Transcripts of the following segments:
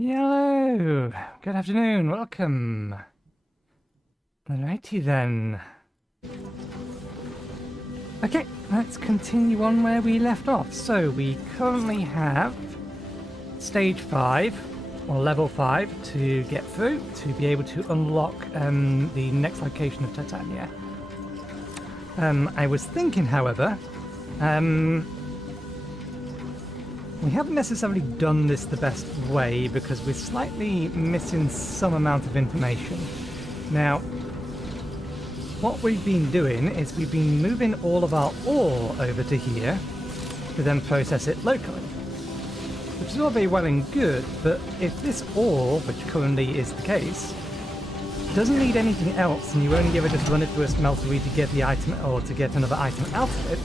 Hello, good afternoon, welcome. Alrighty then. Okay, let's continue on where we left off. So we currently have stage 5, or level 5, to get through, to be able to unlock the next location of Titania. I was thinking, however, we haven't necessarily done this the best way because we're slightly missing some amount of information. Now, what we've been doing is we've been moving all of our ore over to here to then process it locally. Which is all very well and good, but if this ore, which currently is the case, doesn't need anything else and you only ever just run it through a smeltery to get the item or to get another item out of it,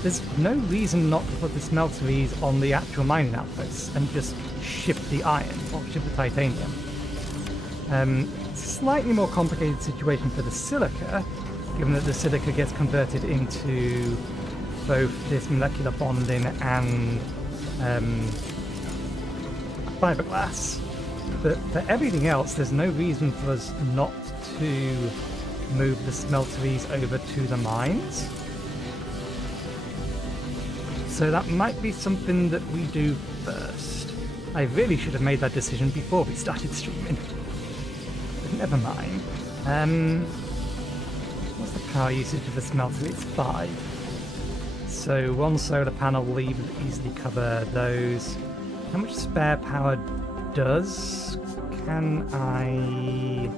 there's no reason not to put the smelteries on the actual mining outposts and just ship the iron or ship the titanium. It's a slightly more complicated situation for the silica, given that the silica gets converted into both this molecular bonding and fiberglass. But for everything else, there's no reason for us not to move the smelteries over to the mines. So that might be something that we do first. I really should have made that decision before we started streaming. But never mind. What's the power usage of the smelter? It's 5. So one solar panel will easily cover those. How much spare power does? Can I...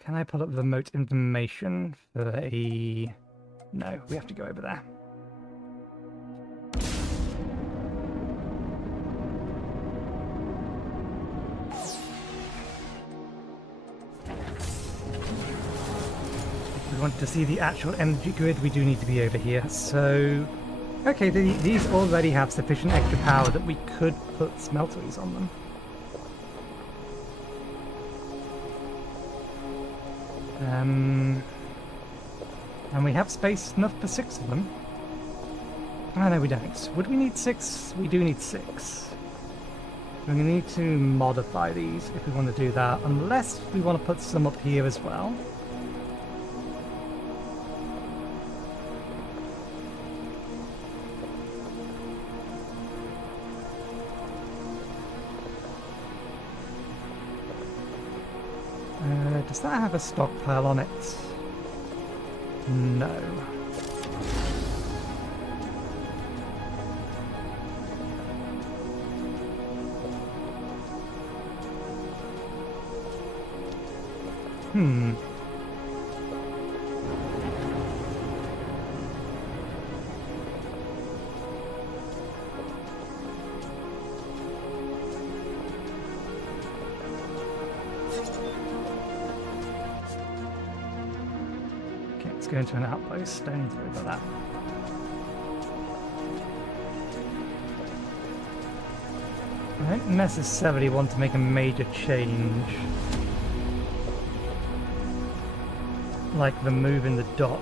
Can I pull up remote information for a... No, we have to go over there. If we want to see the actual energy grid, we do need to be over here. So, okay, these already have sufficient extra power that we could put smelteries on them. And we have space enough for 6 of them. Oh, no, we don't. Would we need 6? We do need 6. We're going to need to modify these if we want to do that, unless we want to put some up here as well. Does that have a stockpile on it? No. Go into an outpost, don't need to worry about that. I don't necessarily want to make a major change, like removing the dock.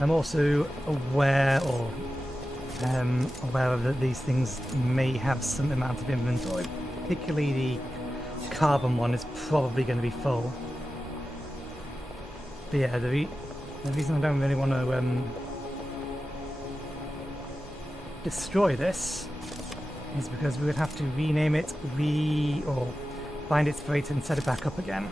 I'm also aware that these things may have some amount of inventory. Particularly the carbon one is probably going to be full. But yeah, the reason I don't really want to destroy this is because we would have to rename it, or find its fate and set it back up again.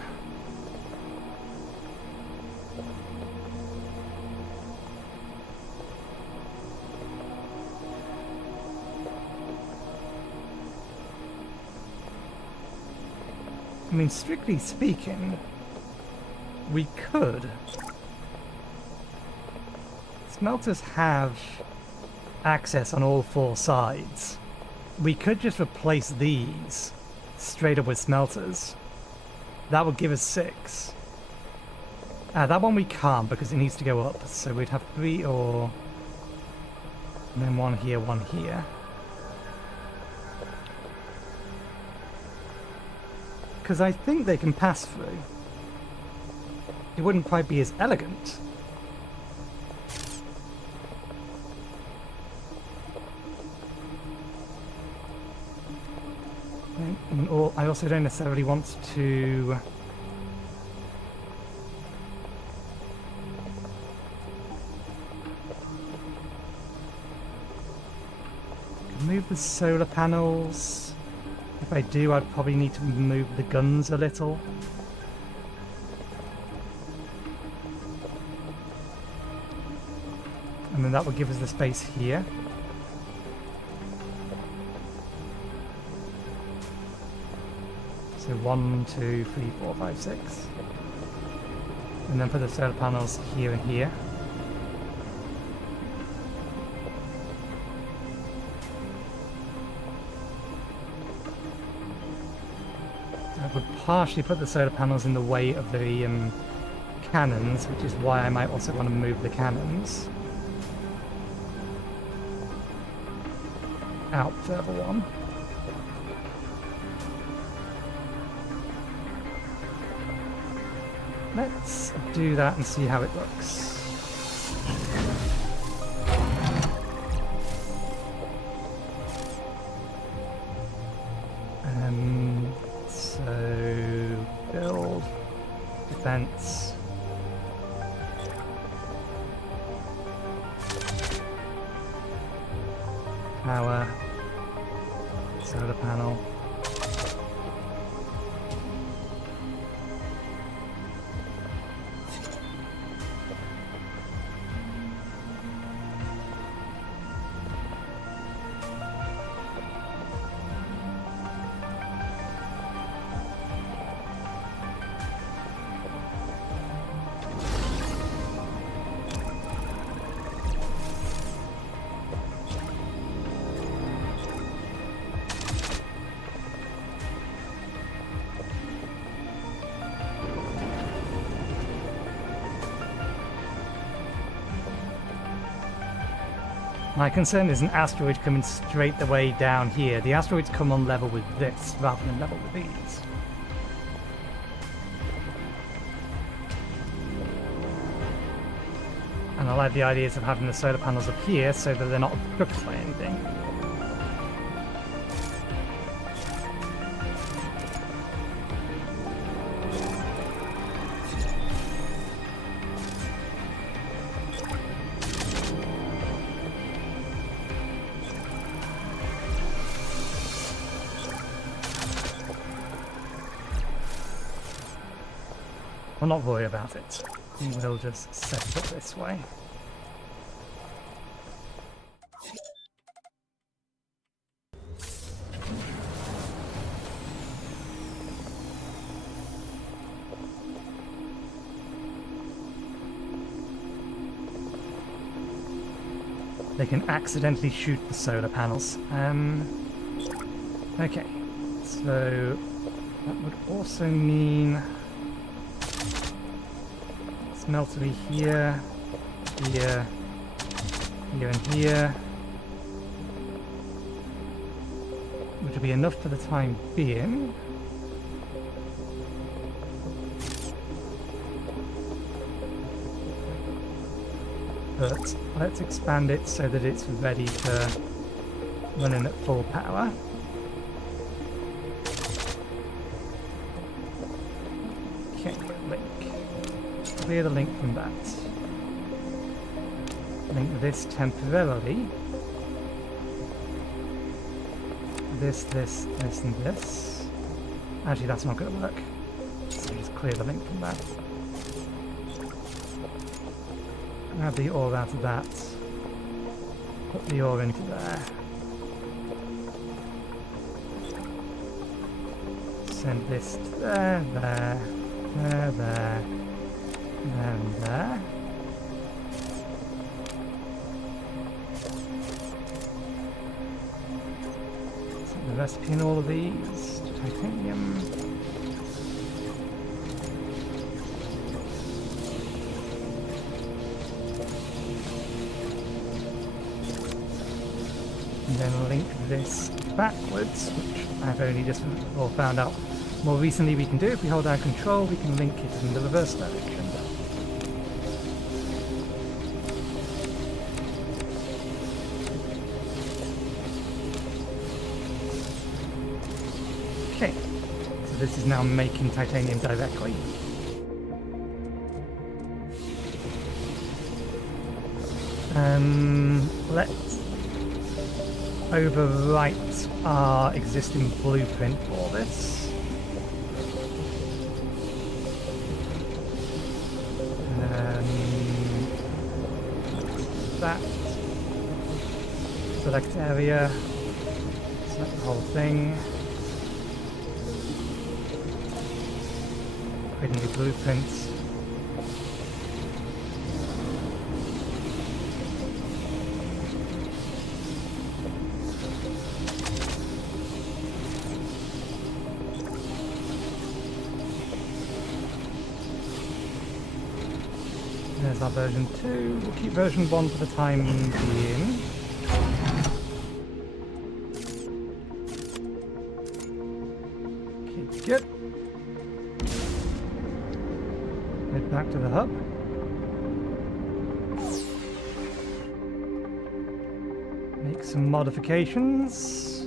mean, strictly speaking, we could. Smelters have access on all 4 sides. We could just replace these straight up with smelters. That would give us 6. That one we can't because it needs to go up, so we'd have 3 ore, and then 1 here, 1 here. Because I think they can pass through. It wouldn't quite be as elegant. Or I also don't necessarily want to move the solar panels. If I do, I'd probably need to move the guns a little. And then that would give us the space here. So 1, 2, 3, 4, 5, 6. And then put the solar panels here and here. I would partially put the solar panels in the way of the cannons, which is why I might also want to move the cannons out further one. Let's do that and see how it looks. So build, defense. Power, solar panel. My concern is an asteroid coming straight the way down here. The asteroids come on level with this rather than level with these. And I like the ideas of having the solar panels up here so that they're not obstructed by anything. I'll not worry about it. We'll just set it up this way. They can accidentally shoot the solar panels. Okay, so that would also mean smeltery here, here, here and here, which will be enough for the time being. But let's expand it so that it's ready to run in at full power. Okay, link. Clear the link from that. Link this temporarily. This, and this. Actually, that's not going to work. So just clear the link from that. Grab the ore out of that. Put the ore into there. send this there, there, there, and there. Set the recipe in all of these. Titanium. And then link this backwards, which I've only just found out more recently we can do. If we hold down control, we can link it in the reverse direction. Okay, so this is now making titanium directly. Let's overwrite our existing blueprint for this. That. Select area. Select the whole thing. Create a new blueprint. There's our version 2. We'll keep version 1 for the time being. Okay, good. Head back to the hub. Make some modifications.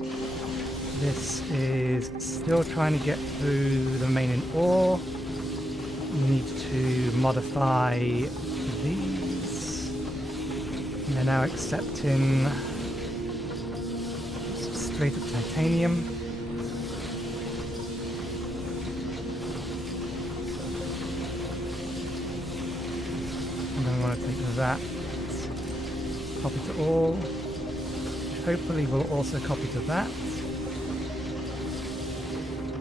This is still trying to get through the remaining ore. We need to modify these. And they're now accepting straight up titanium. And then we want to take that, copy to all, which hopefully will also copy to that.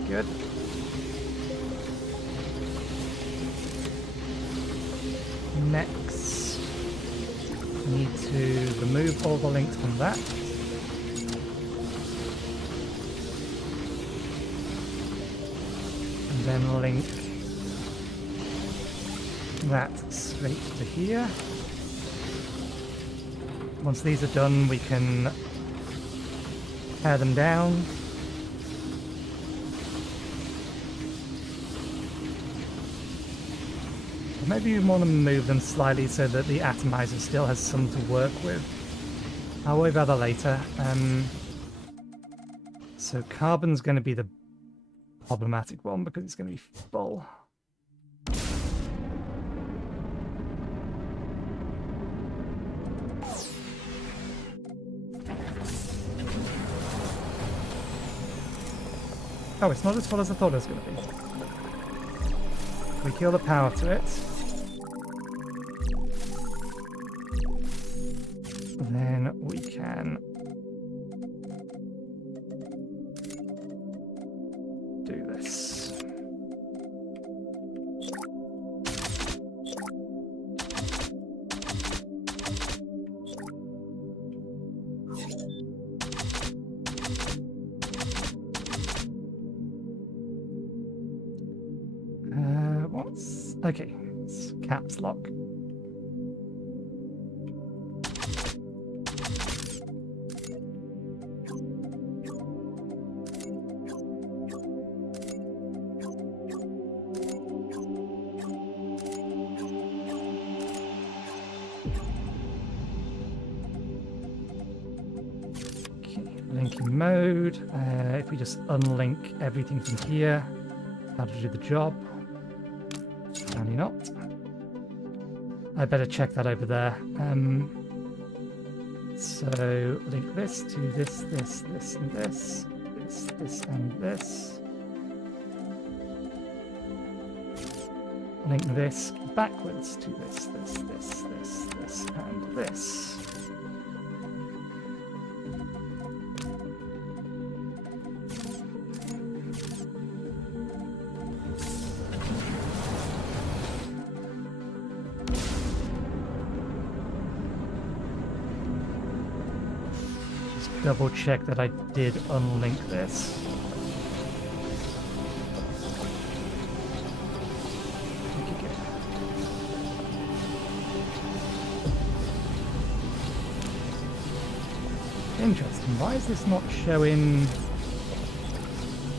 Good. Next, we need to remove all the links from that. And then link that straight to here. Once these are done, we can tear them down. Maybe we want to move them slightly so that the atomizer still has some to work with. I'll worry about that later. So carbon's going to be the problematic one because it's going to be full. Oh, it's not as full as I thought it was going to be. We kill the power to it. Then we can do this. Okay, it's caps lock. Linking mode. If we just unlink everything from here, that'll do the job. Apparently not. I better check that over there. So link this to this, this, this, and this, this, and this. Link this backwards to this, this, and this. double check that I did unlink this. Interesting. Why is this not showing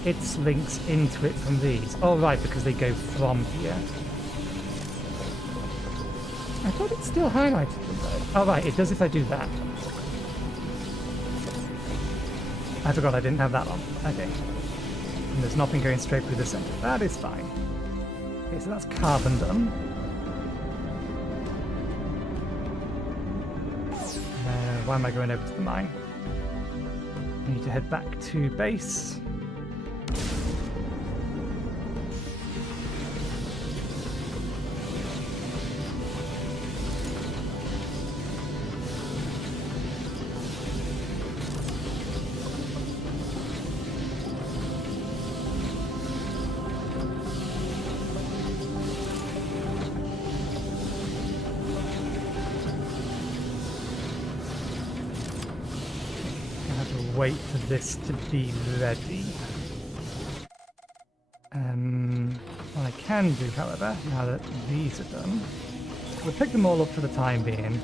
its links into it from these? Oh, right, because they go from here. I thought it still highlighted them though. Oh, right, it does if I do that. I forgot I didn't have that on. Okay. And there's nothing going straight through the center. That is fine. Okay, so that's carbon done. Why am I going over to the mine? I need to head back to base. Wait for this to be ready. What I can do, however, now that these are done, we'll pick them all up for the time being.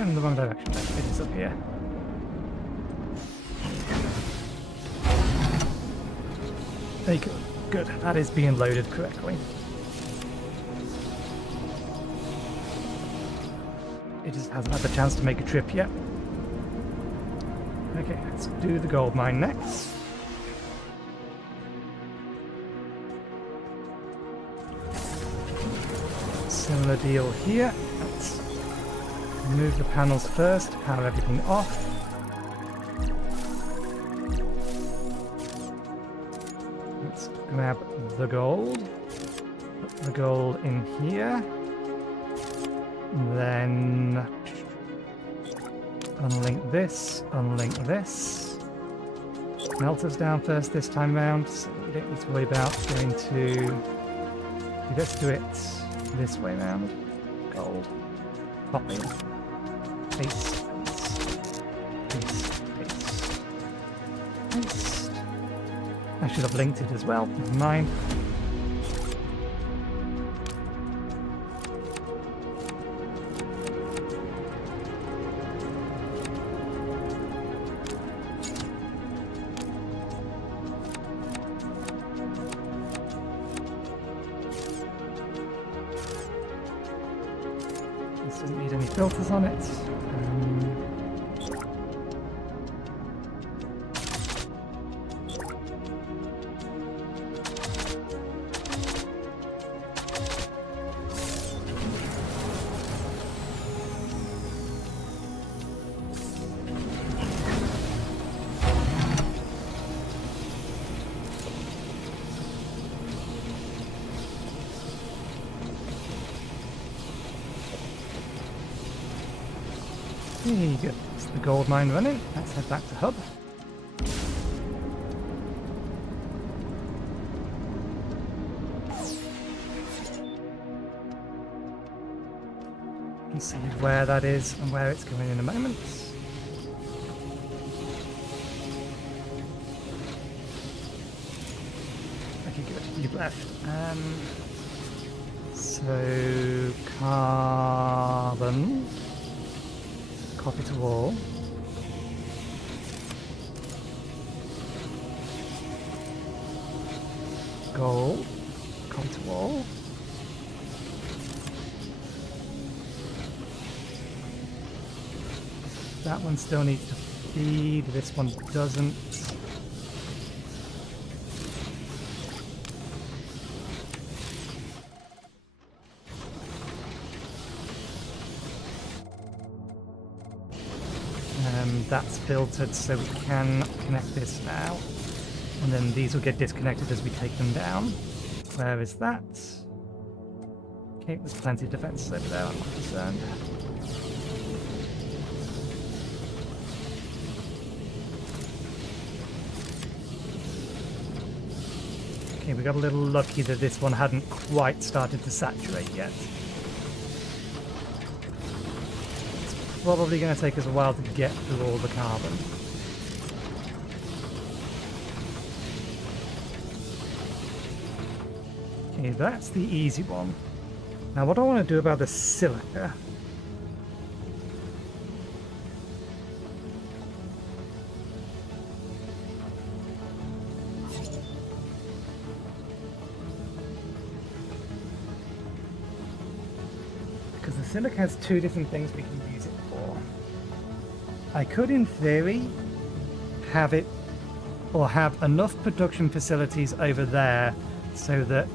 In the wrong direction. It is up here. There you go. Good. That is being loaded correctly. It just hasn't had the chance to make a trip yet. Okay, let's do the gold mine next. Similar deal here. Let's remove the panels first, power everything off. Let's grab the gold. Put the gold in here. Then unlink this, unlink this. Melters down first this time round, so we don't need to worry about going to... Let's do it this way round. Gold. Copy. Paste, paste, paste, paste. I should have linked it as well, never mind. This doesn't need any filters on it. There you go. It's the gold mine running. Let's head back to hub. You can see where that is and where it's going in a moment. Okay, good. You've left. So carbon. Copy to wall. Gold. Copy to wall. That one still needs to feed. This one doesn't. That's filtered, so we can connect this now. And then these will get disconnected as we take them down. Where is that? Okay, there's plenty of defenses over there, I'm not concerned. Okay, we got a little lucky that this one hadn't quite started to saturate yet. It's probably going to take us a while to get through all the carbon. Okay, that's the easy one. Now what do I want to do about the silica? Because the silica has two different things we can use it for. I could, in theory, have it, or have enough production facilities over there so that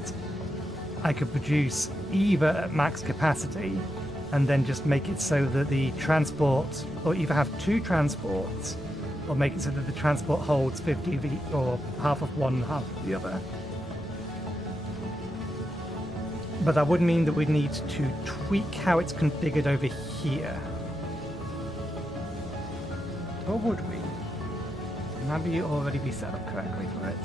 I could produce either at max capacity and then just make it so that the transport, or either have two transports, or make it so that the transport holds 50 of each, or half of one, half of the other. But that would mean that we'd need to tweak how it's configured over here. Or would we? Maybe already be set up correctly for it.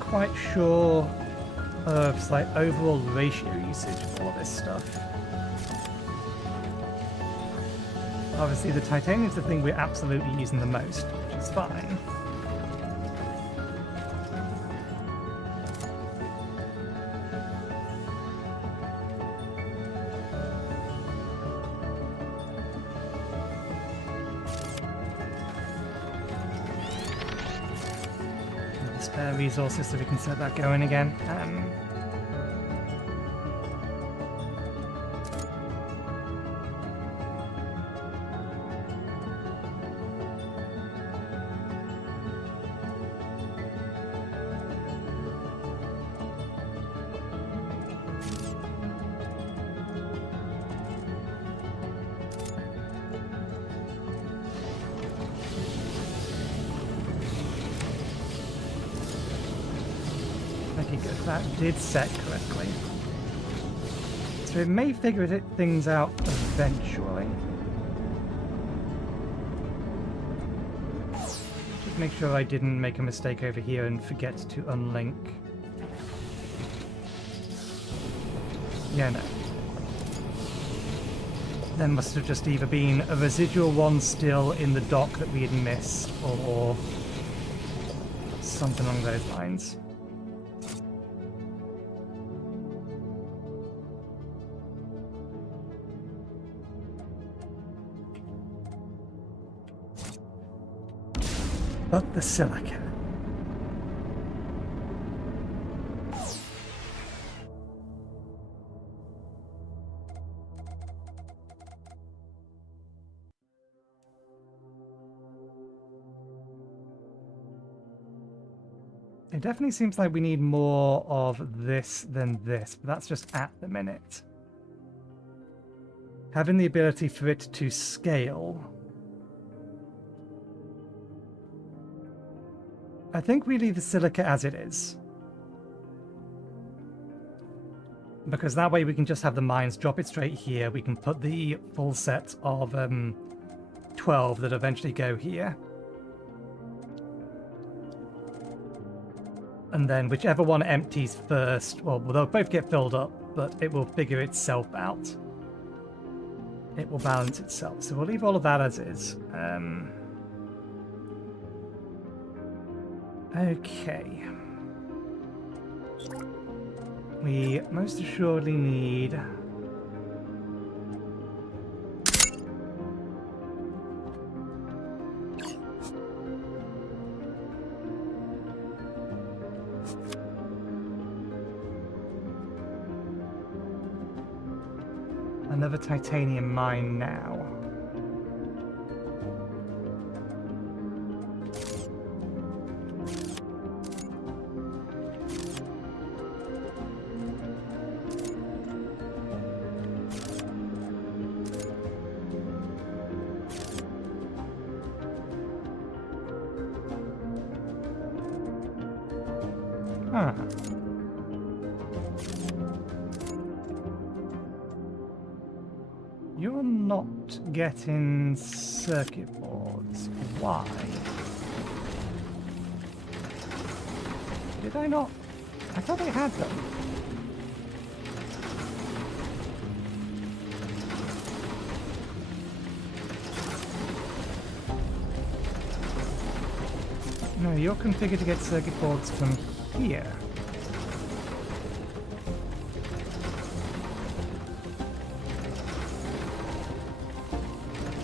Quite sure of like overall ratio usage for all this stuff. Obviously the titanium is the thing we're absolutely using the most, which is fine. Resources so we can set that going again. That did set correctly. So it may figure things out eventually. Just make sure I didn't make a mistake over here and forget to unlink. Yeah, no. There must have just either been a residual one still in the dock that we had missed, or something along those lines. But the silica. It definitely seems like we need more of this than this, but that's just at the minute. Having the ability for it to scale. I think we leave the silica as it is. Because that way we can just have the mines drop it straight here. We can put the full set of 12 that eventually go here. And then whichever one empties first, well, they'll both get filled up, but it will figure itself out. It will balance itself. So we'll leave all of that as is. Okay. We most assuredly need... another titanium mine now. Huh. You're not getting circuit boards. Why? Did I not? I thought I had them. No, you're configured to get circuit boards from here.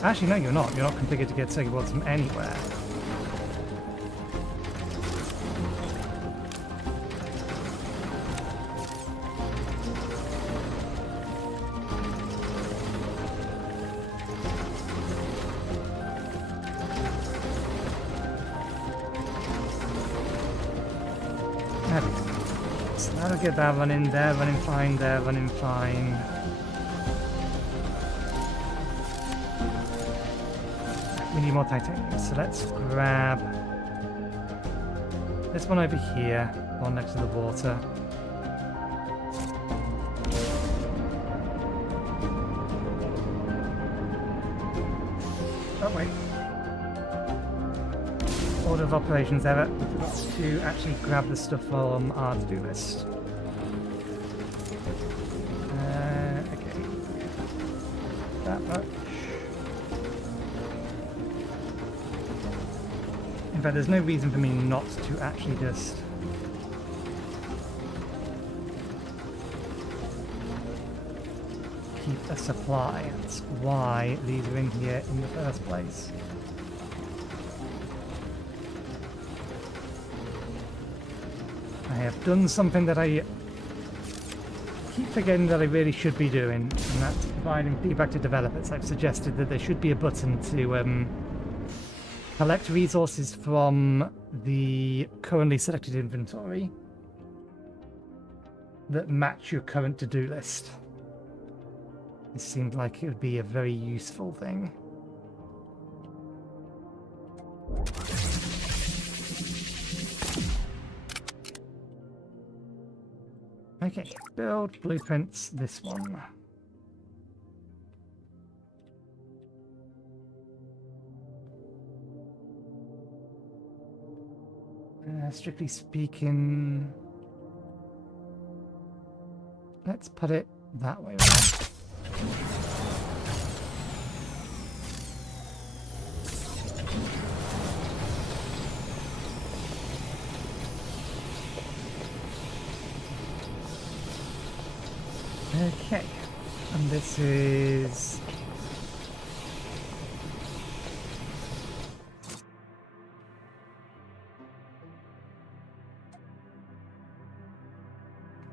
Actually, no, you're not. You're not configured to get circuit boards from anywhere. There we go. So that'll get that running, they're running fine, they're running fine. We need more titanium, so let's grab this one over here, one next to the water. Oh wait. Order of operations error. We forgot to actually grab the stuff from our to-do list. Okay. That much. In fact, there's no reason for me not to actually just keep a supply. That's why these are in here in the first place. I have done something that I keep forgetting that I really should be doing, and that's providing feedback to developers. I've suggested that there should be a button to collect resources from the currently selected inventory that match your current to-do list. This seemed like it would be a very useful thing. Okay, build blueprints, this one. Strictly speaking, let's put it that way around. Okay, and this is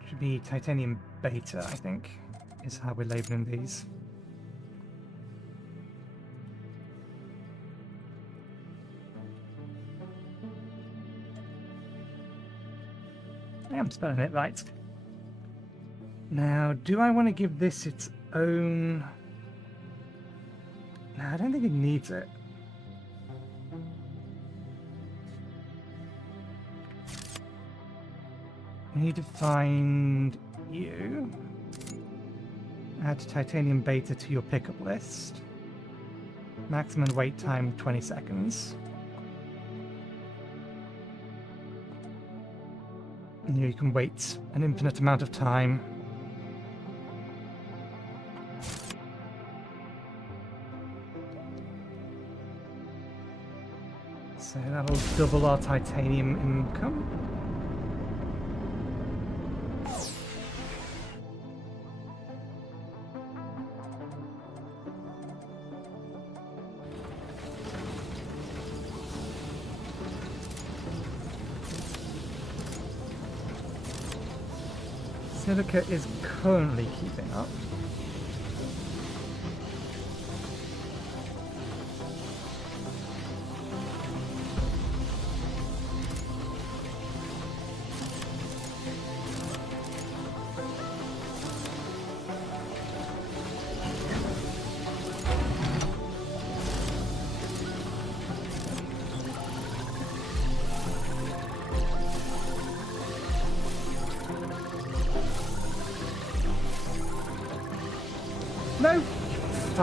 should be titanium beta, I think, is how we're labeling these. I am spelling it right. Now, do I want to give this its own... No, I don't think it needs it. I need to find you. Add titanium beta to your pickup list. Maximum wait time 20 seconds. And you can wait an infinite amount of time. So that'll double our titanium income. Silica is currently keeping up.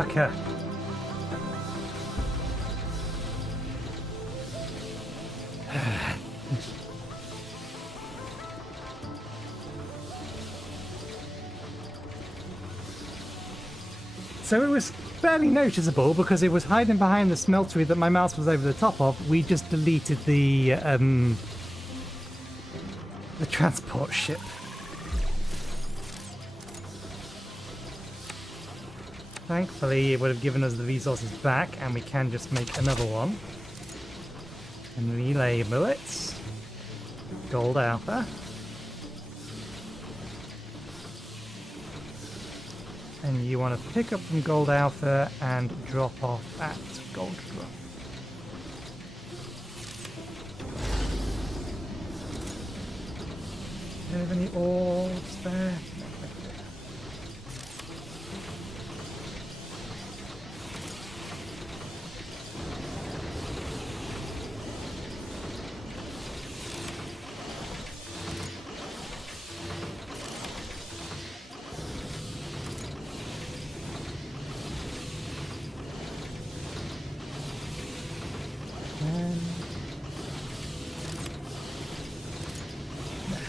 fucker. So it was fairly noticeable because it was hiding behind the smeltery that my mouse was over the top of. We just deleted the transport ship. Thankfully, it would have given us the resources back, and we can just make another one. And relabel it Gold Alpha. And you want to pick up from Gold Alpha and drop off at Gold Drop. Do you have any orbs there?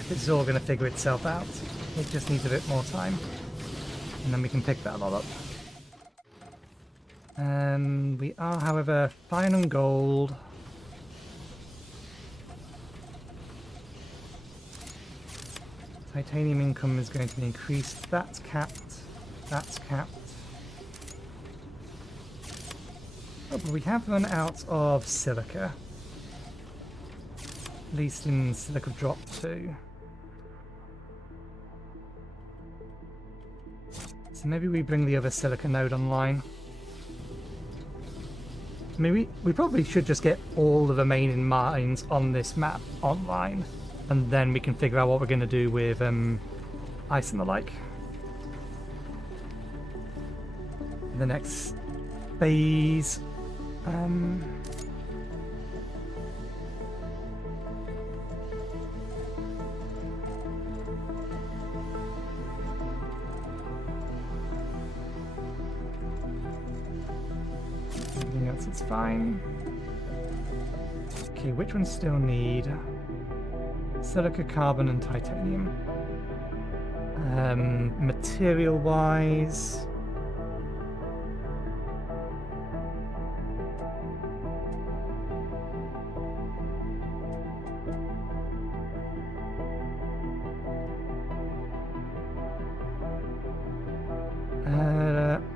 This is all going to figure itself out. It just needs a bit more time. And then we can pick that lot up. We are, however, fine on gold. Titanium income is going to be increased. That's capped. That's capped. Oh, but we have run out of silica. At least in silica drop 2. So maybe we bring the other silica node online. Maybe we probably should just get all the remaining mines on this map online, and then we can figure out what we're going to do with ice and the like. The next phase. Everything else is fine. Okay, which ones still need? Silica, carbon, and titanium. Material-wise...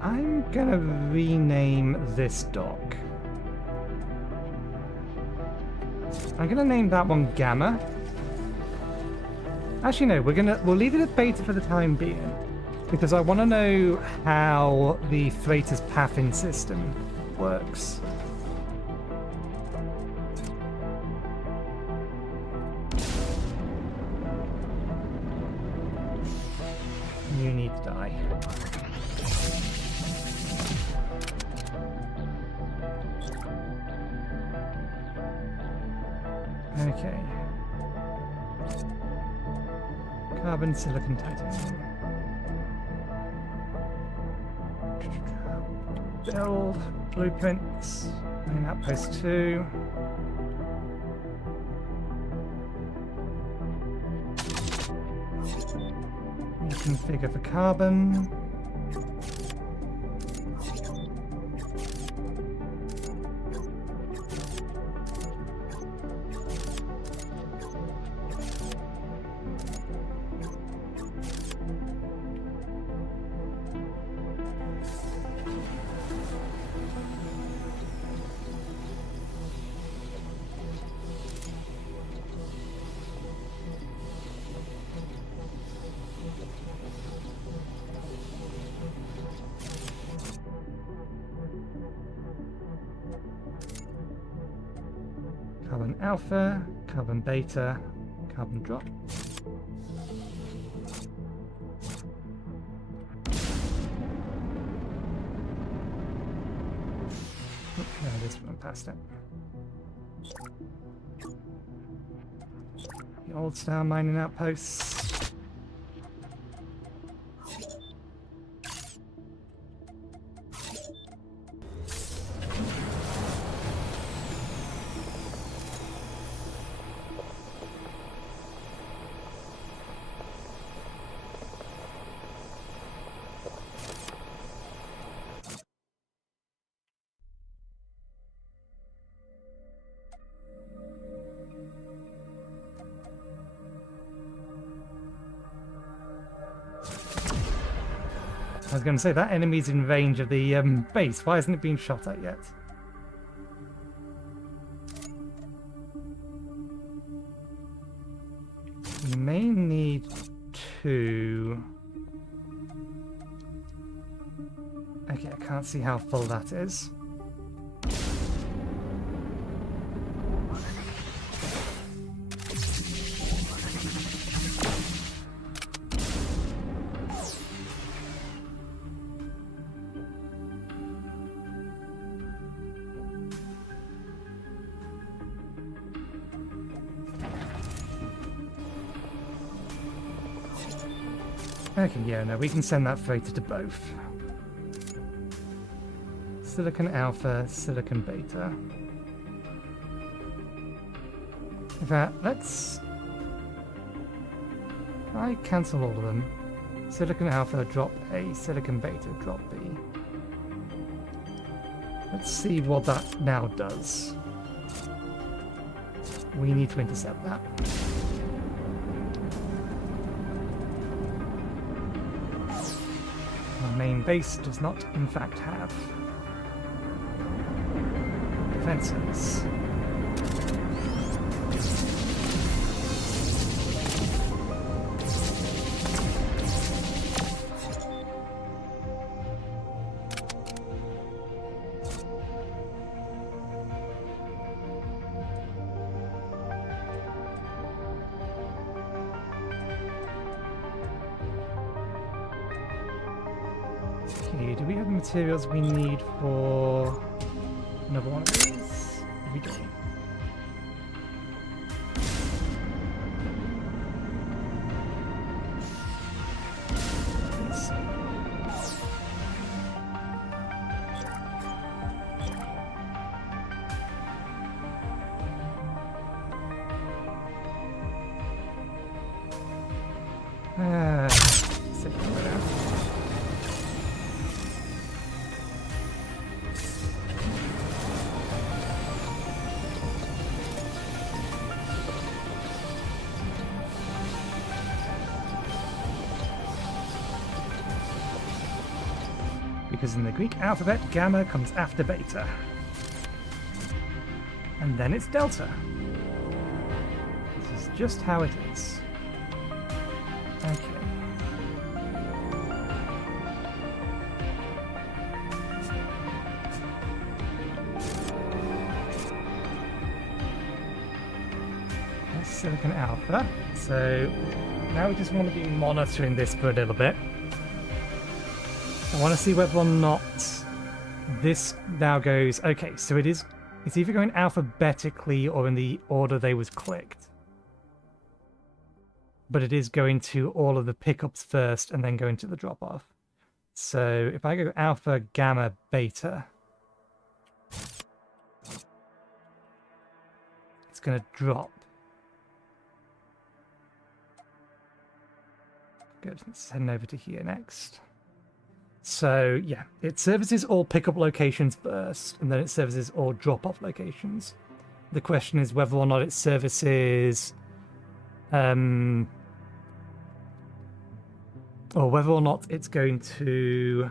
I'm gonna rename this dock. I'm gonna name that one Gamma. Actually, no, we'll leave it at beta for the time being, because I want to know how the freighter's pathing system works. You need to die. Okay. Carbon, silicon, titanium. Build blueprints. Main outpost 2. Configure for carbon. Carbon alpha, carbon beta, carbon drop. No, this one past it. The old style mining outposts. was going to say, that enemy's in range of the base. Why hasn't it been shot at yet? We may need to... Okay, I can't see how full that is. Okay, yeah, no, we can send that freighter to both. Silicon Alpha, Silicon Beta. In fact, let's... I cancel all of them. Silicon Alpha, drop A. Silicon Beta, drop B. Let's see what that now does. We need to intercept that. Our main base does not, in fact, have defenses. Okay, do we have the materials we need for another one of these? We do. Because in the Greek alphabet, gamma comes after beta. And then it's delta. This is just how it is. Okay. That's Silicon Alpha. So now we just want to be monitoring this for a little bit. I want to see whether or not this now goes... Okay, so it's either going alphabetically or in the order they was clicked. But it is going to all of the pickups first and then going to the drop-off. So if I go alpha, gamma, beta... it's going to drop. Good, let's head over to here next. So, yeah, it services all pickup locations first, and then it services all drop-off locations. The question is whether or not it services... or whether or not it's going to...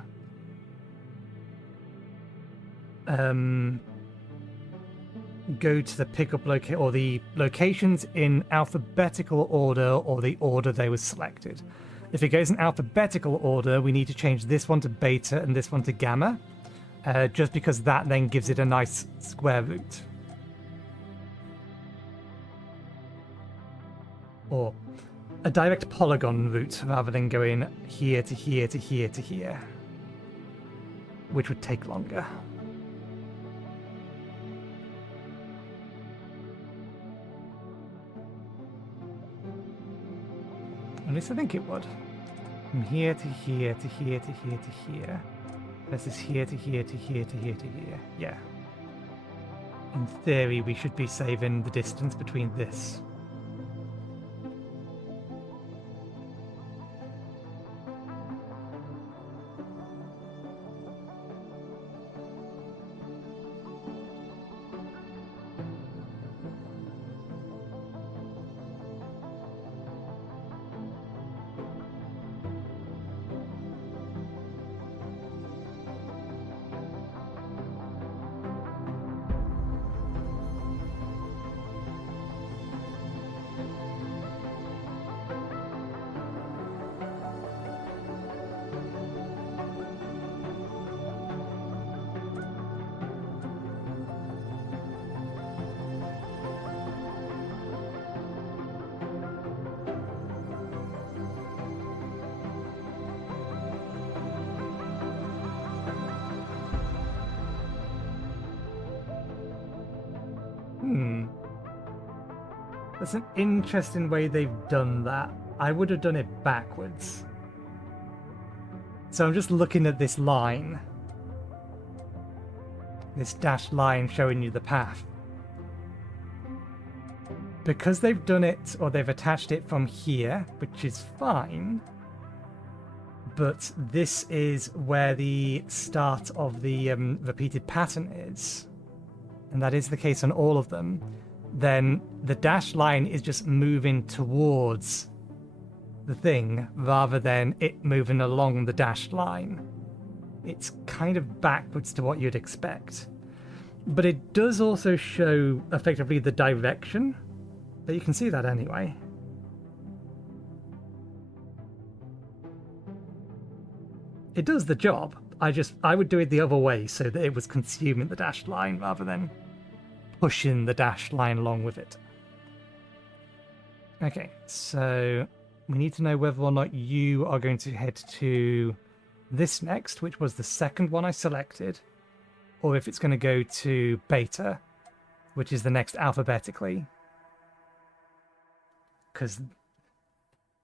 go to the pickup location, or the locations in alphabetical order, or the order they were selected. If it goes in alphabetical order, we need to change this one to beta and this one to gamma, just because that then gives it a nice square root. Or a direct polygon route rather than going here to here to here to here, which would take longer. At least I think it would. From here to here to here to here to here. Versus here to here to here to here to here. Yeah. In theory, we should be saving the distance between this. That's an interesting way they've done that. I would have done it backwards. So I'm just looking at this line. This dashed line showing you the path. Because they've done it, or they've attached it from here, which is fine, but this is where the start of the repeated pattern is, and that is the case on all of them, then the dashed line is just moving towards the thing rather than it moving along the dashed line. It's kind of backwards to what you'd expect. But it does also show effectively the direction, but you can see that anyway. It does the job. I would do it the other way so that it was consuming the dashed line rather than pushing the dashed line along with it. Okay, so we need to know whether or not you are going to head to this next, which was the second one I selected, or if it's going to go to beta, which is the next alphabetically. Because,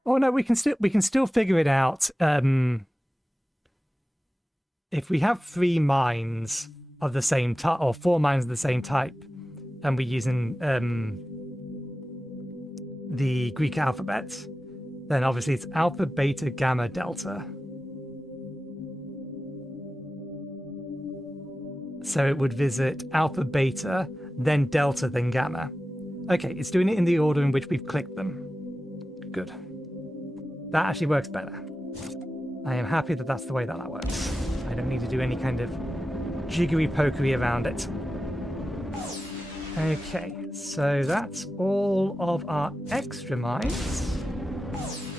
oh no, we can still figure it out. If we have 3 mines of the same type, or 4 mines of the same type, and we're using the Greek alphabet, then obviously it's alpha, beta, gamma, delta. So it would visit alpha, beta, then delta, then gamma. Okay, it's doing it in the order in which we've clicked them. Good. That actually works better. I am happy that that's the way that works. I don't need to do any kind of jiggery-pokery around it. Okay, so that's all of our extra mines.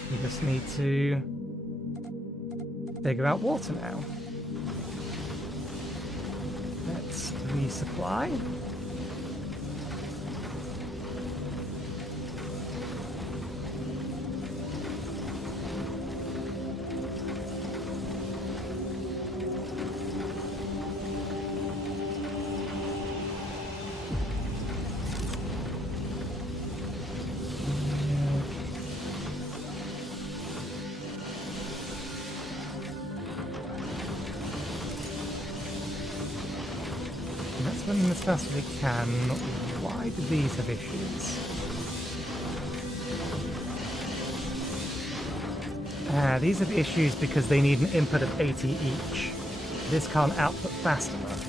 We just need to figure out water now. Let's resupply. Let's run as fast as we can. Why do these have issues? These have issues because they need an input of 80 each. This can't output fast enough.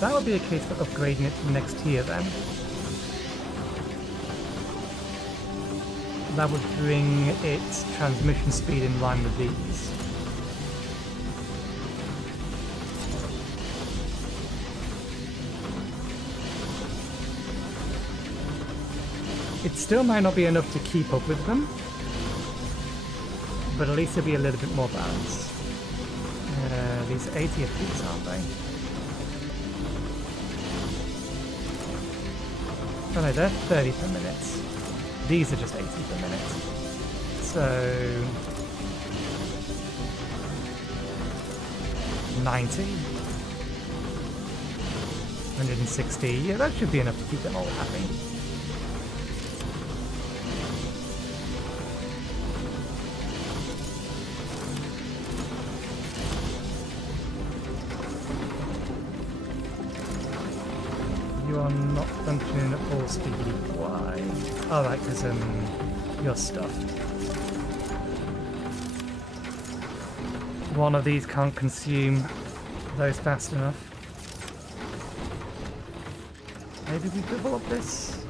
That would be a case for upgrading it to the next tier then. That would bring its transmission speed in line with these. It still might not be enough to keep up with them, but at least it'll be a little bit more balanced. These are 80 apiece, aren't they? Oh no, they're 30 per minute. These are just 80 per minute. So 90. 160. Yeah, that should be enough to keep them all happy. You are not functioning at full speed. Why? Oh, right, because you're stuffed. One of these can't consume those fast enough. Maybe we double up this?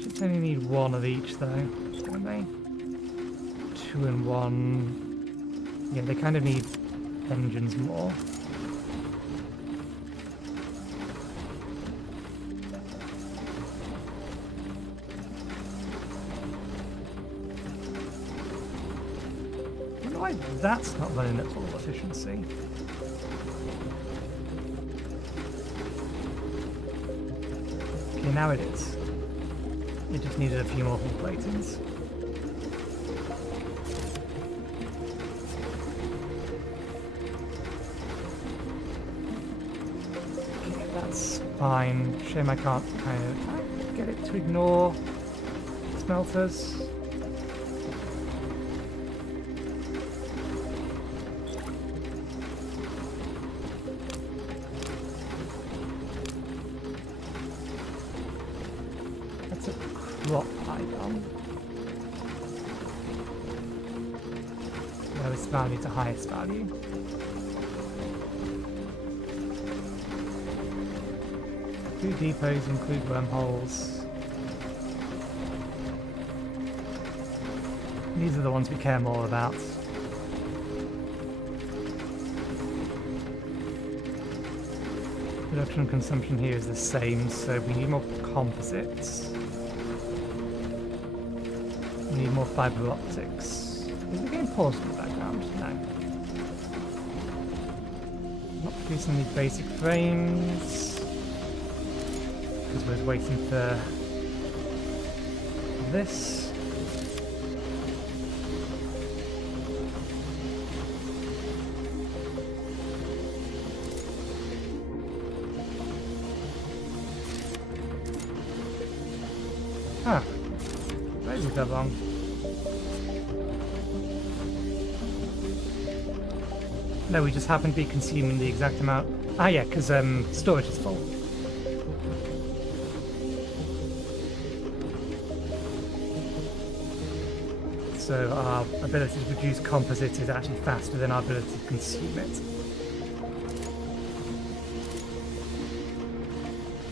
Should only need 1 of each though, don't they? 2 and 1. Yeah, they kind of need engines more. why that's not running at full efficiency. Okay, now it is. It just needed a few more hull platings. Okay, that's fine. Shame I can't kind of get it to ignore smelters. That's a crop icon. Lowest value to highest value. Two depots include wormholes. These are the ones we care more about. Production and consumption here is the same, so we need more composites. We need more fiber optics. Is the game paused in the background? No. Not producing any basic frames. Because we're waiting for this. Huh. Why is it that long? No, we just happen to be consuming the exact amount. Ah yeah, because storage is full. So our ability to produce composites is actually faster than our ability to consume it.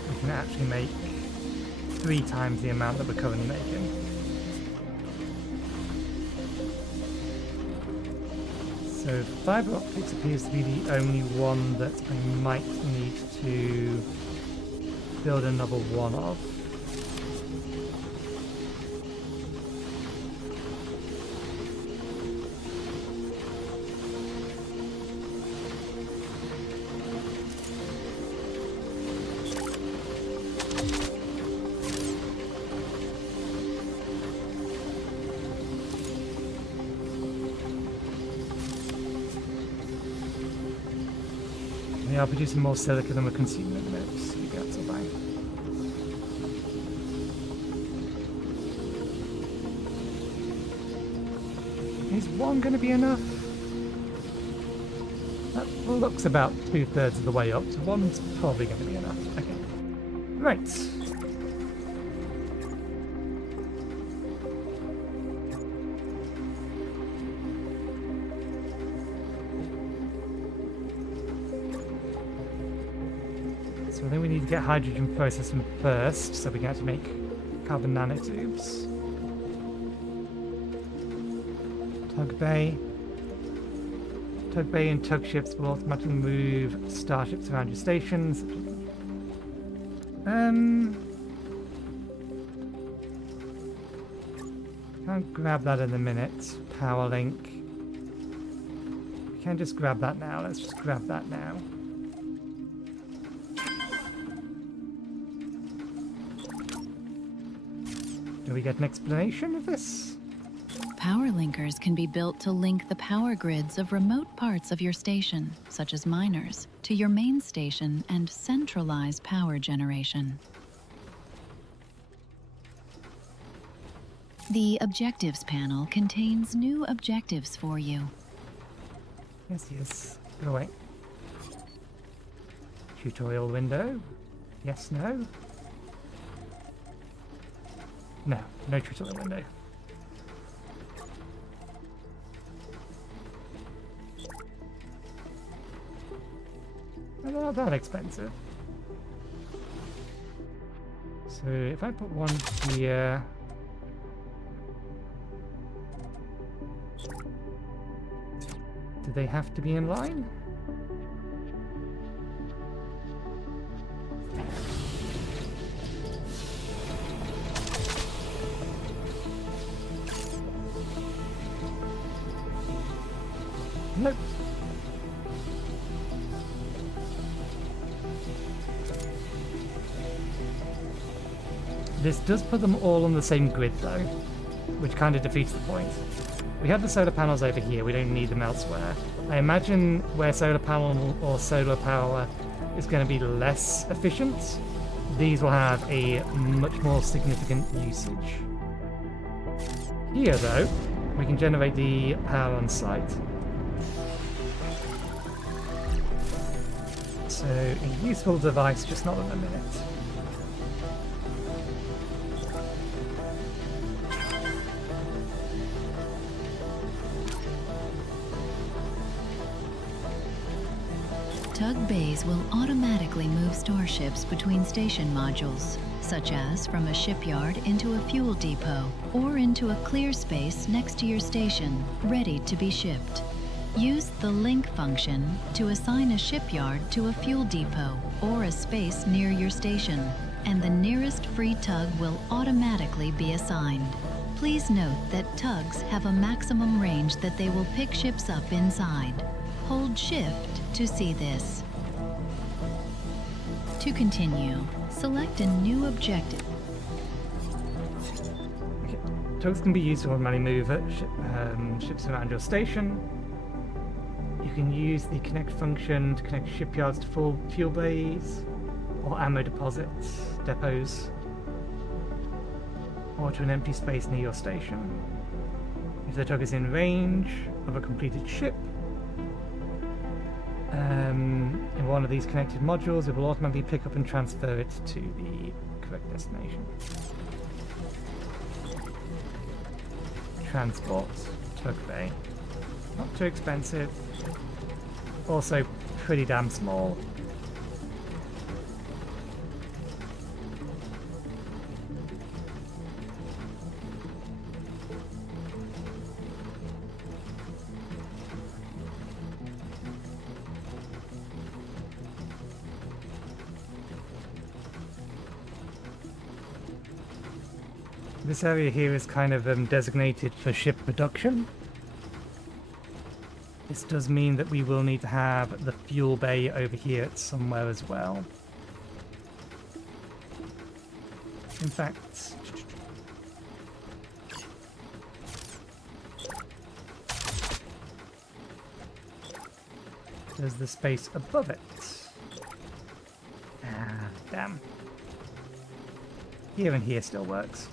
We can actually make 3 times the amount that we're currently making. So fiber optics appears to be the only one that I might need to build another one of. We are producing more silica than we're consuming at the minute, so we got to buy. Is one going to be enough? That looks about 2/3 of the way up, so one's probably going to be enough. Okay. Right. So I think we need to get hydrogen processing first, so we can actually make carbon nanotubes. Tug Bay. Tug Bay and tug ships will automatically move starships around your stations. Can't grab that in a minute. Power link. We can just grab that now. Let's just grab that now. Do we get an explanation of this? Power linkers can be built to link the power grids of remote parts of your station, such as miners, to your main station and centralize power generation. The Objectives panel contains new objectives for you. Yes. Go away. Tutorial window. Yes, no. No tutorial window. They're not that expensive. So if I put one here... Do they have to be in line? Nope. This does put them all on the same grid though, which kind of defeats the point. We have the solar panels over here, we don't need them elsewhere. I imagine where solar panel or solar power is going to be less efficient, these will have a much more significant usage. Here though, we can generate the power on site. So a useful device, just not at the minute. Tug bays will automatically move starships between station modules, such as from a shipyard into a fuel depot or into a clear space next to your station, ready to be shipped. Use the link function to assign a shipyard to a fuel depot or a space near your station, and the nearest free tug will automatically be assigned. Please note that tugs have a maximum range that they will pick ships up inside. Hold Shift to see this. To continue, select a new objective. Okay. Tugs can be used to automatically move ships around your station. You can use the connect function to connect shipyards to full fuel bays, or ammo depots, or to an empty space near your station. If the tug is in range of a completed ship, in one of these connected modules, it will automatically pick up and transfer it to the correct destination. Transport, tug bay. Not too expensive. Also pretty damn small. This area here is kind of designated for ship production. This does mean that we will need to have the fuel bay over here somewhere as well. In fact, there's the space above it. Ah, damn. Here and here still works.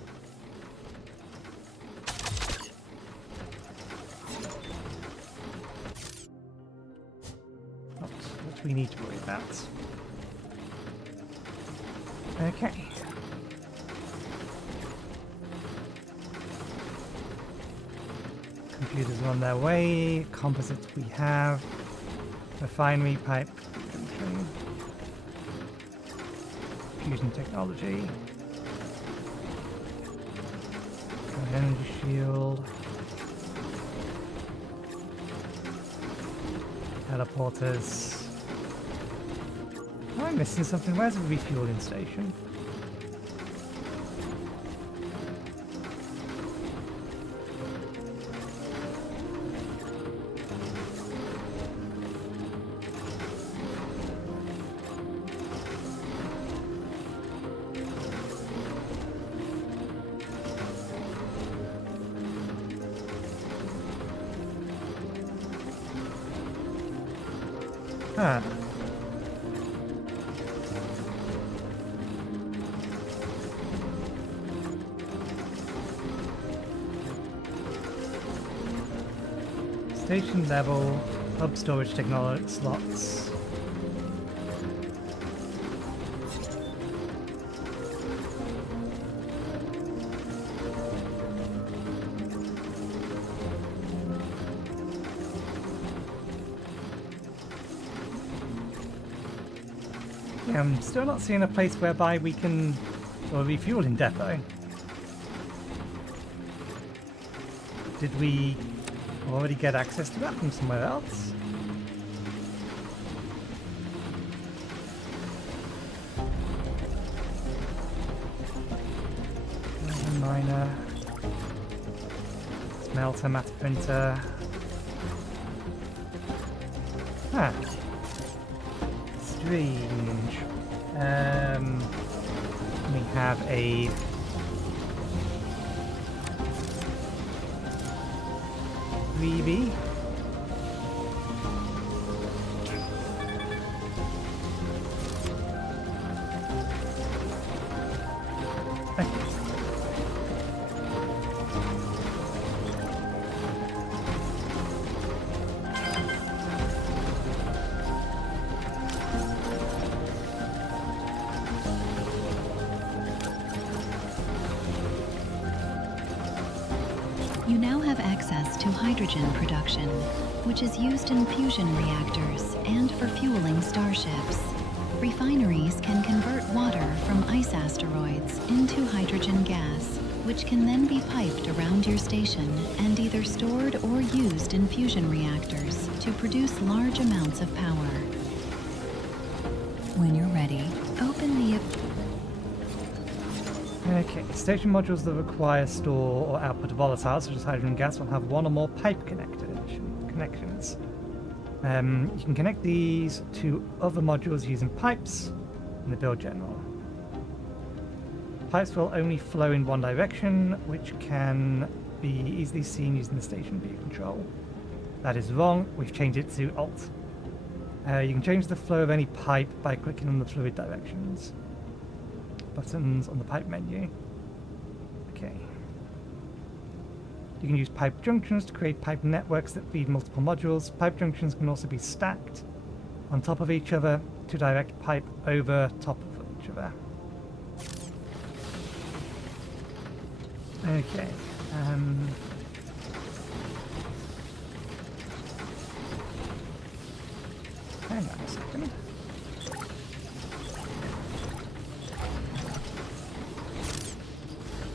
We need to worry about. Okay. Computers are on their way. Composites we have. Refinery pipe. Fusion technology. Energy shield. Teleporters. Am I missing something? Where's the refueling station? Huh. Station level, hub storage technology slots. Yeah, I'm still not seeing a place whereby we can, or refueling depot. Did we already get access to that from somewhere else? Miner, smelter, matte printer. Huh. Strange. We have a freebie. You now have access to hydrogen production, which is used in fusion reactors and for fueling starships. Refineries can convert water from ice asteroids into hydrogen gas, which can then be piped around your station and either stored or used in fusion reactors to produce large amounts of power. When you're ready, open the... Okay, station modules that require store or output of volatiles, such as hydrogen gas, will have one or more pipe connections. You can connect these to other modules using pipes in the build general. Pipes will only flow in one direction, which can be easily seen using the station view control. That is wrong, we've changed it to Alt. You can change the flow of any pipe by clicking on the fluid directions buttons on the pipe menu. Okay. You can use pipe junctions to create pipe networks that feed multiple modules. Pipe junctions can also be stacked on top of each other to direct pipe over top of each other. Okay. Hang on a second.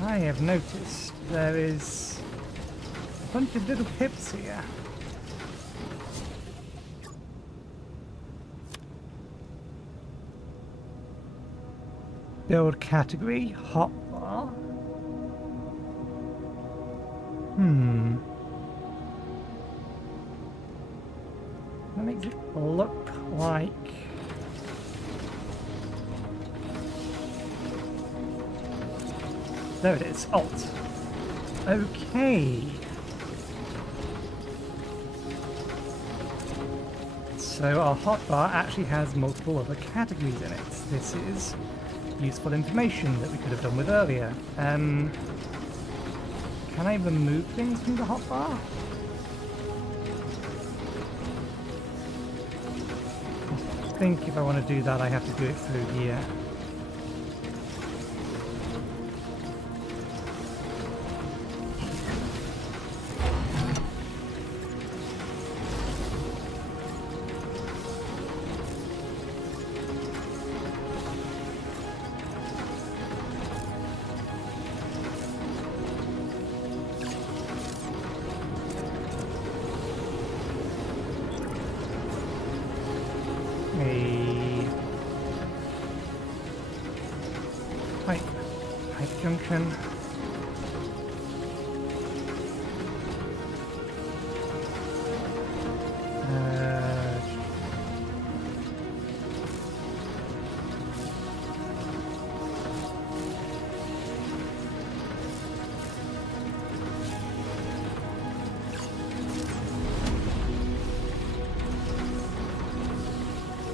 I have noticed there is a bunch of little pips here. Build category, hotbar. That makes it look like... There it is, Alt. Okay. So our hotbar actually has multiple other categories in it. This is useful information that we could have done with earlier. Can I remove things from the hotbar? I think if I want to do that, I have to do it through here. Pipe junction.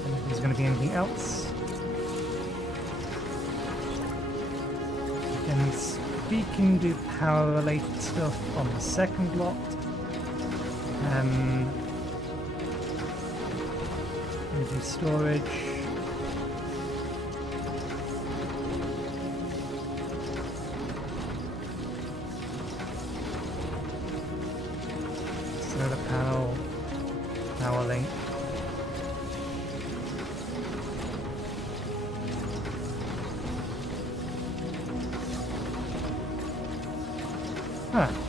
If there's going to be anything else. We can do power related stuff on the second lot. Energy storage. Solar panel. Power link.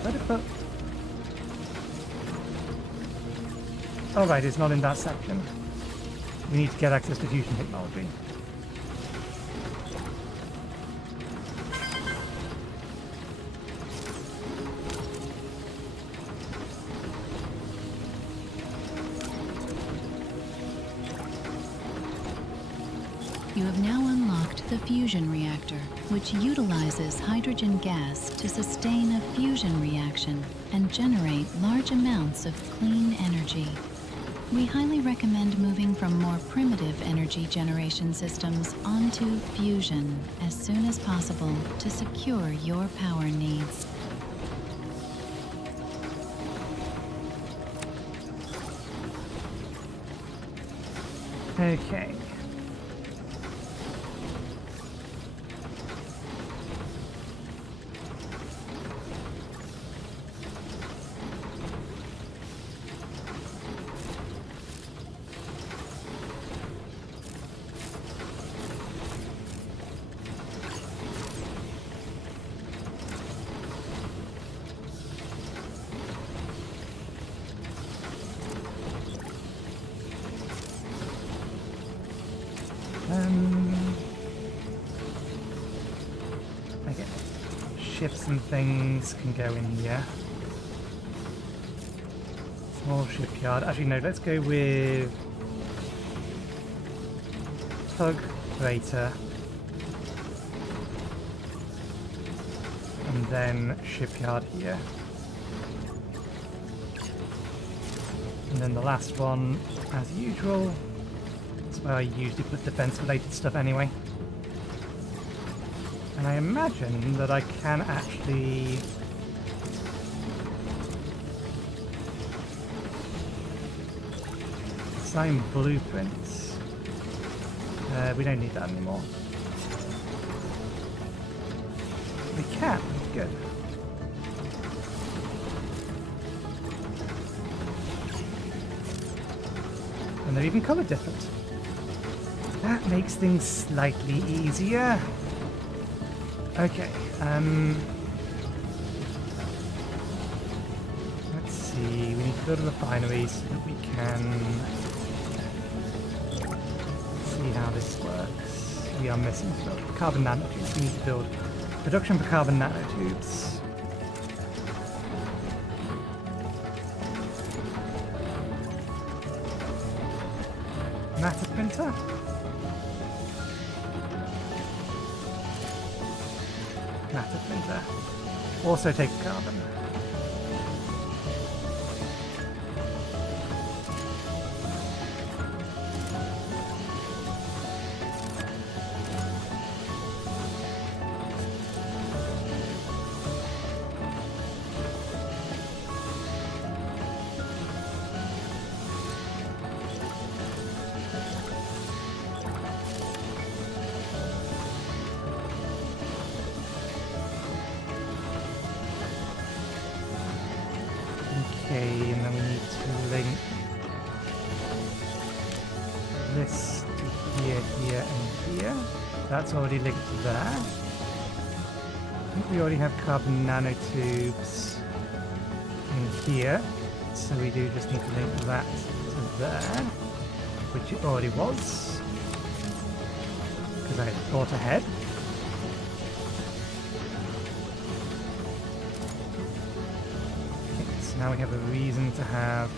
Where did put... Oh right, it's not in that section. We need to get access to fusion technology. You have now unlocked the fusion reactor, which utilizes hydrogen gas to sustain a fusion reaction and generate large amounts of clean energy. We highly recommend moving from more primitive energy generation systems onto fusion as soon as possible to secure your power needs. Okay. Okay. Ships and things can go in here. Small shipyard. Actually, no, let's go with tug, freighter, and then shipyard here. And then the last one, as usual, that's where I usually put defense-related stuff anyway. And I imagine that I can actually assign blueprints. We don't need that anymore. We can. Good. And they're even color different. That makes things slightly easier. Okay, let's see, we need to go to the refineries so that we can see how this works. We are missing stuff. Carbon nanotubes, we need to build production for carbon nanotubes. Matter printer? Matter printer. Also take carbon. Okay, and then we need to link this to here, here, and here. That's already linked to there. I think we already have carbon nanotubes in here, so we do just need to link that to there, which it already was, because I had thought ahead. Now we have a reason to have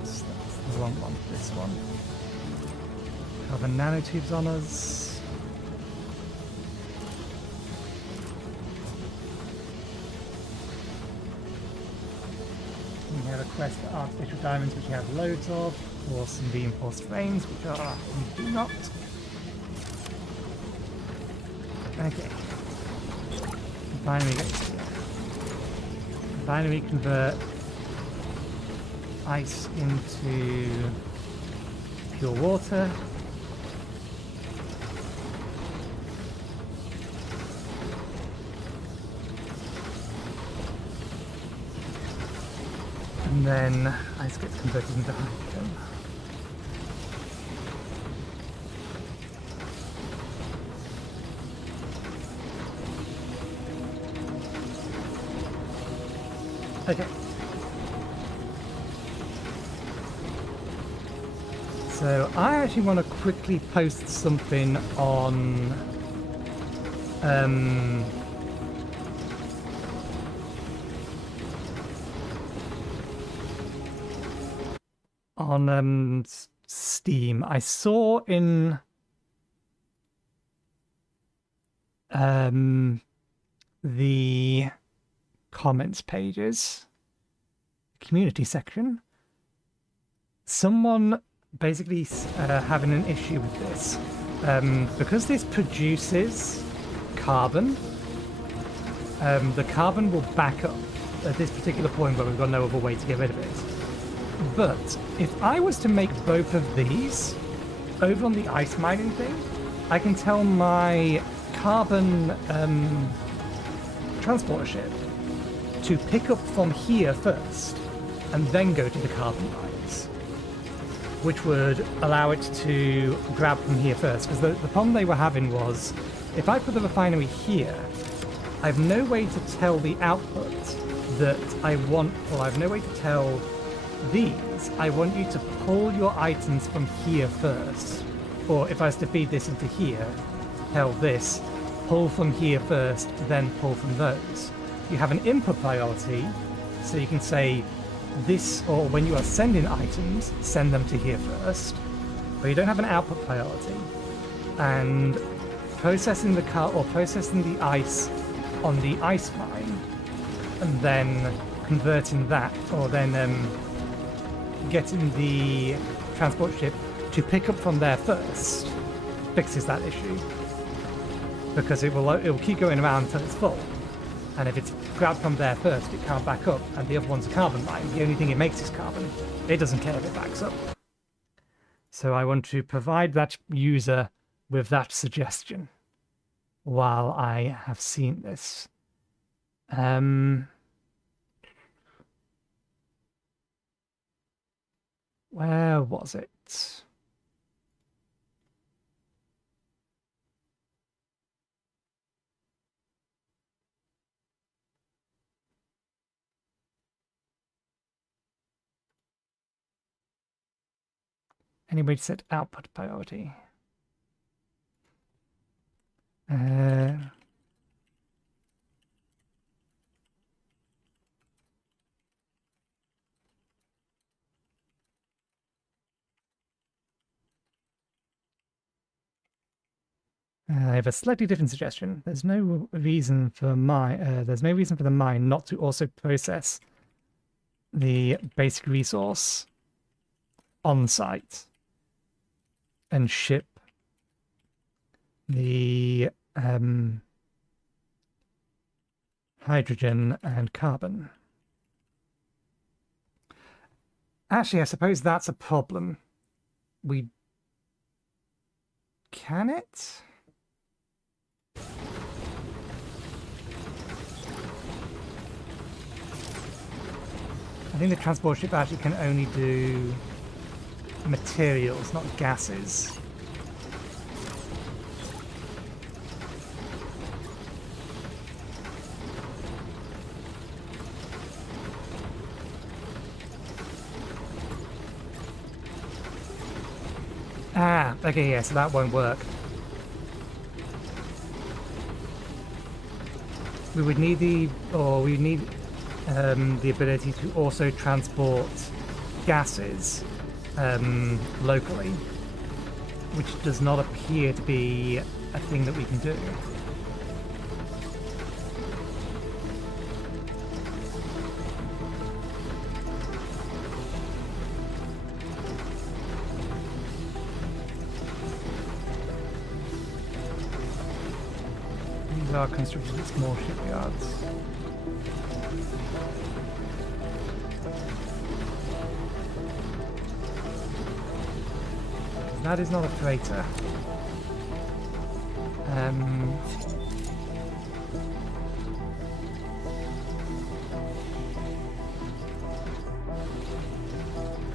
that's the wrong one, this one. Carbon nanotubes on us. We have a quest for artificial diamonds, which we have loads of, or some reinforced frames, which are we do not. Okay. Finally, finally convert ice into pure water. And then ice gets converted into hydrogen. Okay. So I actually want to quickly post something on on Steam. I saw in the comments pages, community section, someone basically having an issue with this. Because this produces carbon, the carbon will back up at this particular point where we've got no other way to get rid of it. But if I was to make both of these over on the ice mining thing, I can tell my carbon transporter ship to pick up from here first and then go to the carbon mines, which would allow it to grab from here first. Because the problem they were having was, if I put the refinery here, I have no way to tell the output that I want, or I have no way to tell these, I want you to pull your items from here first. Or if I was to feed this into here, tell this, pull from here first, then pull from those. You have an input priority, so you can say this, or when you are sending items, send them to here first. But you don't have an output priority. And processing the processing the ice on the ice mine, and then converting that, or then getting the transport ship to pick up from there first, fixes that issue. Because it will keep going around until it's full. And if it's grabbed from there first, it can't back up, and the other one's a carbon mine. The only thing it makes is carbon. It doesn't care if it backs up. So I want to provide that user with that suggestion while I have seen this. Where was it? Any way to set output priority? I have a slightly different suggestion. There's no reason for the mine not to also process the basic resource on site and ship the hydrogen and carbon. Actually, I suppose that's a problem. Can it? I think the transport ship actually can only do materials, not gases. Ah, okay, yeah, so that won't work. We would need the ability to also transport gases locally, which does not appear to be a thing that we can do. These are constructed at small shipyards. That is not a freighter.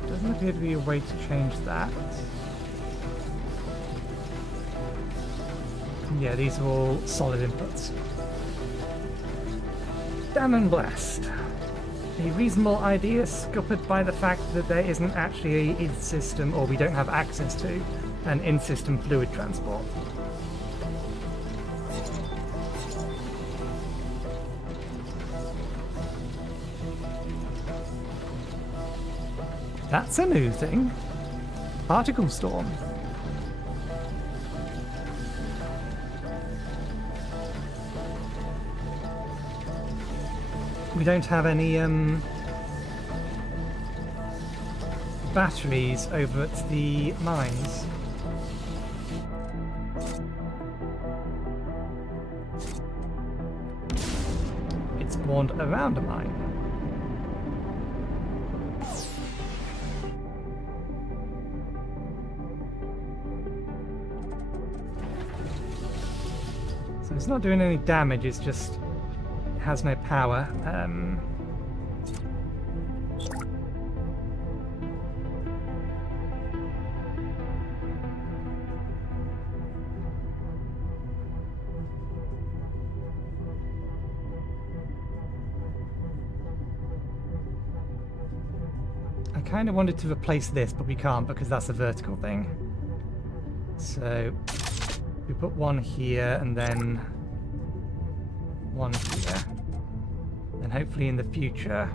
Doesn't appear to be a way to change that. Yeah, these are all solid inputs. Damn and blast. A reasonable idea scuppered by the fact that there isn't actually a in-system, or we don't have access to, an in-system fluid transport. That's a new thing. Particle storm. We don't have any batteries over at the mines. It's spawned around a mine. So it's not doing any damage, it's just it has no power. I kind of wanted to replace this, but we can't because that's a vertical thing. So we put one here and then one here. And hopefully in the future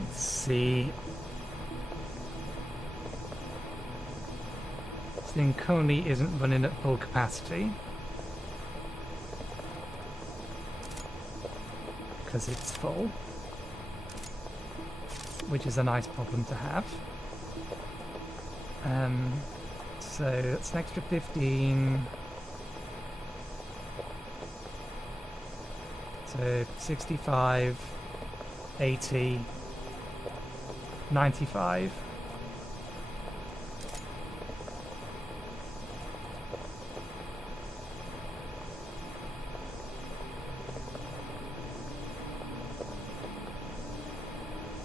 let's see. This thing currently isn't running at full capacity. Because it's full, which is a nice problem to have. So that's an extra 15. So 65, 80, 95.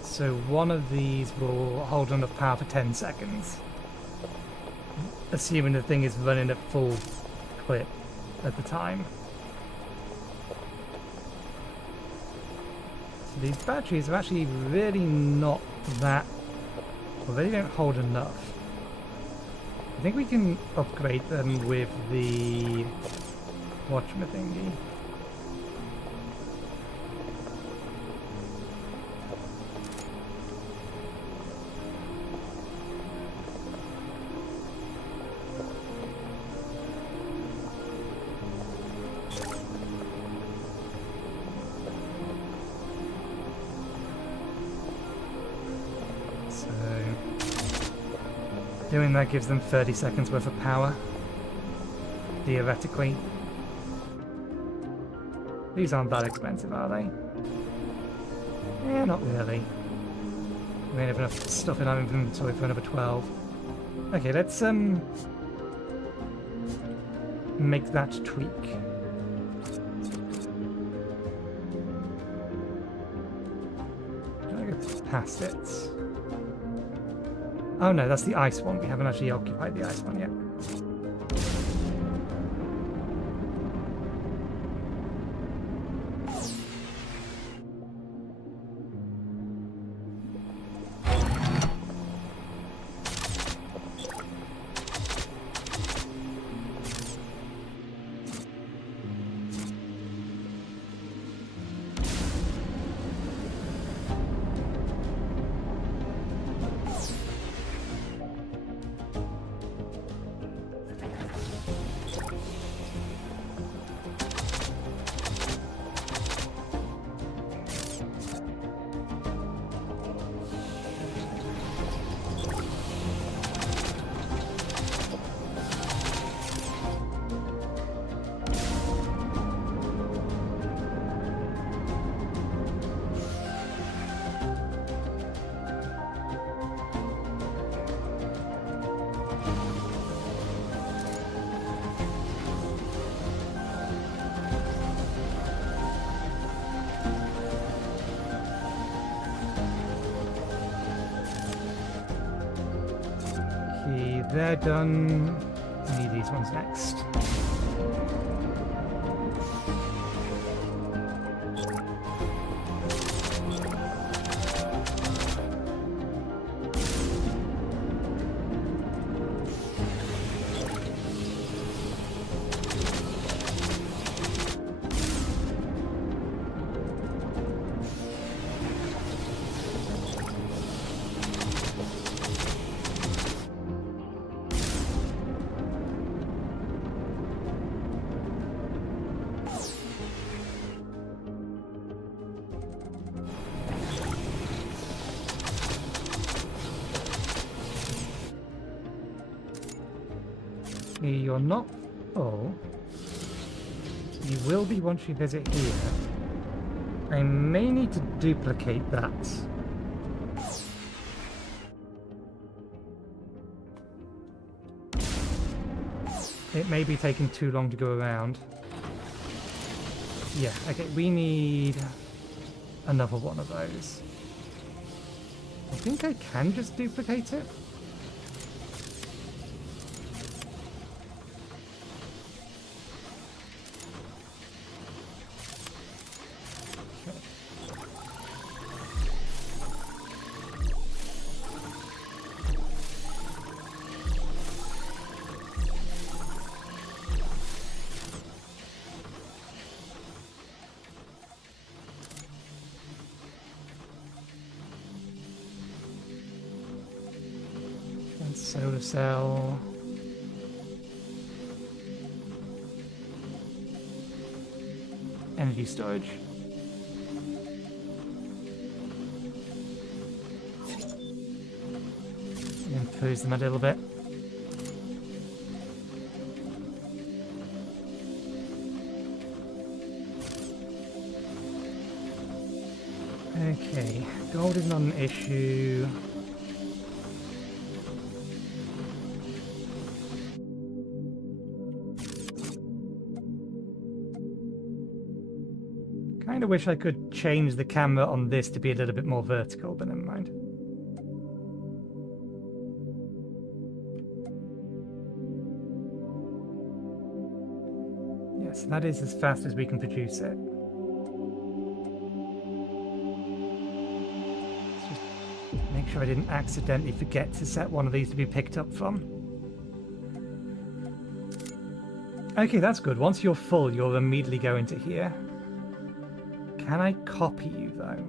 So one of these will hold enough power for 10 seconds. Assuming the thing is running at full clip at the time. So these batteries are actually really not that... well, they don't hold enough. I think we can upgrade them with the... whatchamathingy. Doing that gives them 30 seconds worth of power, theoretically. These aren't that expensive, are they? Yeah, not really. We don't have enough stuff in our inventory for another 12. Okay, let's make that tweak. Can I go past it? Oh no, that's the ice one. We haven't actually occupied the ice one yet. They're done. I need these ones next. Okay, you're not full. You will be once you visit here. I may need to duplicate that. It may be taking too long to go around. Yeah, okay, we need another one of those. I think I can just duplicate it. Solar cell. Energy storage. Impose them a little bit. Okay, gold is not an issue. I wish I could change the camera on this to be a little bit more vertical, but never mind. Yes, that is as fast as we can produce it. Let's just make sure I didn't accidentally forget to set one of these to be picked up from. Okay, that's good. Once you're full, you'll immediately go into here. Can I copy you, though?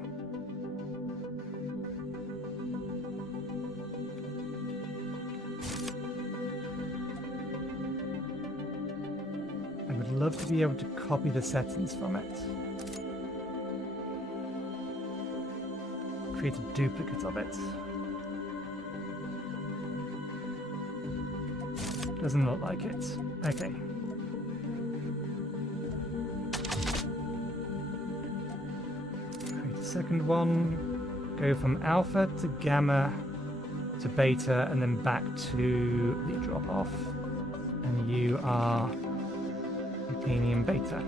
I would love to be able to copy the settings from it. Create a duplicate of it. Doesn't look like it. Okay. Second one, go from alpha to gamma to beta and then back to the drop off. And you are titanium beta.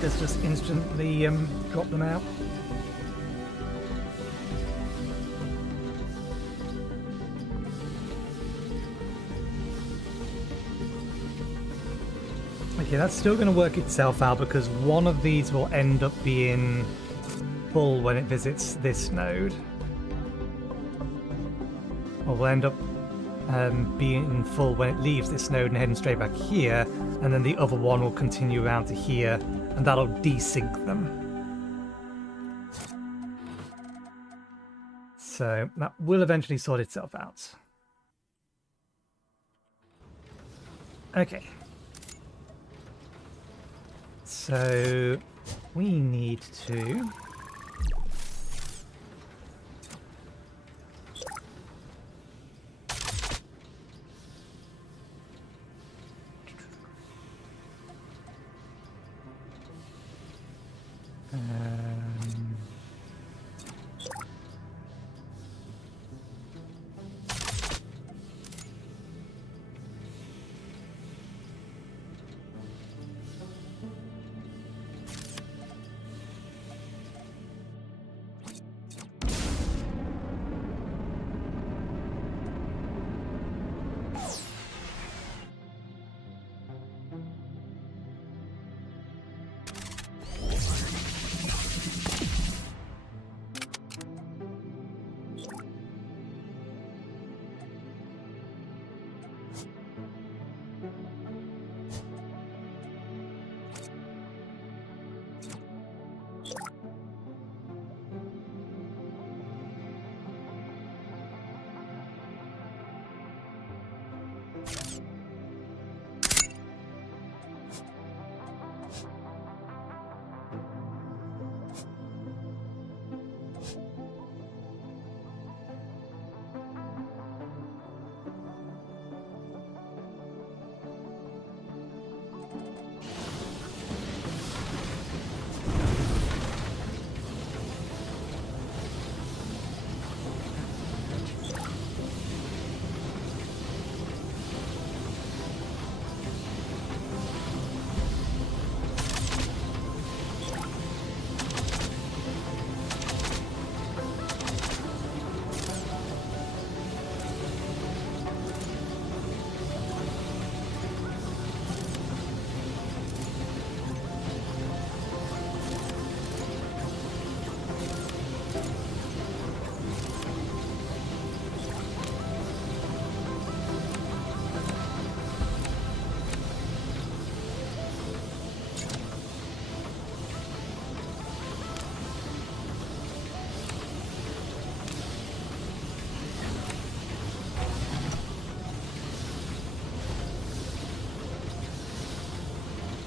Does just instantly drop them out. Okay, that's still going to work itself out because one of these will end up being full when it visits this node. Or will end up being full when it leaves this node and heading straight back here, and then the other one will continue around to here, and that'll desync them. So that will eventually sort itself out. Okay. So we need to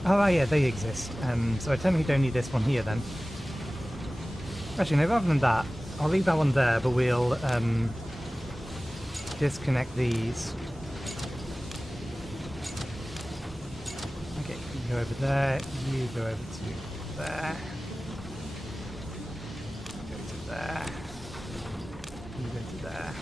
Oh, right, yeah, they exist. So I technically don't need this one here then. Actually, no, rather than that, I'll leave that one there, but we'll disconnect these. Okay, you go over there, you go over to there. Go to there. You go to there.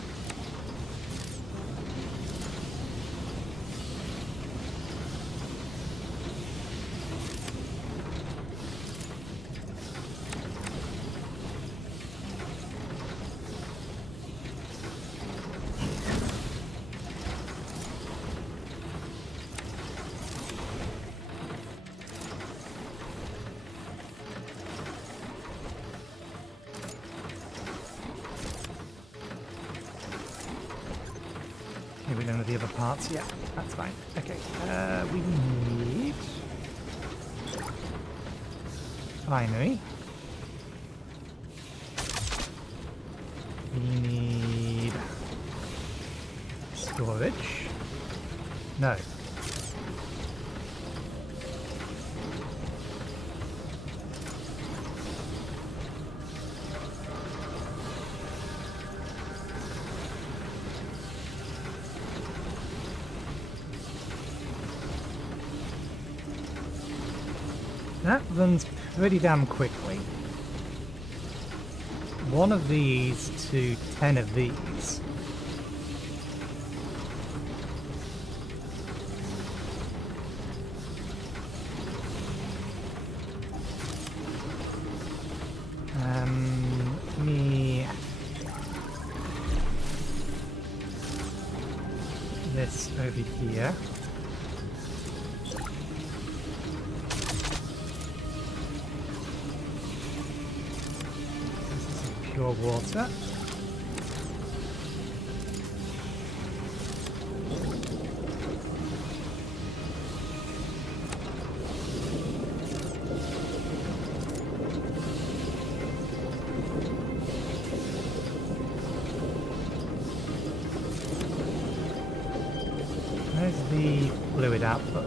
Okay, we don't know the other parts yet. That's fine. Okay, we need binary. We need storage. No. That runs pretty damn quickly. One of these to 10 of these. Me this over here. Pure water. There's the fluid output.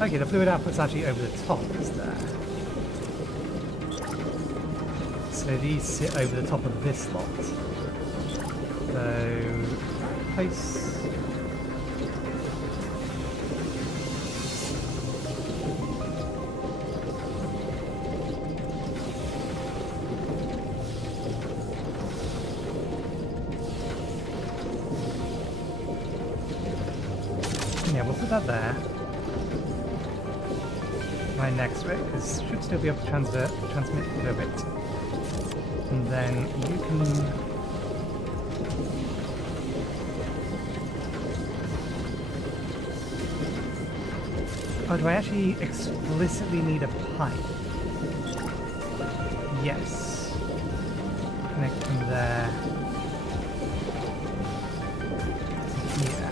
Okay, the fluid output's actually over the top, is there? So these sit over the top of this lot. So place. Yeah, we'll put that there. Right next to it, because should still be able to transmit a little bit. And then you can oh, do I actually explicitly need a pipe? Yes. Connect from there to here.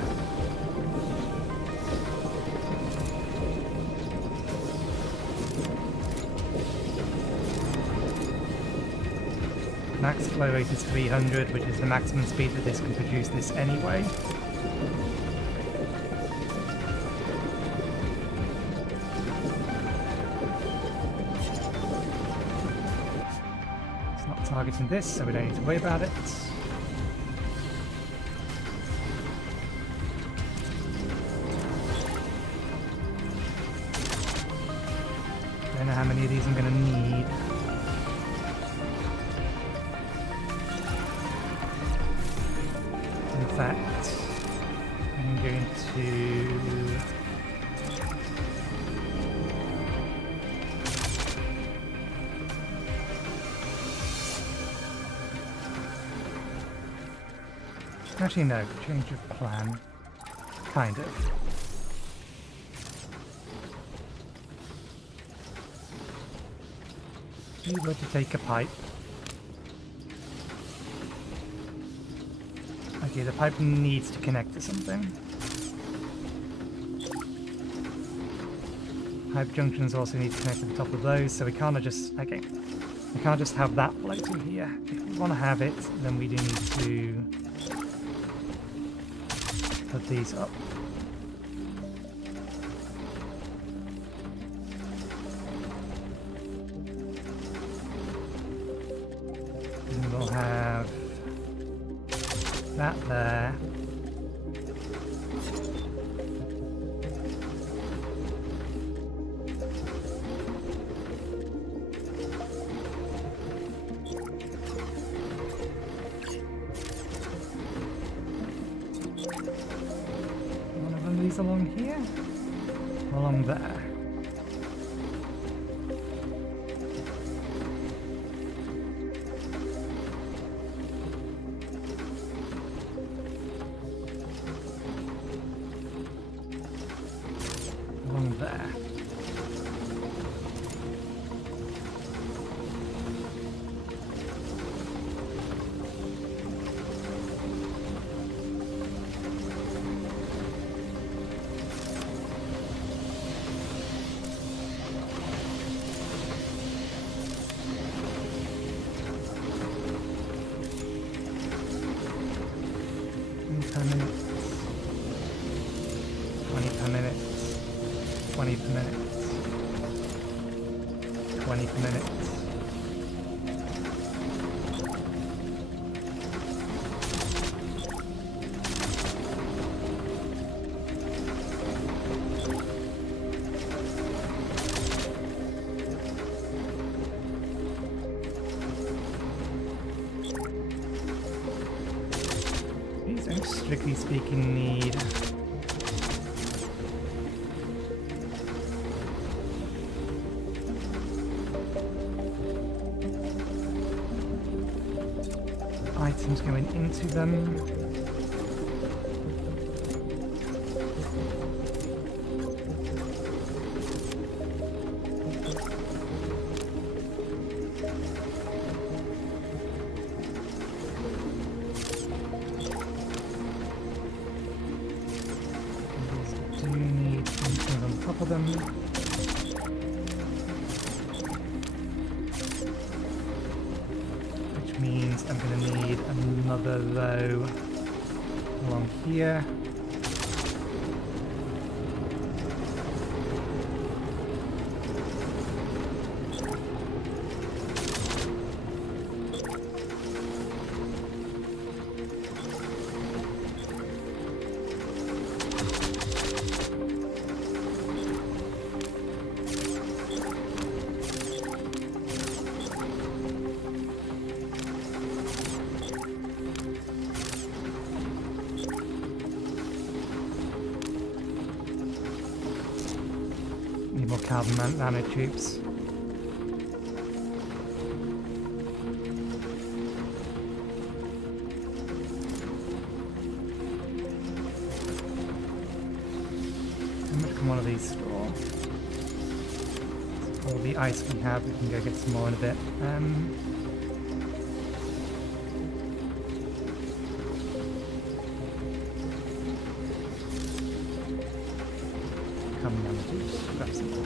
Max flow rate is 300, which is the maximum speed that this can produce this anyway. It's not targeting this, so we don't need to worry about it. Don't know how many of these I'm going to need. In fact, I'm going to... Actually, no. Change of plan. Kind of. If you were to take a pipe. Okay, the pipe needs to connect to something. Pipe junctions also need to connect to the top of those, so we can't just... Okay. We can't just have that floating here. If we want to have it, then we do need to put these up. And we'll have that there. One of them these along here, along there. Along there. Per minute, 20 per minute, 20 per minute, 20 per minute. These don't, strictly speaking, need items going into them. Do need something on top of them. Which means I'm going to need another row along here. Need more carbon nanotubes. How much can one of these store? All the ice we have, we can go get some more in a bit. Carbon nanotubes, grab some more.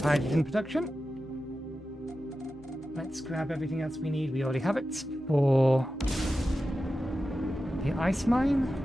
have hydrogen production. Let's grab everything else we need. We already have it for the ice mine.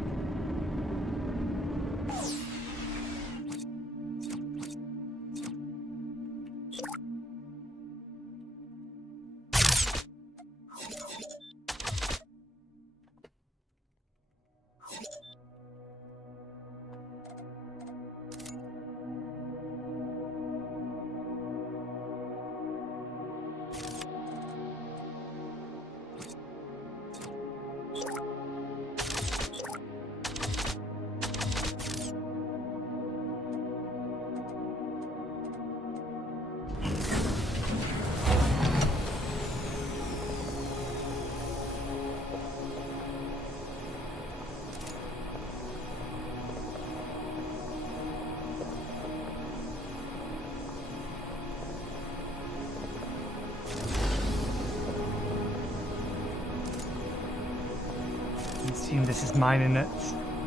Assume this is mining it.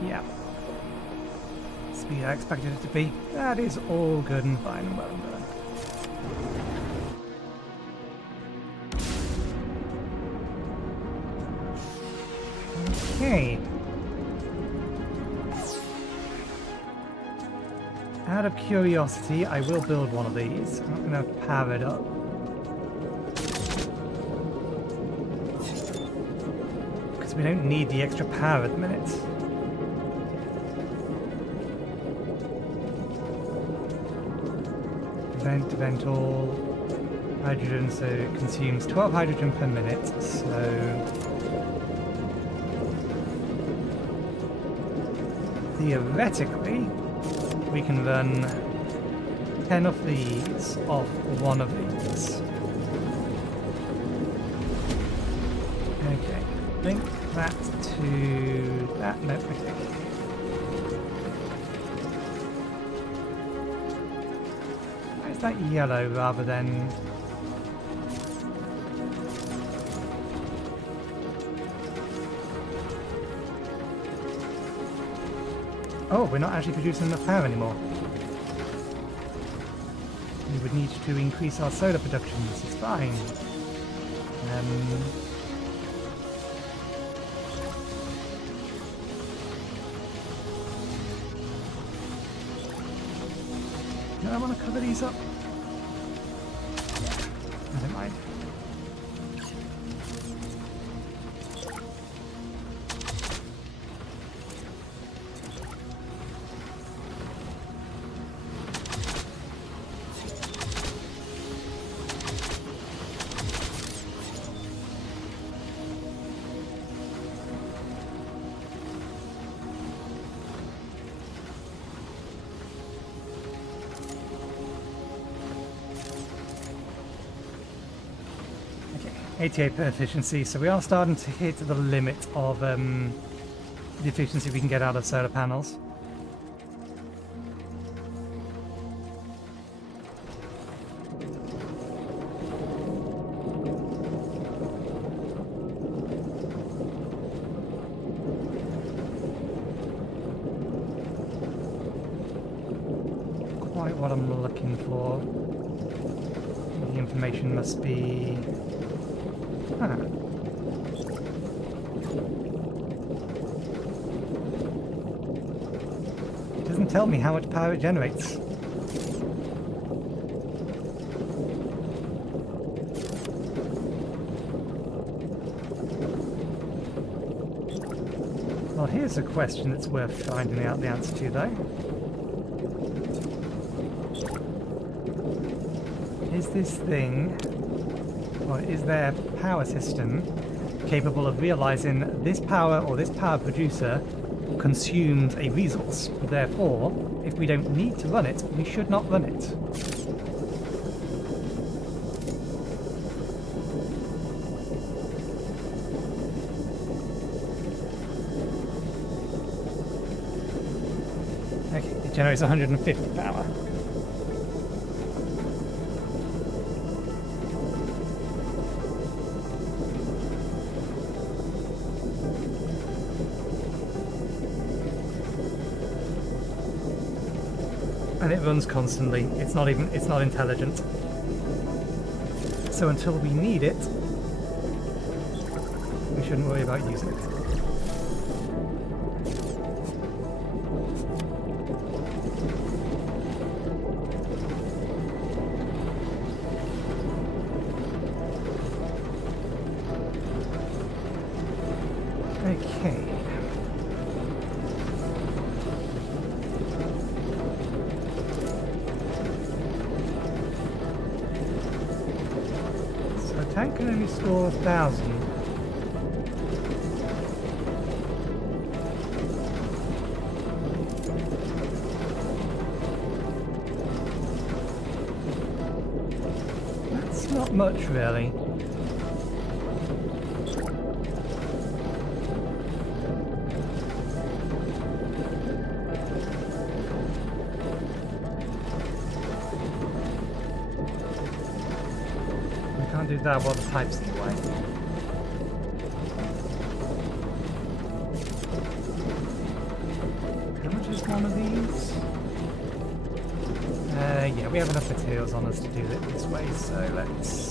Yeah. Speed I expected it to be. That is all good and fine and well done. Okay. Out of curiosity, I will build one of these. I'm not going to power it up. We don't need the extra power at the minute. Vent all. Hydrogen, so it consumes 12 hydrogen per minute, so... theoretically, we can run 10 of these off one of these. Okay, link that to that. No, okay. Why is that yellow rather than... Oh, we're not actually producing enough power anymore. We would need to increase our solar production. This is fine. Do I want to cover these up? I don't mind. Okay, 88% efficiency, so we are starting to hit the limit of the efficiency we can get out of solar panels. Quite what I'm looking for. The information must be... Huh. It doesn't tell me how much power it generates. Well, here's a question that's worth finding out the answer to, though. Is this thing, or is their power system capable of realizing this power or this power producer consumes a resource? Therefore, if we don't need to run it, we should not run it. Okay, it generates 150 power. and it runs constantly. It's not intelligent. So until we need it, we shouldn't worry about using it. Okay. So a tank can only store 1,000. That's not much, really. Do that while the pipe's in the way. How much is one of these? Yeah, we have enough materials on us to do it this way, so let's...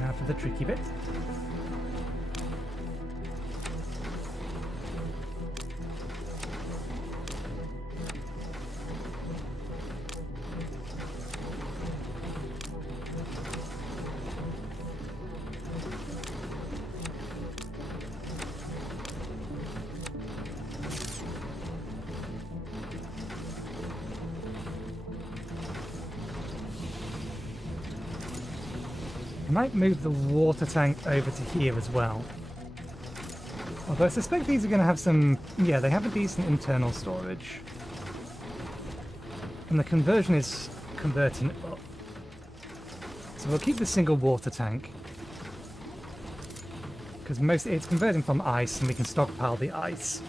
Now for the tricky bit. I might move the water tank over to here as well. Although I suspect these are going to have some... Yeah, they have a decent internal storage. And the conversion is converting up. So we'll keep the single water tank. Because it's converting from ice, and we can stockpile the ice.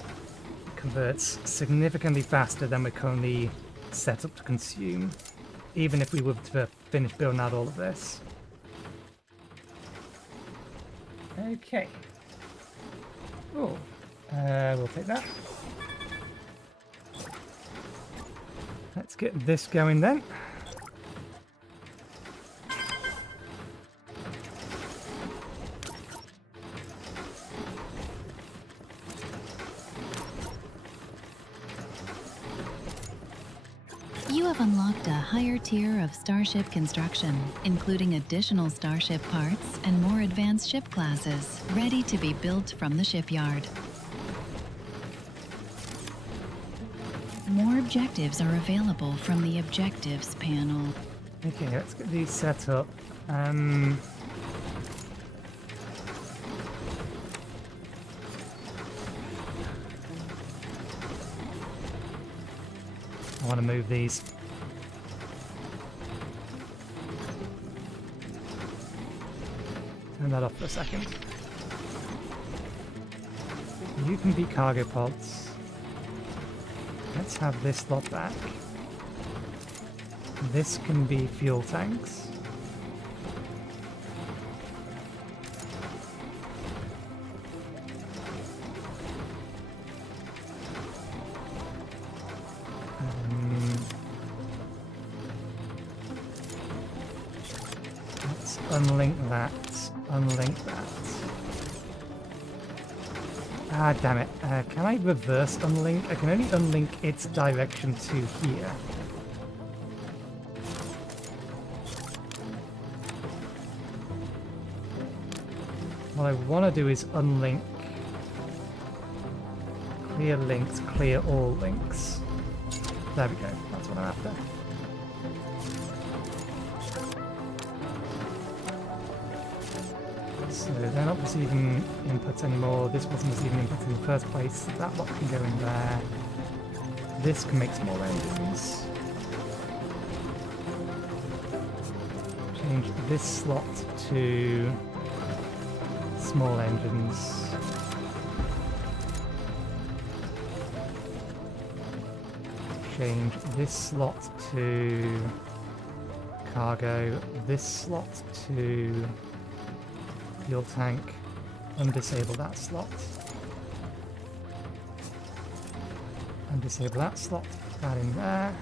It converts significantly faster than we're currently set up to consume. Even if we were to finish building out all of this. Okay. Oh, we'll take that. Let's get this going then. You have unlocked a higher tier of starship construction, including additional starship parts and more advanced ship classes, ready to be built from the shipyard. More objectives are available from the objectives panel. Okay, let's get these set up. I want to move these. Turn that off for a second. You can be cargo pods. Let's have this lot back. This can be fuel tanks. Let's unlink that. Unlink that. Ah, damn it. Can I reverse unlink? I can only unlink its direction to here. What I want to do is unlink. Clear links, clear all links. There we go. That's what I'm after. So they're not receiving inputs anymore. This wasn't receiving inputs in the first place. That lot can go in there. This can make small engines. Change this slot to small engines. change this slot to cargo, this slot to fuel tank, and disable that slot. And disable that slot, put that in there.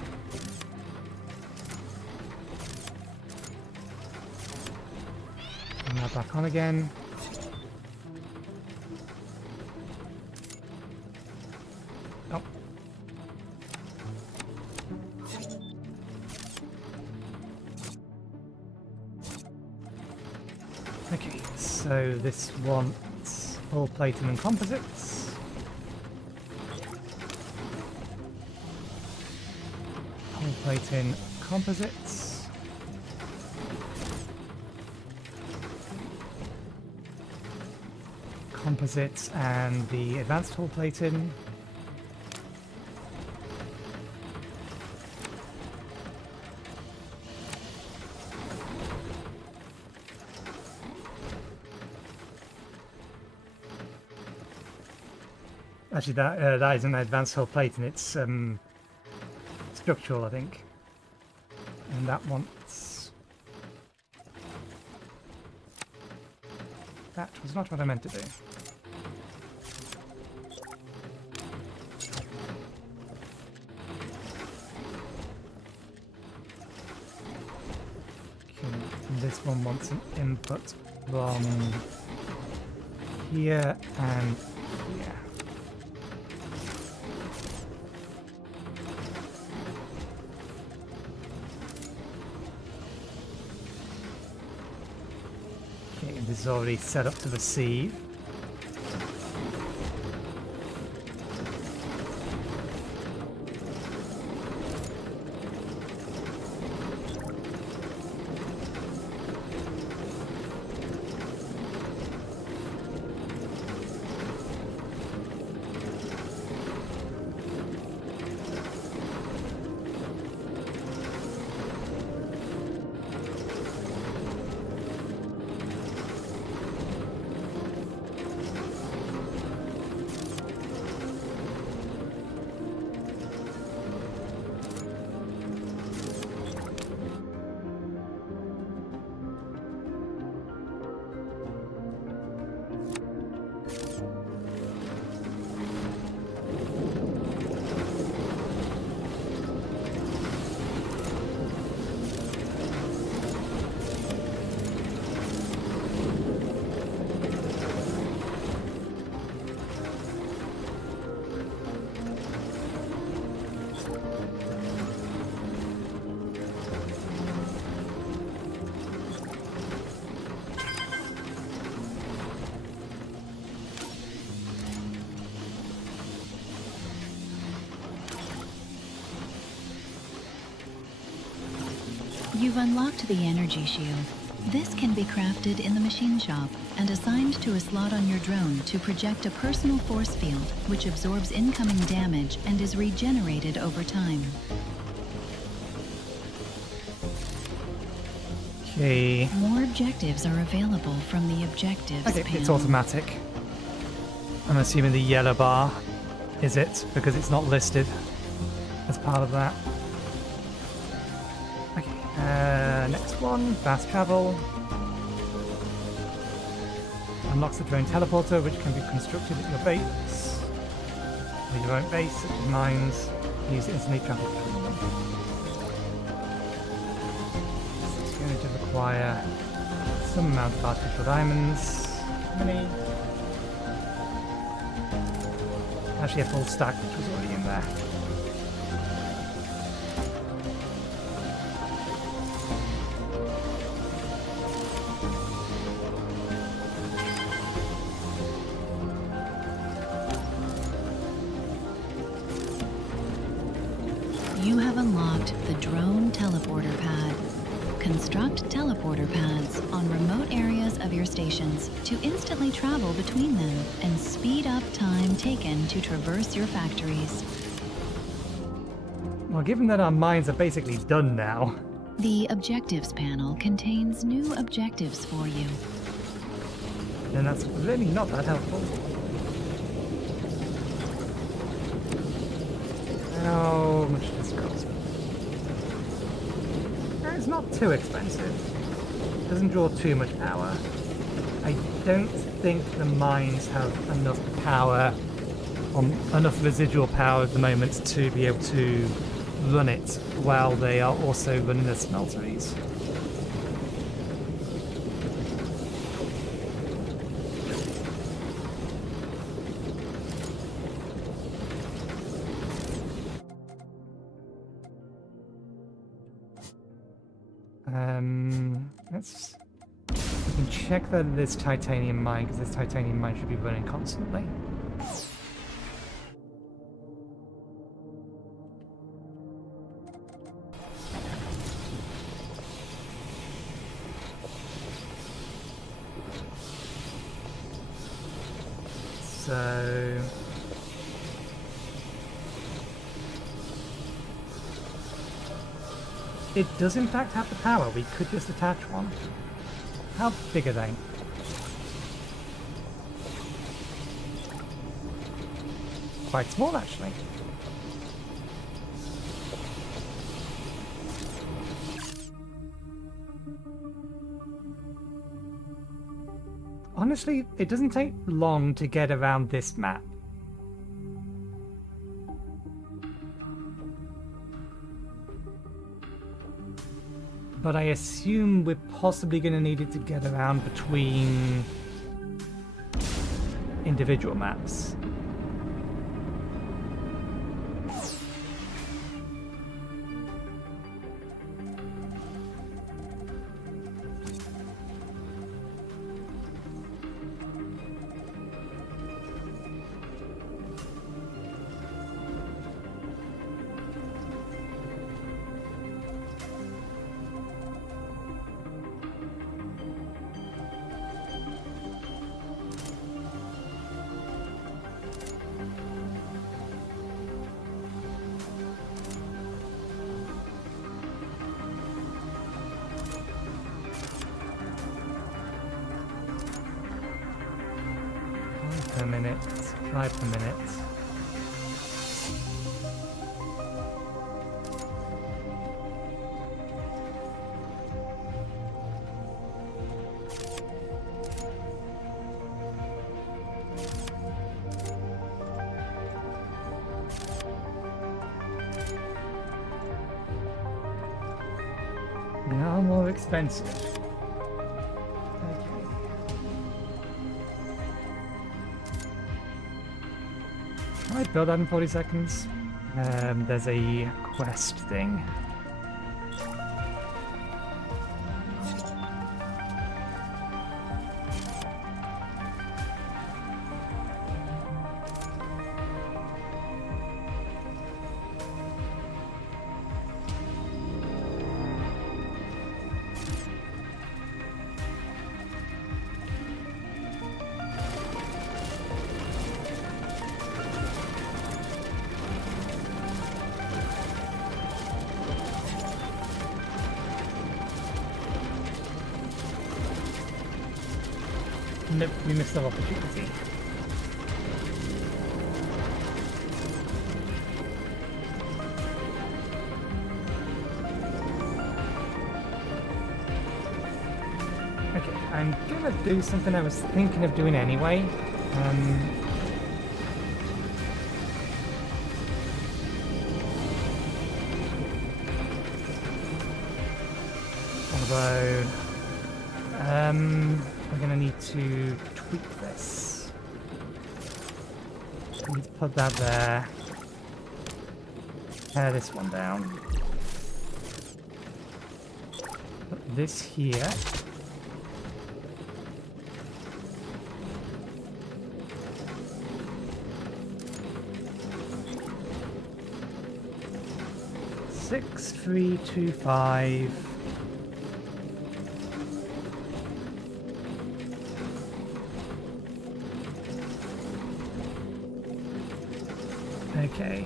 And that back on again. Oh. Okay, so this wants hull plating and composites. Hull plating, composites. Composites and the advanced hull plating. Actually, that isn't advanced hull plating, it's structural, I think. And that wants... That was not what I meant to do. Okay, this one wants an input from here and here. This is already set up to receive. You've unlocked the energy shield. This can be crafted in the machine shop and assigned to a slot on your drone to project a personal force field which absorbs incoming damage and is regenerated over time. Okay. More objectives are available from the objectives Okay, panel. it's automatic. I'm assuming the yellow bar is it, because it's not listed as part of that. Okay, next one, fast travel. Unlocks the drone teleporter, which can be constructed at your base. Or your own base, such as mines. Use it instantly travel between them. It's going to require some amount of artificial diamonds. Many. Actually a full stack, which was already in there. You have unlocked the drone teleporter pad. Construct teleporter pads on remote areas of your stations to instantly travel between them and speed up time taken to traverse your factories. Well, given that our mines are basically done now, The objectives panel contains new objectives for you. then that's really not that helpful. How much does It's not too expensive. It doesn't draw too much power. I don't think the mines have enough power, or enough residual power at the moment to be able to run it while they are also running the smelteries. Let's... We can check that this titanium mine, because this titanium mine should be running constantly. So... It does in fact have the power. We could just attach one. How big are they? Quite small, actually. Honestly, it doesn't take long to get around this map. But I assume we're possibly going to need it to get around between individual maps. Per minute, supply per minute. They are more expensive. I build that in 40 seconds. There's a quest thing. Nope, we missed that opportunity. Okay, I'm gonna do something I was thinking of doing anyway. Although, we're going to need to tweak this. We need to put that there. Tear this one down. Put this here. Six, 3, 2, 5. Okay.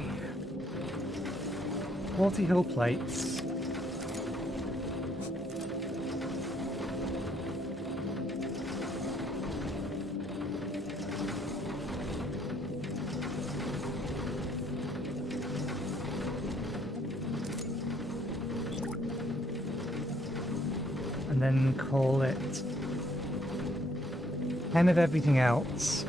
Quality hull plates. and then call it 10 of everything else.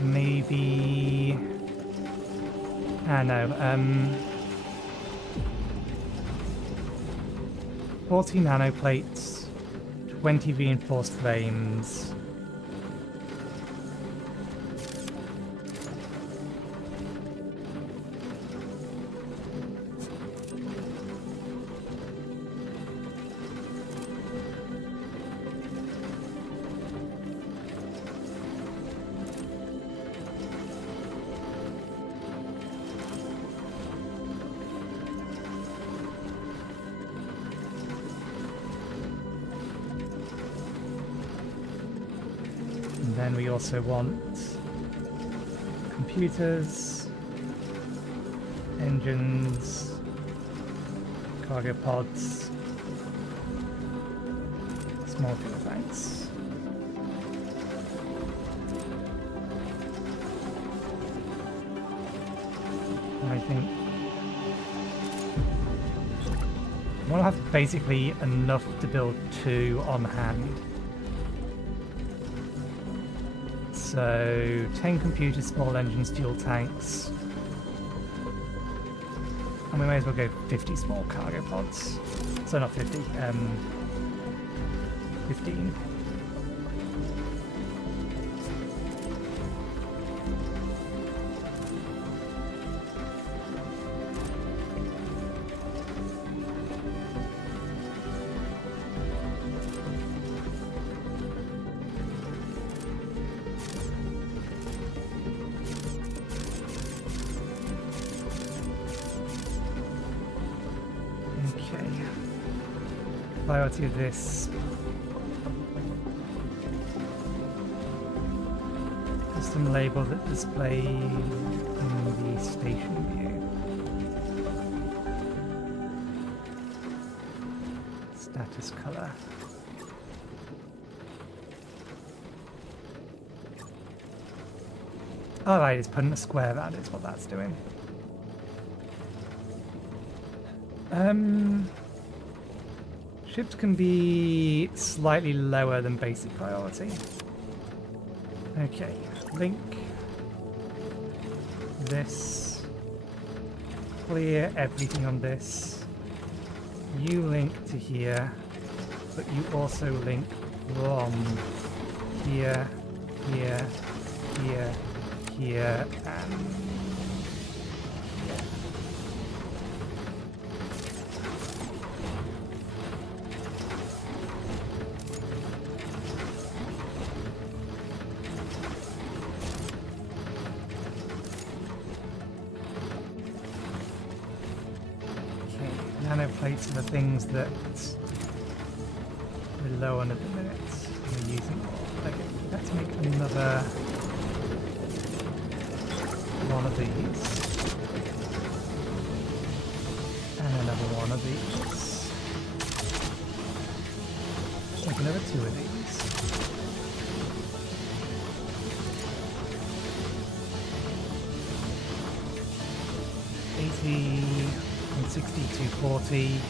Maybe... no, 40 nanoplates, 20 reinforced frames. Then we also want computers, engines, cargo pods, small fuel tanks. I think I want to have basically enough to build 2 on hand. So 10 computers, small engines, fuel tanks. And we may as well go 50 small cargo pods. So not 50, 15. Priority of this. Custom label that display in the station view. Status color. Alright, it's putting a square around it, is what that's doing. Ships can be slightly lower than basic priority. Okay, link this. Clear everything on this. You link to here, but you also link from here, here, here, here, and nanoplates are the things that we're low on at the minute. We're using. Okay, let's make another one of these. And another one of these. Make another 2 of these. And 60 to 40,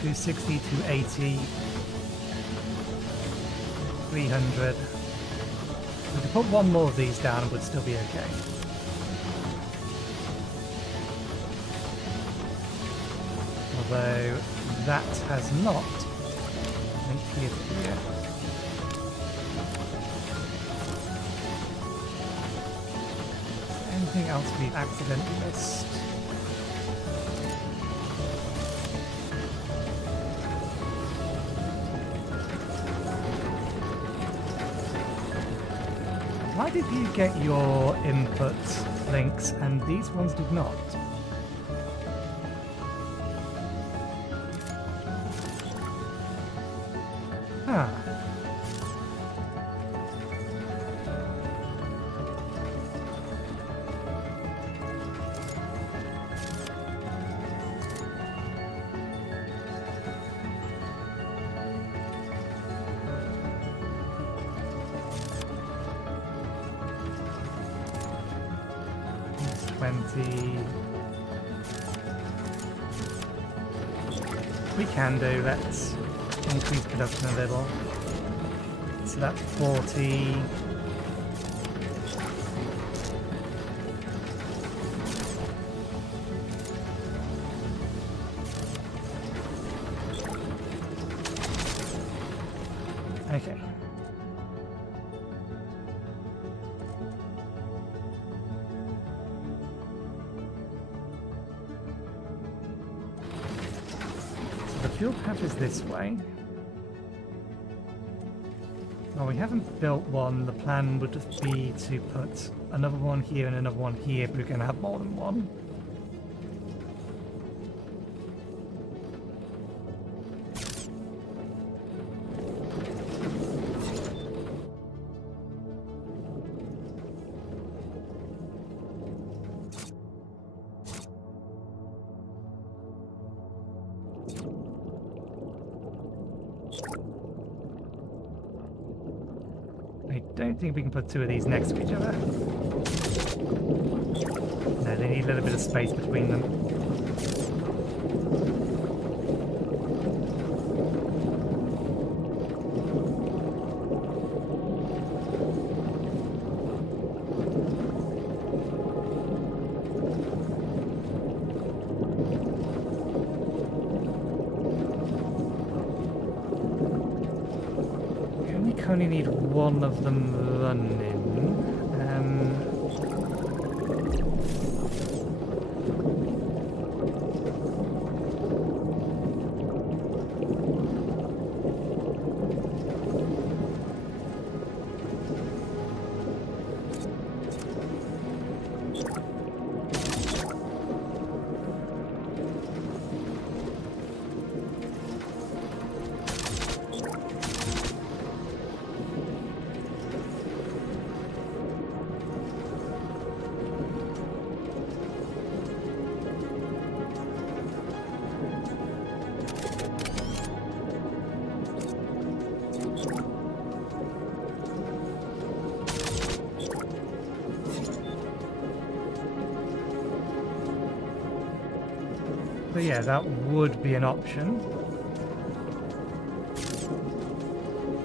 260 to 80, 300. We could put one more of these down and would still be okay. Although that has not linked here to here. Anything else we've accidentally missed? Why did you get your input links and these ones did not? Ah. 20. We can do, let's increase production a little. So that's 40. Okay. So the fuel path is this way. Well, we haven't built one. The plan would just be to put another one here and another one here, but we're going to have more than one. I don't think we can put two of these next to each other. No, they need a little bit of space between them. Only need one of them running. So yeah, that would be an option.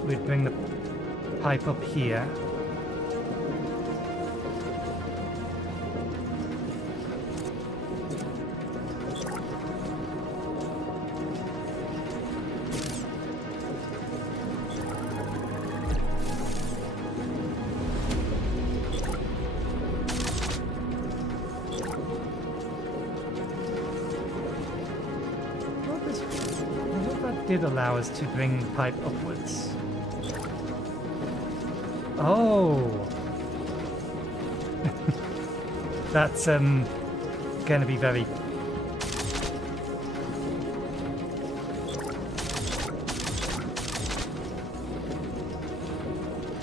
We'd bring the pipe up here. Did allow us to bring the pipe upwards. Oh! That's gonna be very...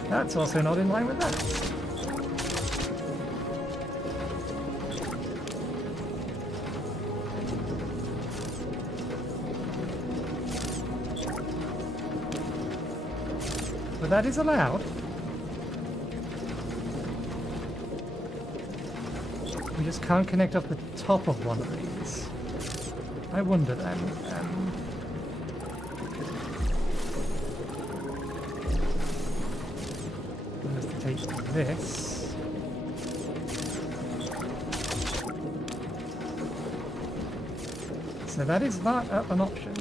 That's also not in line with that. But that is allowed. We just can't connect up the top of one of these. I wonder then. Let's take this. So that is an option.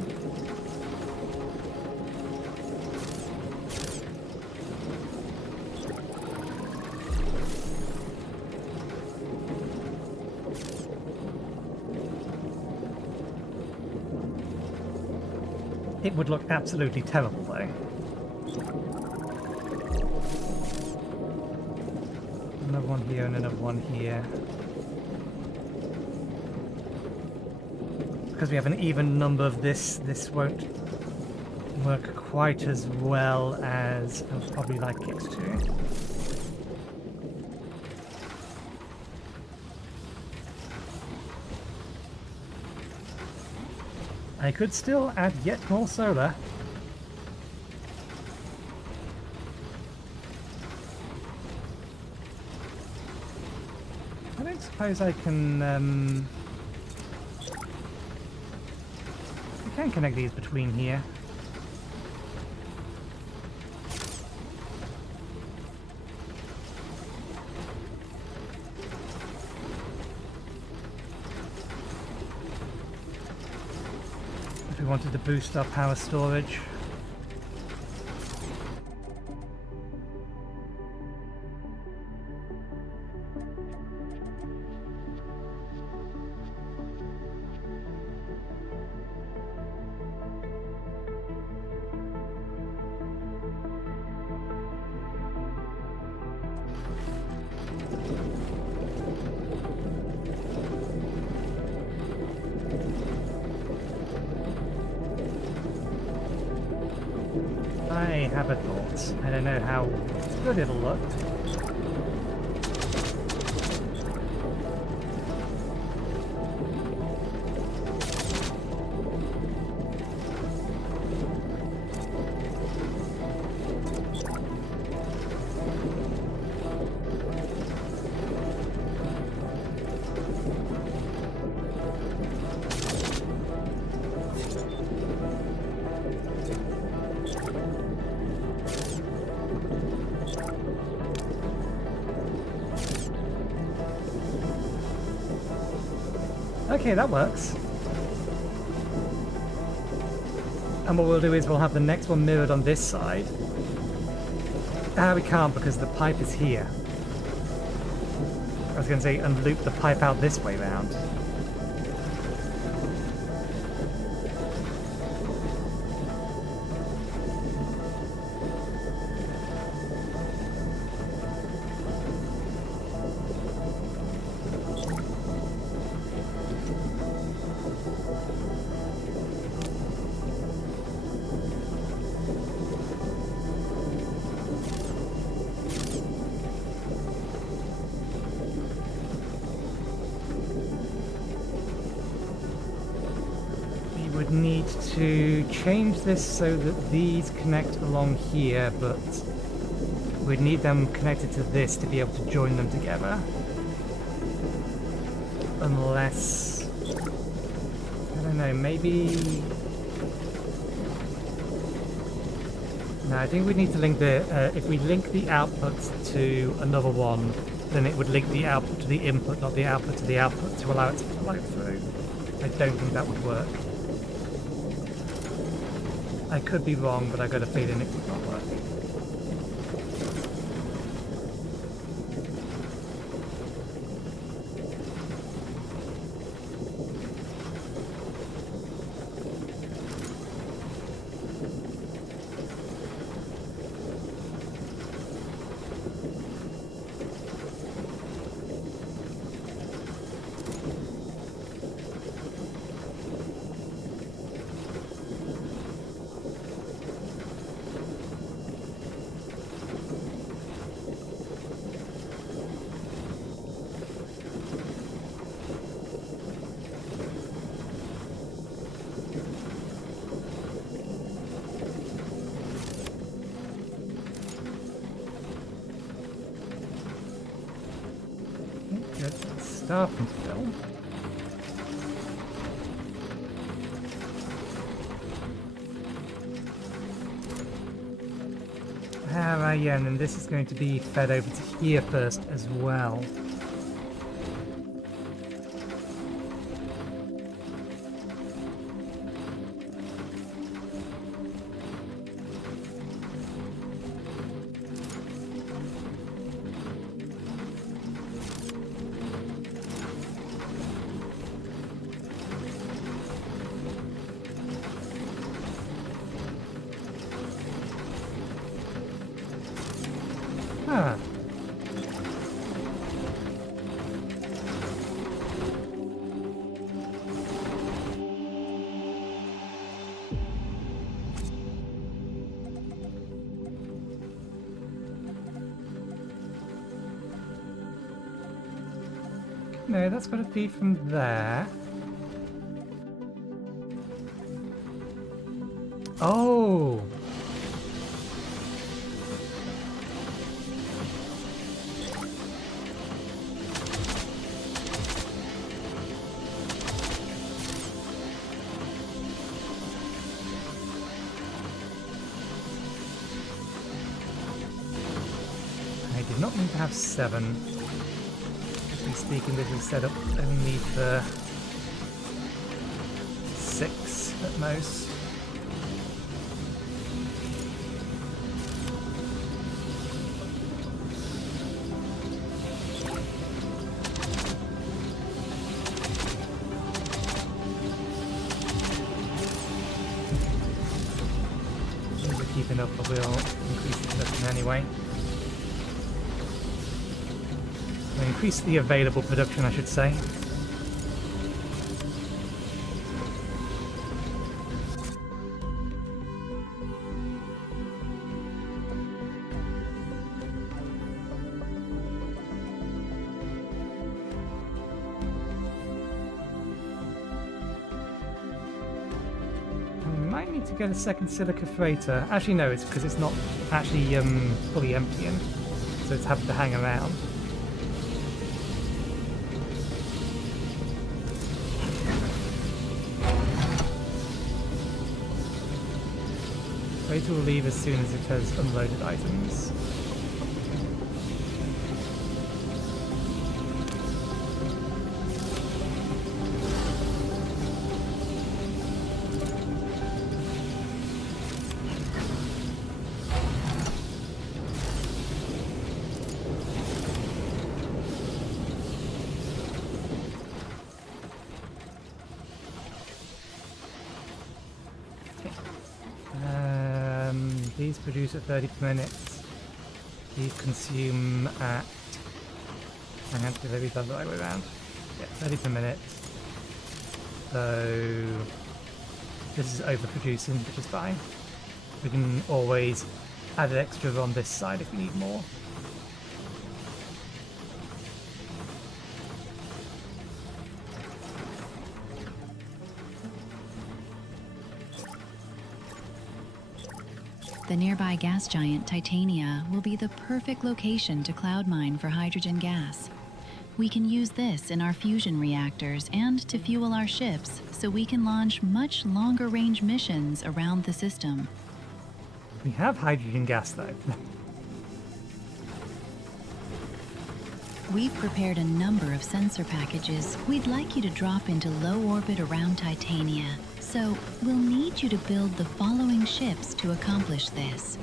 It would look absolutely terrible, though. Another one here and another one here. Because we have an even number of this won't work quite as well as I would probably like it to. I could still add yet more solar. I don't suppose I can connect these between here. If we wanted to boost our power storage. I have a thought. I don't know how good it'll look. Okay, that works. And what we'll do is we'll have the next one mirrored on this side. Ah, we can't because the pipe is here. I was going to say, and loop the pipe out this way round. Need to change this so that these connect along here, but we'd need them connected to this to be able to join them together. Unless, I don't know, maybe... No, I think we need to link the, if we link the output to another one, then it would link the output to the input, not the output to the output, to allow it to flow through. I don't think that would work. I could be wrong, but I got a feeling it would not work. Stuff and film. Right, yeah, and then this is going to be fed over to here first as well. Huh. No, that's got to feed from there. Oh! do not need to have 7. Strictly speaking, this is set up only for 6 at most. Keeping up, but we'll increase the production anyway. We'll increase the available production, I should say. To get a second silica freighter. Actually no, it's because it's not actually fully emptying, so it's having to hang around. Freighter will leave as soon as it has unloaded items. These produce at 30 per minute. These consume at... hang on, did I read that the right way around? Yeah, 30 per minute. So... this is overproducing, which is fine. We can always add an extra on this side if we need more. The nearby gas giant Titania will be the perfect location to cloud mine for hydrogen gas. We can use this in our fusion reactors and to fuel our ships, so we can launch much longer range missions around the system. We have hydrogen gas though. We've prepared a number of sensor packages we'd like you to drop into low orbit around Titania. So, we'll need you to build the following ships to accomplish this.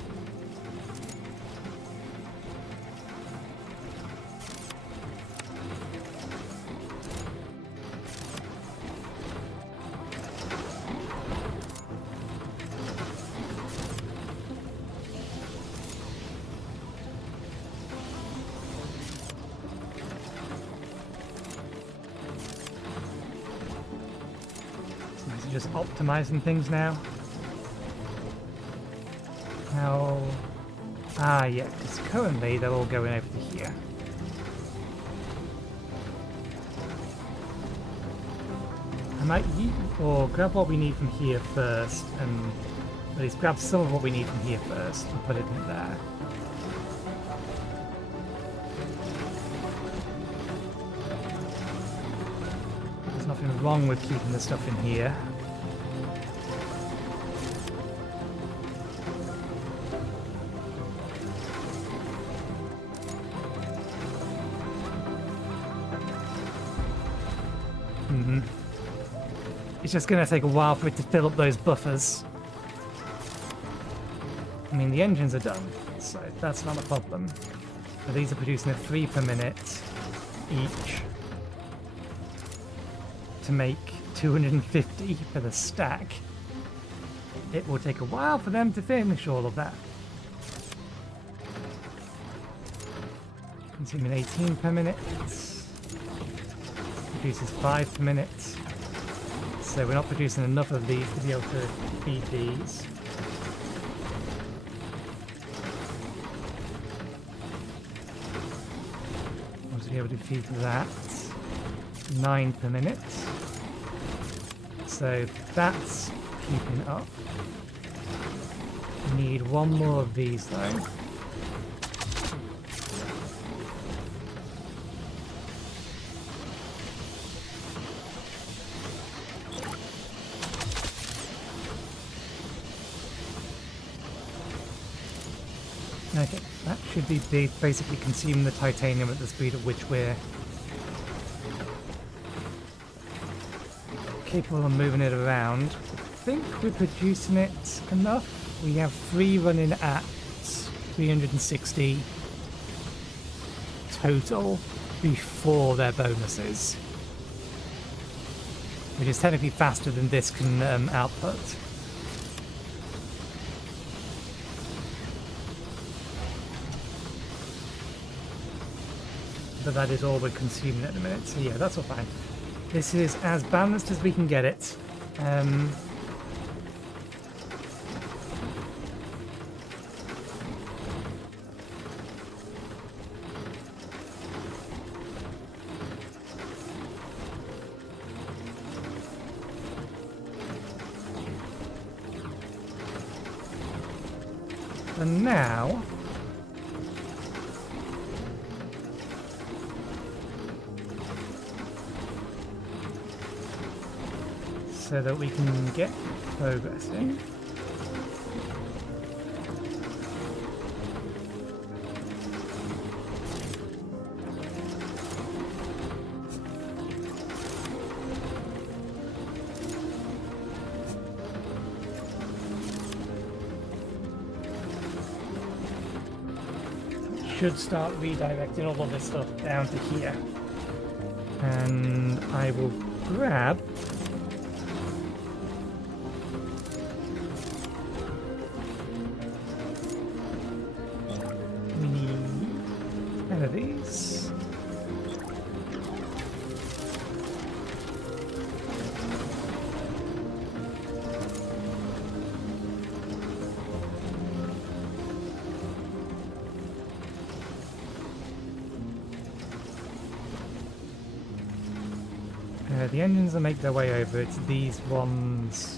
Just optimizing things now. How? Ah, yeah, because currently they're all going over to here. I might or grab what we need from here first, and at least grab some of what we need from here first and put it in there. There's nothing wrong with keeping the stuff in here. It's just going to take a while for it to fill up those buffers. I mean, the engines are done, so that's not a problem. But these are producing at 3 per minute each to make 250 for the stack. It will take a while for them to finish all of that. Consuming 18 per minute. Produces 5 per minute. So we're not producing enough of these to be able to feed these. Want to be able to feed that. 9 per minute. So that's keeping up. We need one more of these though. Okay, that should be basically consuming the titanium at the speed at which we're capable of moving it around. I think we're producing it enough. We have 3 running at 360 total before their bonuses, which is technically faster than this can output. But that is all we're consuming at the minute, so yeah, that's all fine. This is as balanced as we can get it. And now so that we can get progressing. Should start redirecting all of this stuff down to here. And I will grab of these. The engines that make their way over, it's these ones.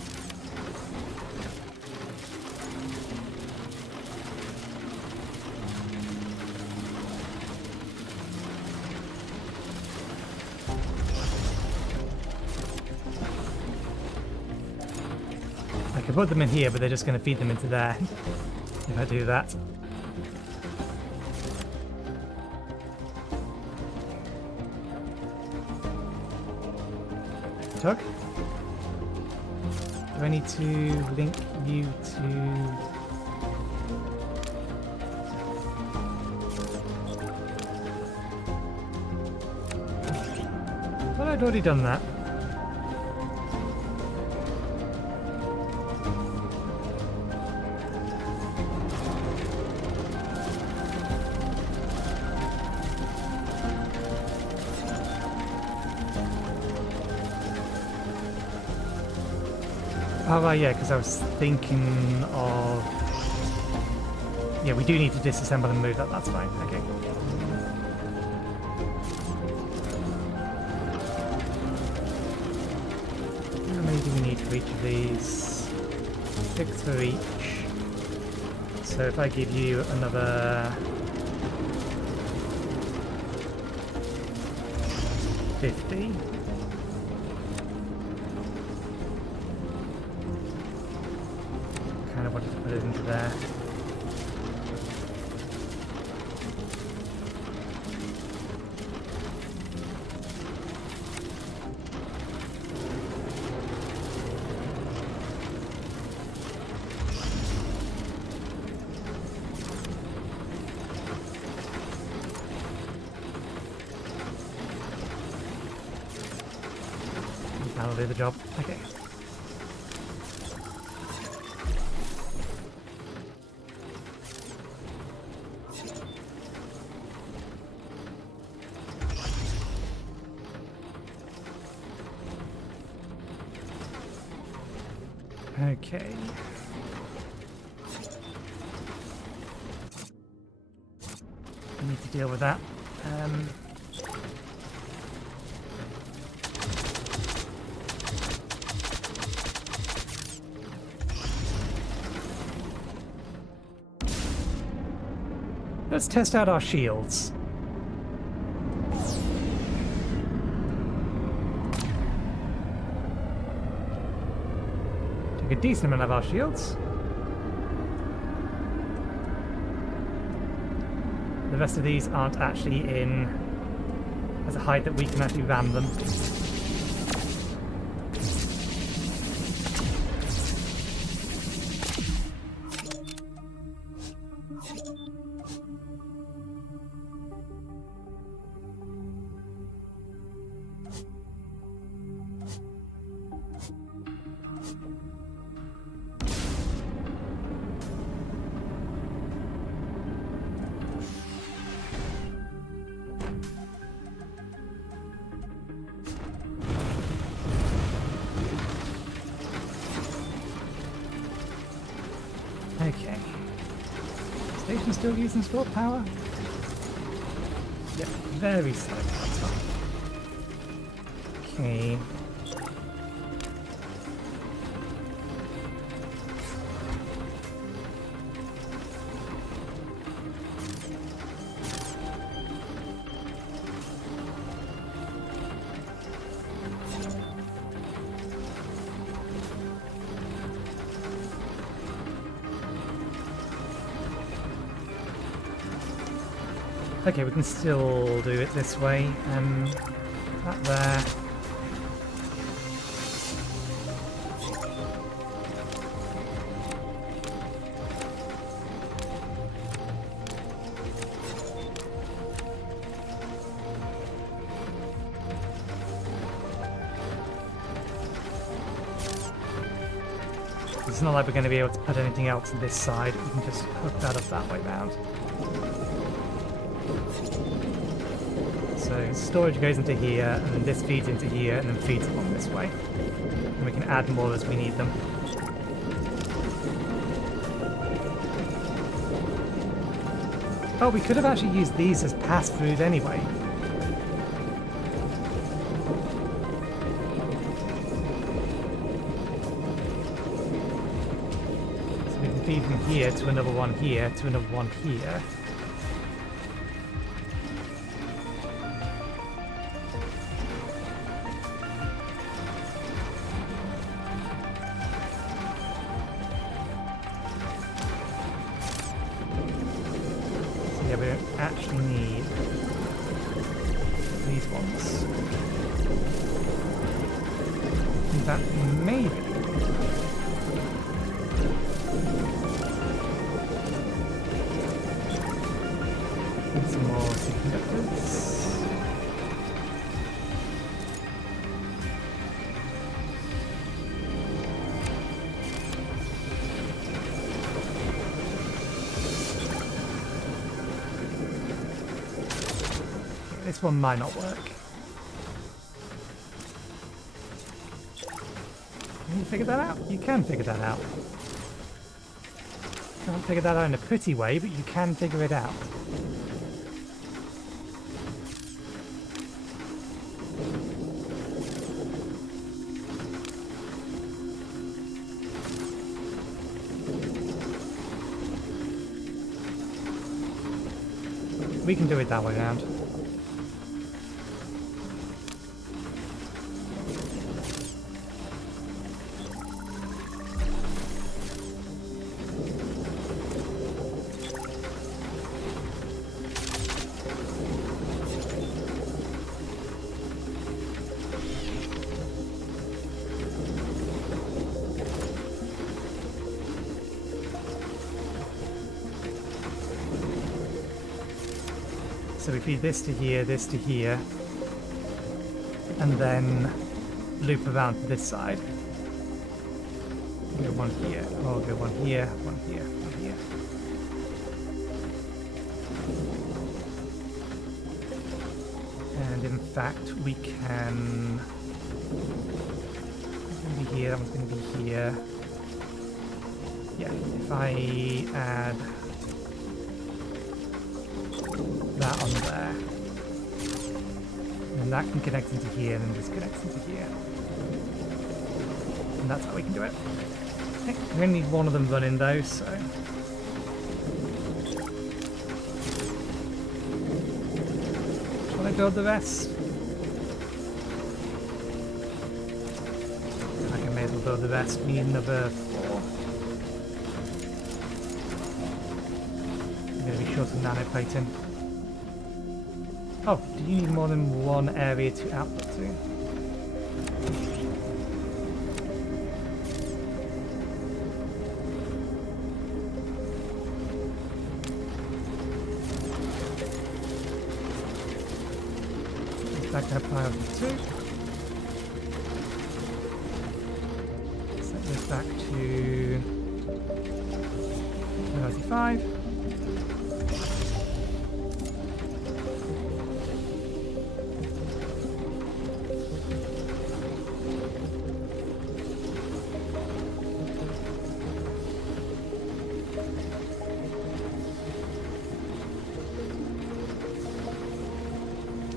I could put them in here, but they're just going to feed them into there if I do that. Tug? Do I need to link you to... I thought I'd already done that. Oh, right, yeah, because I was thinking of... Yeah, we do need to disassemble and move that, that's fine, okay. How many do we need for each of these? 6 for each. So if I give you another... 50... I wanted to put it into there. That'll do the job. Okay. Okay. I need to deal with that. Let's test out our shields. A decent amount of our shields. The rest of these aren't actually in as a height that we can actually ram them. Okay. Station still using stored power? Yep, very slow that time. Okay. Okay, we can still do it this way. That there. It's not like we're going to be able to put anything else on this side. We can just hook that up that way round. So storage goes into here, and then this feeds into here, and then feeds along this way. And we can add more as we need them. Oh, we could have actually used these as pass-throughs anyway. So we can feed from here to another one here, to another one here. Actually need these ones. In fact, maybe need some more superconductors. This one might not work. Can you figure that out? You can figure that out. You can't figure that out in a pretty way, but you can figure it out. We can do it that way around. So we feed this to here, and then loop around to this side. Go one here, or go one here, one here, one here. And in fact, we can... It's going to be here, that one's going to be here. Yeah, if I add that on there, and that can connect into here, and then this connects into here. And that's how we can do it. Okay, we only need one of them running though, so... Shall I build the rest? I may as well build the rest. We need another 4. I'm going to be short of nanoplating. Oh, do you need more than one area to output to? Back to priority 2. Set this back to priority 5.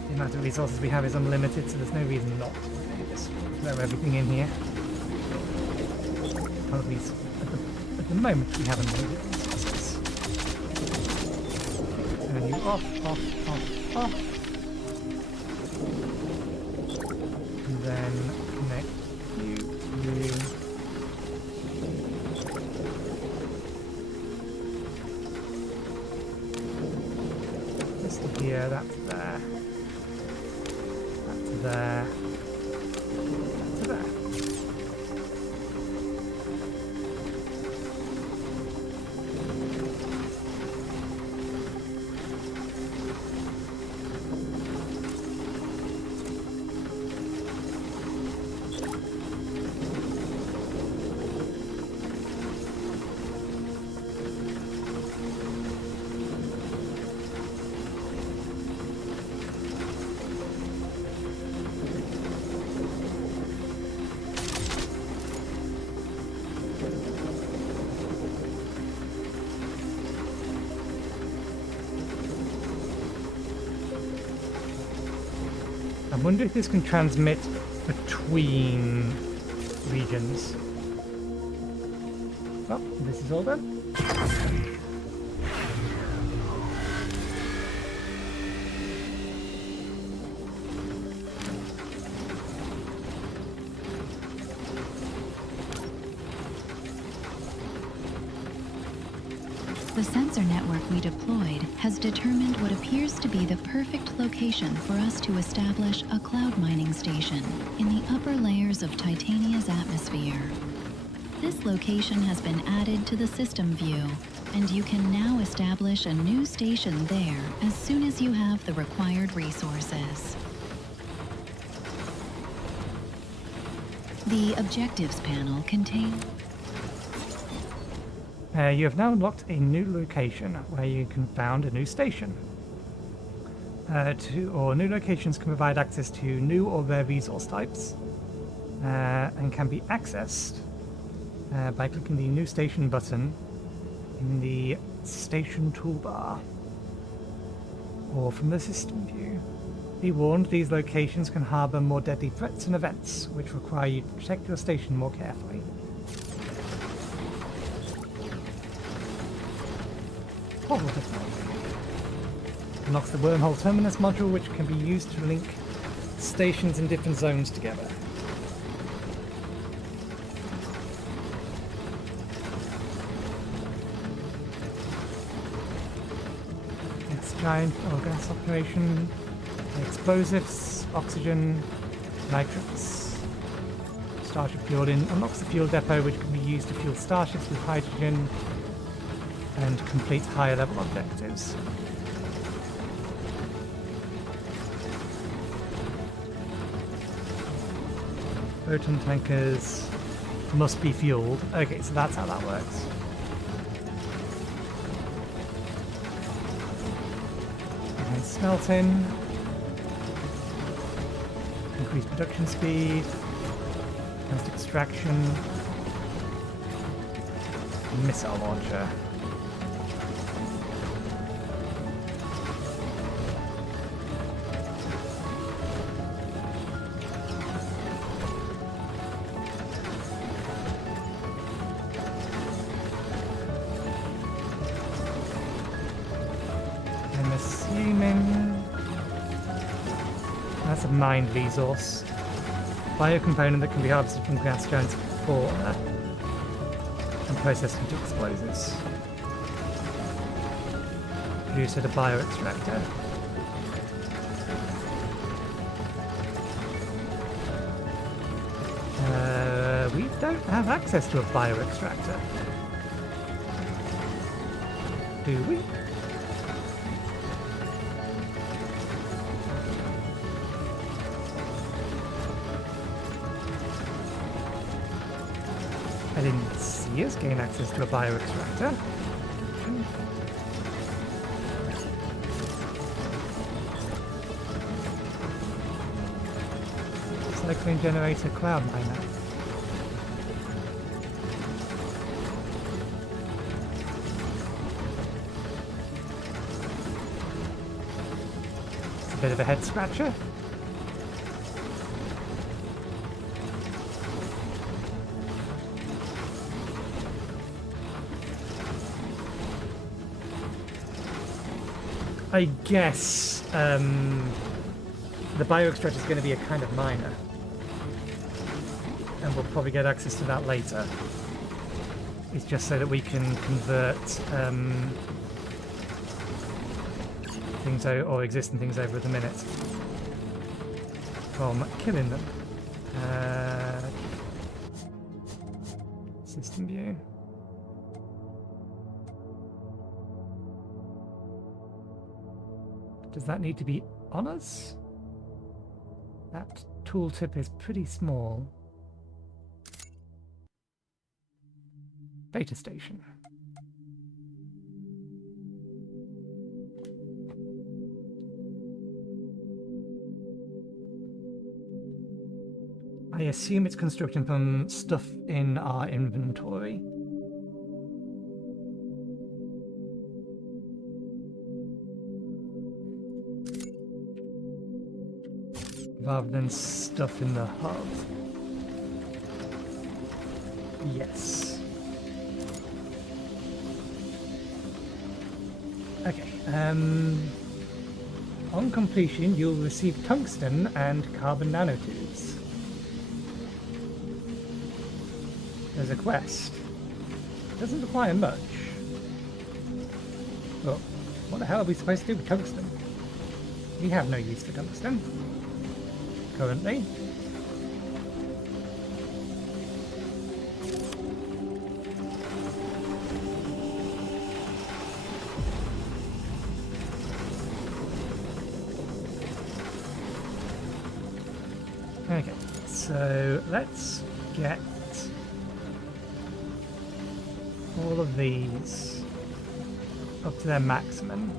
The amount of resources we have is unlimited, so there's no reason not to just throw everything in here. Or at least at the moment we have unlimited resources. Turn you off, off, off, off. And then connect you to this to here, that's there. There. To there. I wonder if this can transmit between regions. Well, this is all done. The sensor network we deployed has determined what appears to be the perfect location for us to establish a cloud mining station in the upper layers of Titania's atmosphere. This location has been added to the system view, and you can now establish a new station there as soon as you have the required resources. The objectives panel contains You have now unlocked a new location where you can found a new station. New locations can provide access to new or rare resource types and can be accessed by clicking the New Station button in the Station toolbar or from the system view. Be warned, these locations can harbour more deadly threats and events, which require you to protect your station more carefully. Unlocks the wormhole terminus module, which can be used to link stations in different zones together. Giant or gas operation, explosives, oxygen, nitrates. Starship fueled in unlocks the fuel depot, which can be used to fuel starships with hydrogen and complete higher level objectives. Photon tankers must be fueled. Okay, so that's how that works. And smelting. Increased production speed. Advanced extraction. Missile launcher. That's a mined resource. Biocomponent that can be harvested from gas giants fauna and processed into explosives. Produced at a bioextractor. we don't have access to a bioextractor. Do we? I didn't see us gain access to a bioextractor. Cyclone generator cloud miner. It's a bit of a head scratcher. I guess the bioextractor is going to be a kind of miner. And we'll probably get access to that later. It's just so that we can convert things or existing things over at the minute from killing them. System view. Does that need to be on us? That tooltip is pretty small. Beta station. I assume it's constructed from stuff in our inventory. Rather than stuff in the hub. Yes. Okay. On completion, you'll receive tungsten and carbon nanotubes. There's a quest. Doesn't require much. Well, what the hell are we supposed to do with tungsten? We have no use for tungsten. Currently. Okay, so let's get all of these up to their maximum.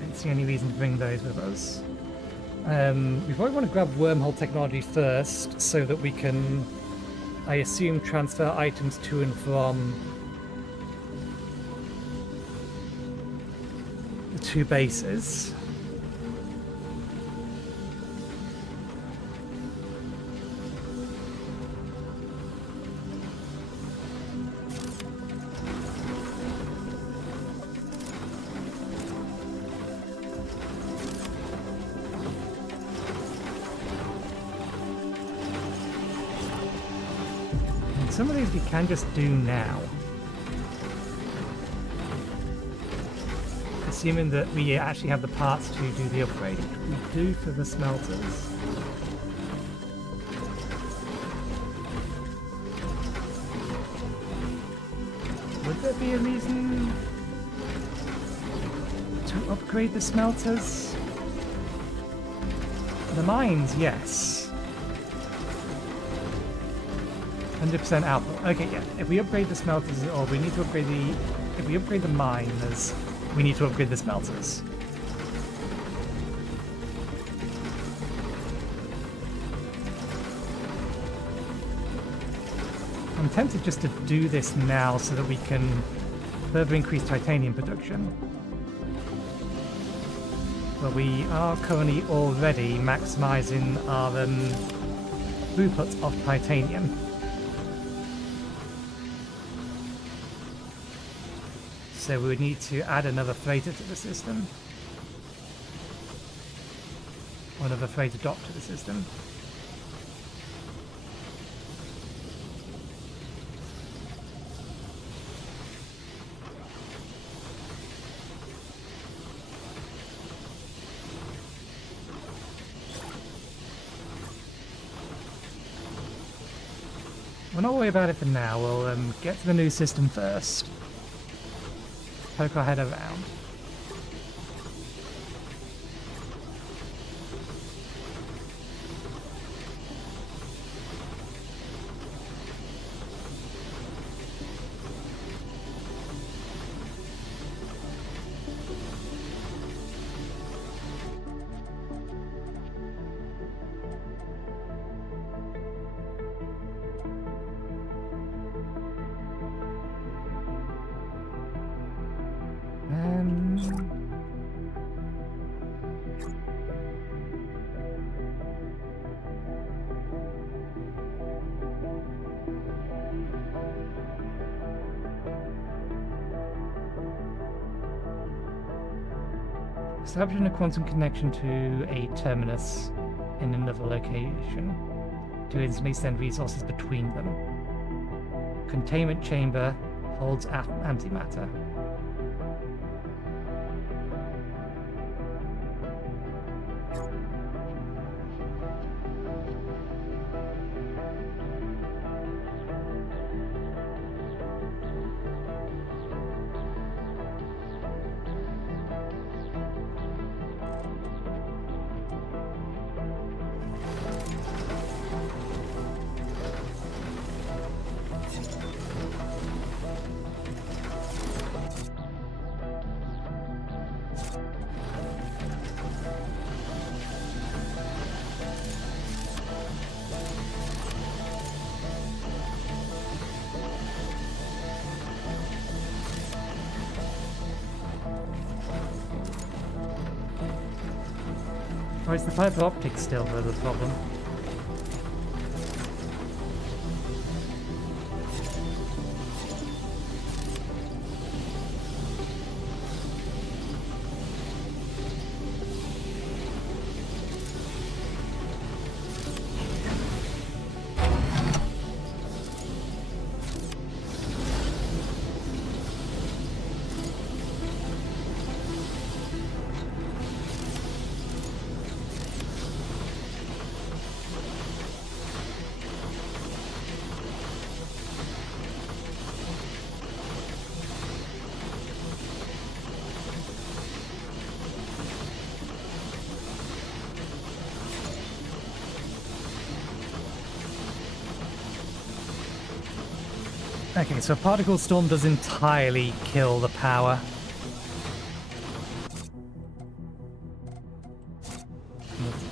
Don't see any reason to bring those with us. We probably want to grab wormhole technology first so that we can, I assume, transfer items to and from the two bases. Some of these we can just do now. Assuming that we actually have the parts to do the upgrade, which we do for the smelters. Would there be a reason to upgrade the smelters? The mines, yes. 100% output. Okay, yeah. If we upgrade the smelters, or we need to upgrade the... If we upgrade the miners, we need to upgrade the smelters. I'm tempted just to do this now so that we can further increase titanium production. But we are currently already maximizing our throughput of titanium. So we would need to add another freighter to the system. Or another freighter dock to the system. We'll not worry about it for now. We'll get to the new system first. Poke our head around. Establishing a quantum connection to a terminus in another location to instantly send resources between them. Containment chamber holds antimatter. Or is the fiber optic still the problem? Okay, so a particle storm does entirely kill the power.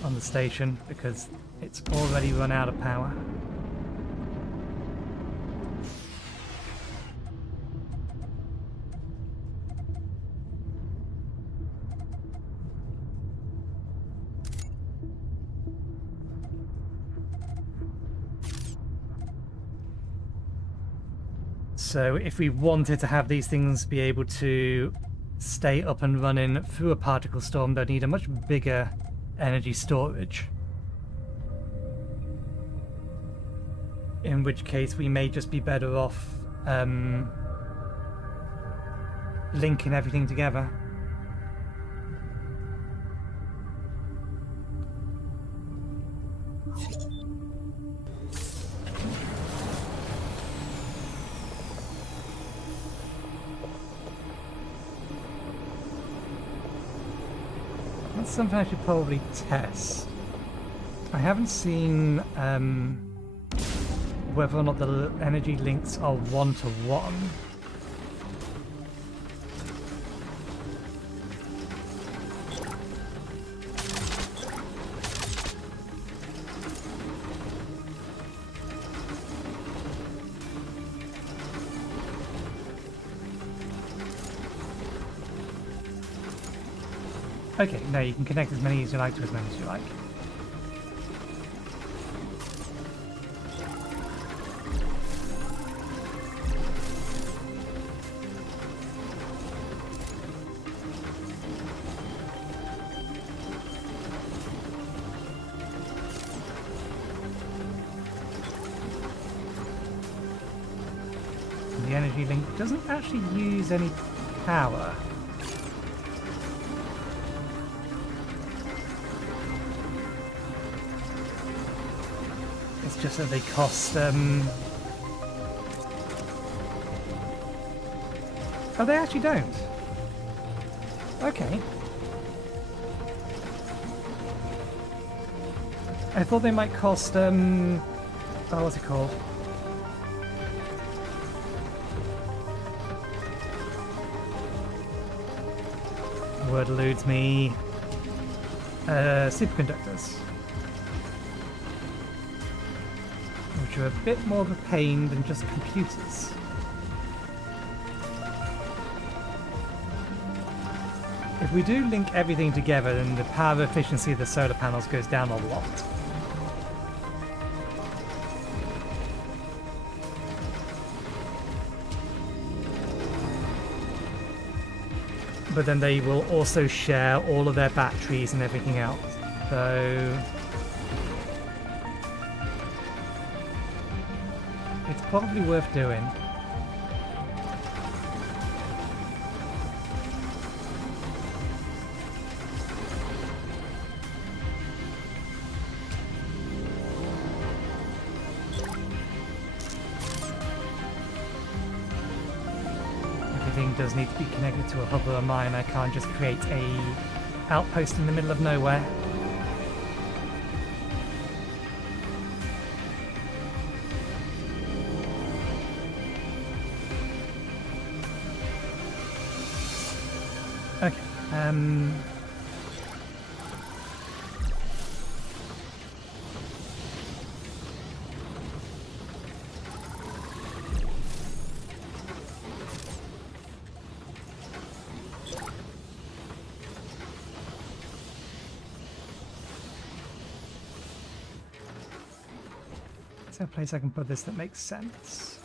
On the station, because it's already run out of power. So if we wanted to have these things be able to stay up and running through a particle storm, they'd need a much bigger energy storage. In which case we may just be better off linking everything together. That's something I should probably test. I haven't seen whether or not the energy links are one-to-one. Okay, no, you can connect as many as you like to as many as you like. The energy link doesn't actually use any power. It's just that they cost Oh, they actually don't. Okay. I thought they might cost, oh, what's it called? Word eludes me. Superconductors. Which are a bit more of a pain than just computers. If we do link everything together, then the power efficiency of the solar panels goes down a lot. But then they will also share all of their batteries and everything else. So it's probably worth doing. Does need to be connected to a hub or a mine. I can't just create a outpost in the middle of nowhere. Okay. Is there a place I can put this that makes sense?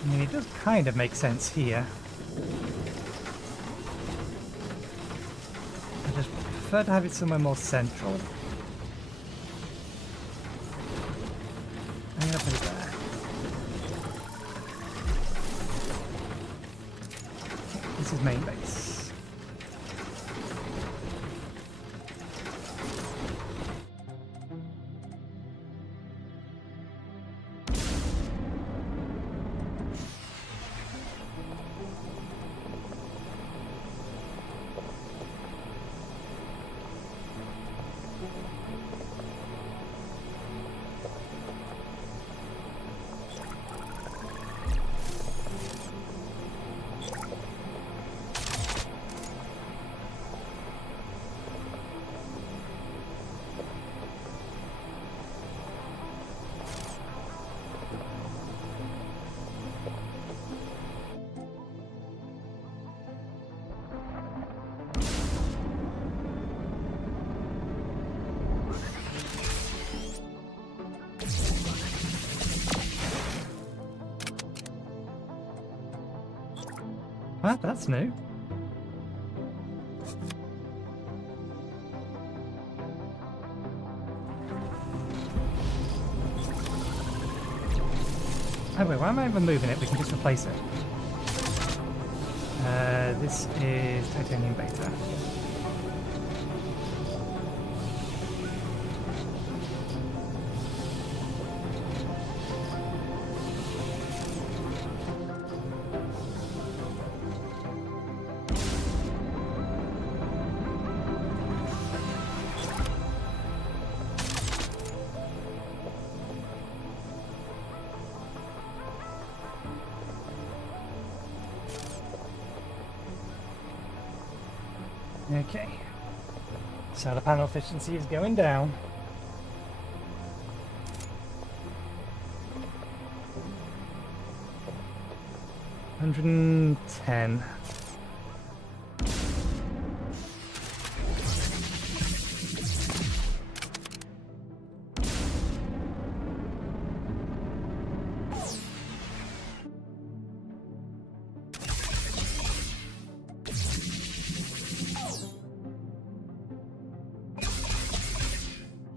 I mean, it does kind of make sense here. I just prefer to have it somewhere more central. I'm gonna put it there. This is main base. Ah, that's new. Oh wait, why am I even moving it? We can just replace it. This is titanium beta. Okay, solar panel efficiency is going down. $110.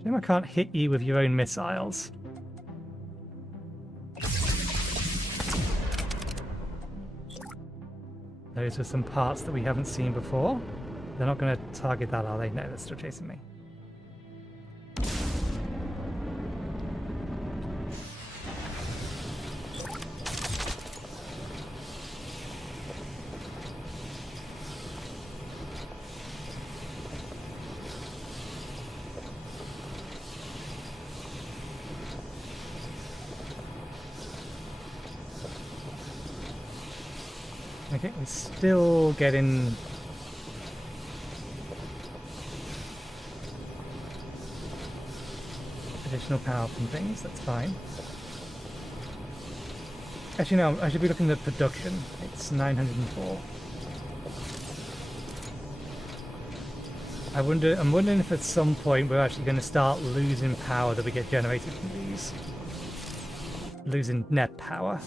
Shame I can't hit you with your own missiles. Those are some parts that we haven't seen before. They're not going to target that, are they? No, they're still chasing me. Okay, we're still getting additional power from things, that's fine. Actually no, I should be looking at production. It's 904. I'm wondering if at some point we're actually going to start losing power that we get generated from these. Losing net power.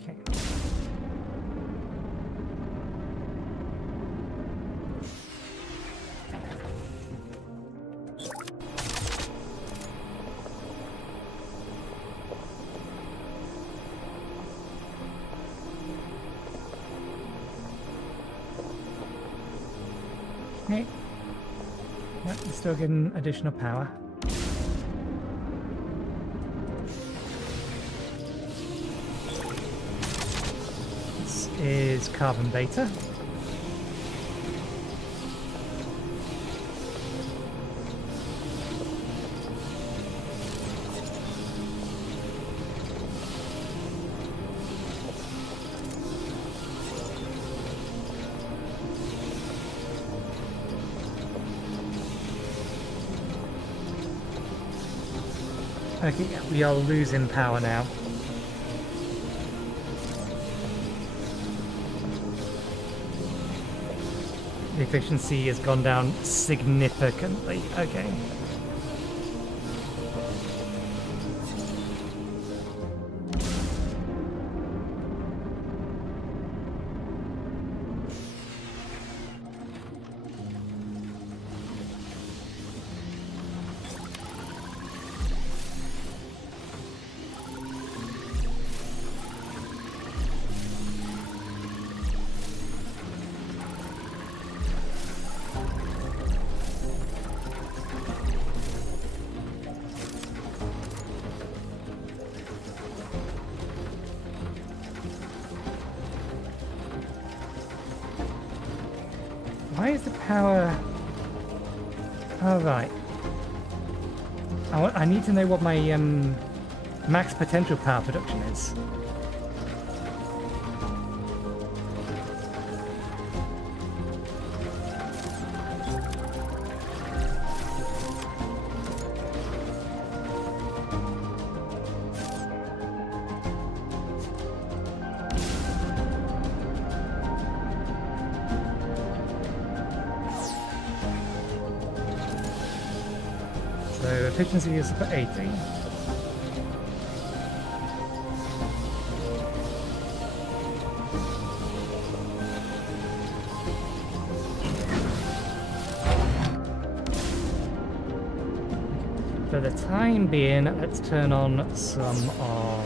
Okay. Okay. Yep, we're still getting additional power. This is carbon beta. Okay, yeah, we are losing power now. The efficiency has gone down significantly. Okay. Why is the power... Oh, right. I need to know what my max potential power production is. So efficiency is for 80. For the time being, let's turn on some of...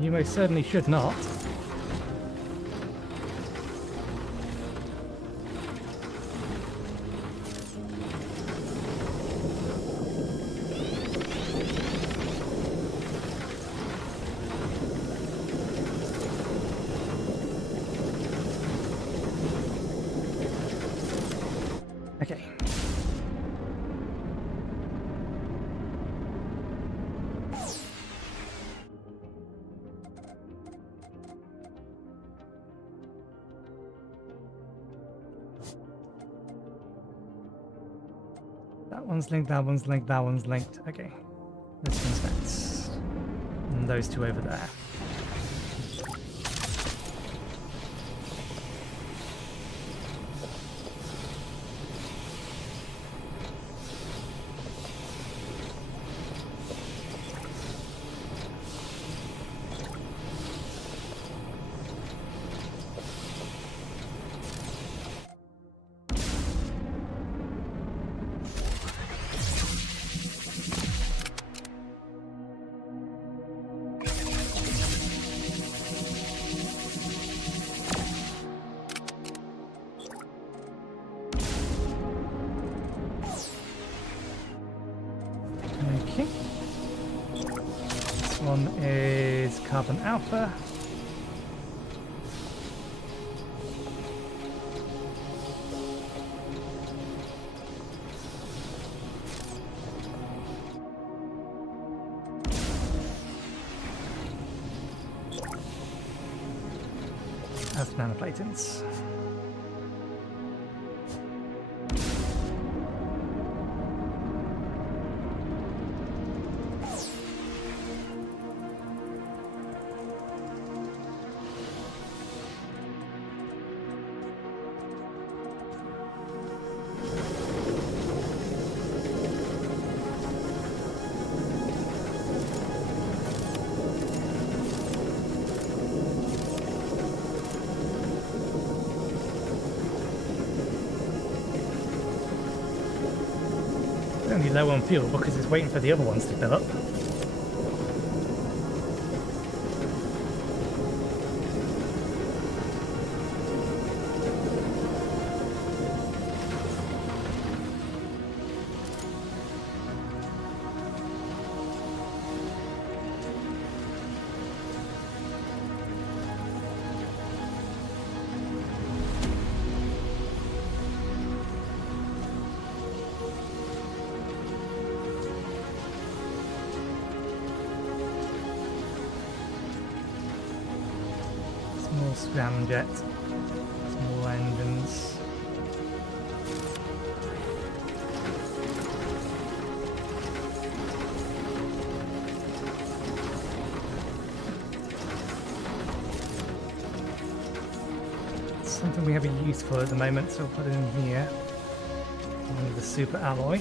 You most certainly should not. Okay. That one's linked, that one's linked, that one's linked. Okay. This one's next. And those two over there. Alpha. Earth nanoplatins. Only low on fuel because it's waiting for the other ones to fill up. Small scramjet, small engines. Something we have a use for at the moment, so we'll put it in here. We need the super alloy.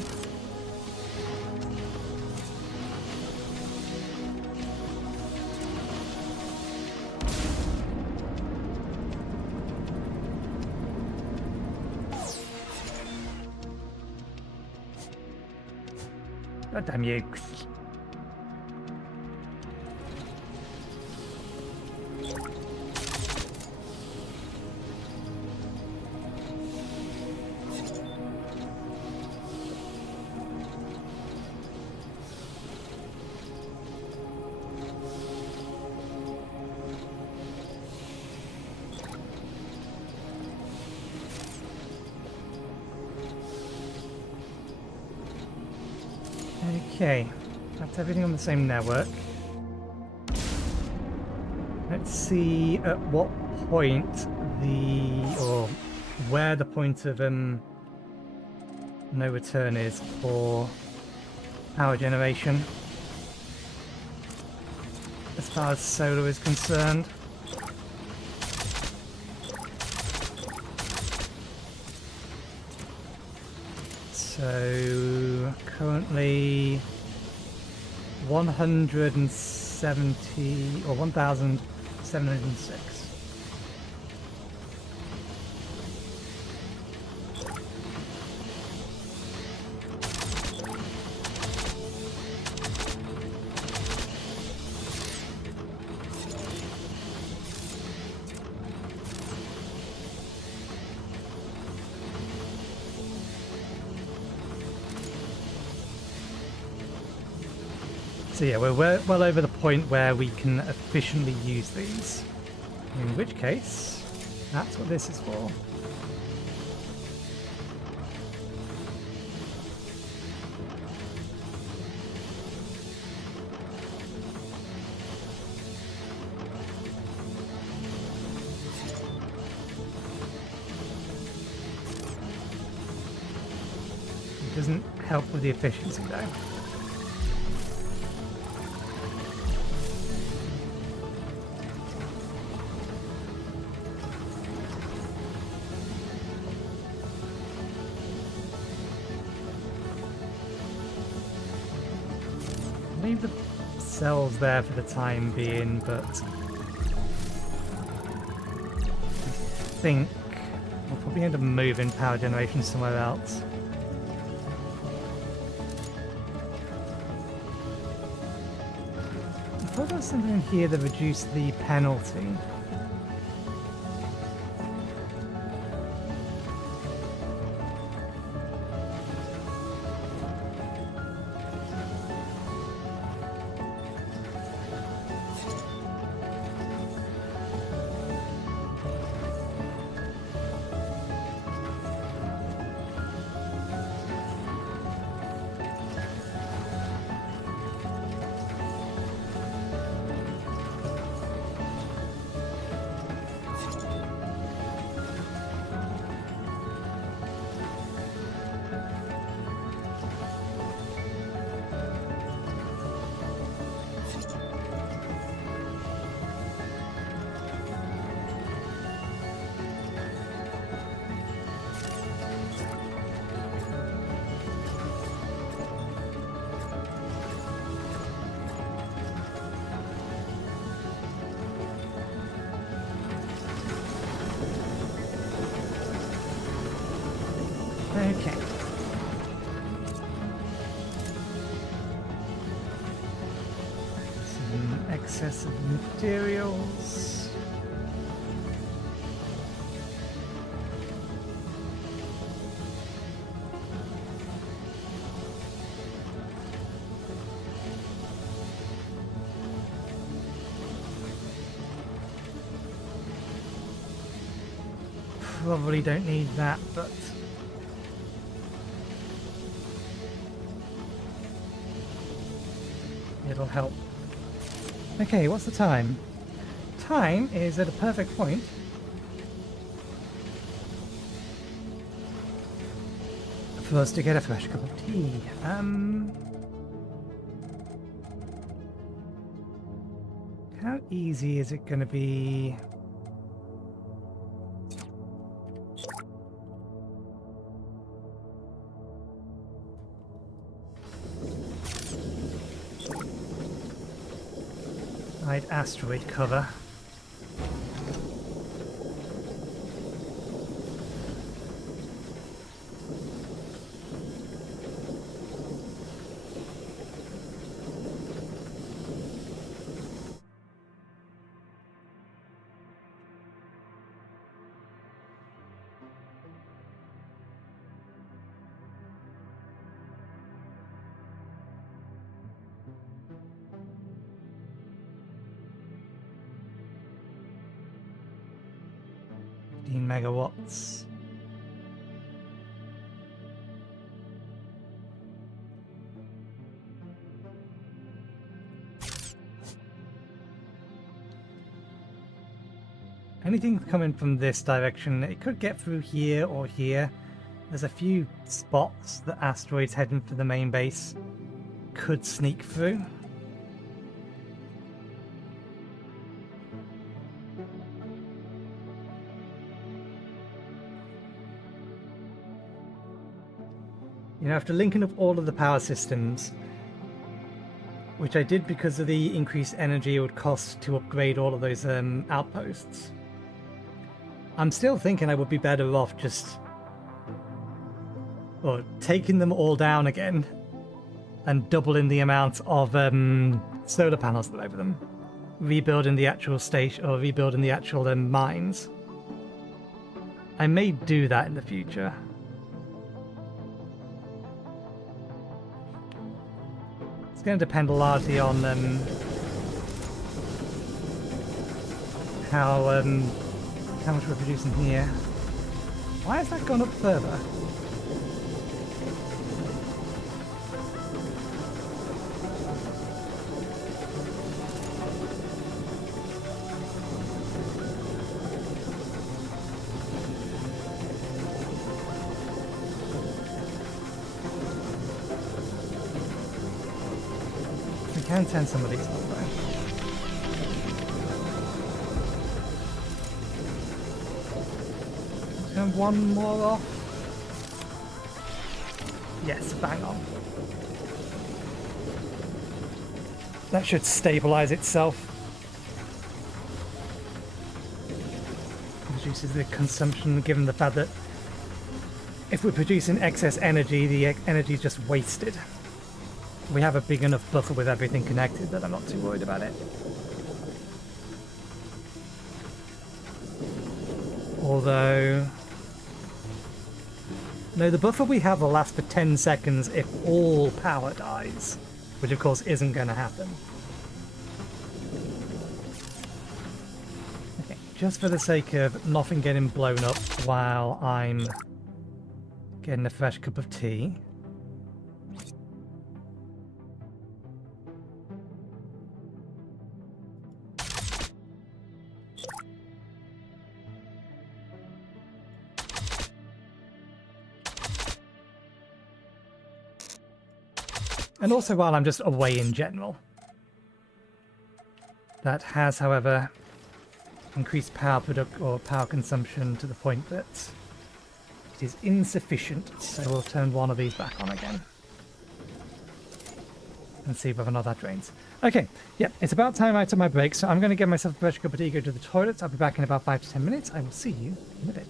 God damn you. Okay, that's everything on the same network. Let's see at what point or where the point of no return is for power generation as far as solar is concerned. So currently 170 or 1,706. So yeah, we're well over the point where we can efficiently use these. In which case, that's what this is for. It doesn't help with the efficiency though. Leave the cells there for the time being, but I think we'll probably end up moving power generation somewhere else. I thought there was something in here that reduced the penalty. Okay. Some excess of materials. Probably don't need that, but it'll help. Okay, what's the time? Time is at a perfect point. For us to get a fresh cup of tea. How easy is it going to be? Asteroid cover. Megawatts. Anything coming from this direction, it could get through here or here. There's a few spots that asteroids heading for the main base could sneak through. You know, after linking up all of the power systems, which I did because of the increased energy it would cost to upgrade all of those outposts, I'm still thinking I would be better off just taking them all down again and doubling the amount of solar panels that over them, rebuilding the actual station or rebuilding the actual mines. I may do that in the future. It's going to depend largely on how much we're producing here. Why has that gone up further? We can turn some of these off though. Turn one more off. Yes, bang on. That should stabilize itself. Reduces the consumption, given the fact that if we're producing excess energy, the energy is just wasted. We have a big enough buffer with everything connected that I'm not too worried about it. Although... no, the buffer we have will last for 10 seconds if all power dies, which of course isn't going to happen. Okay, just for the sake of nothing getting blown up while I'm getting a fresh cup of tea. And also while I'm just away in general. That has, however, increased power power consumption to the point that it is insufficient. So we'll turn one of these back on again. And see whether or not that drains. Okay, yeah, it's about time I took my break, so I'm going to get myself a fresh cup of tea, go to the toilet. I'll be back in about 5 to 10 minutes. I will see you in a bit.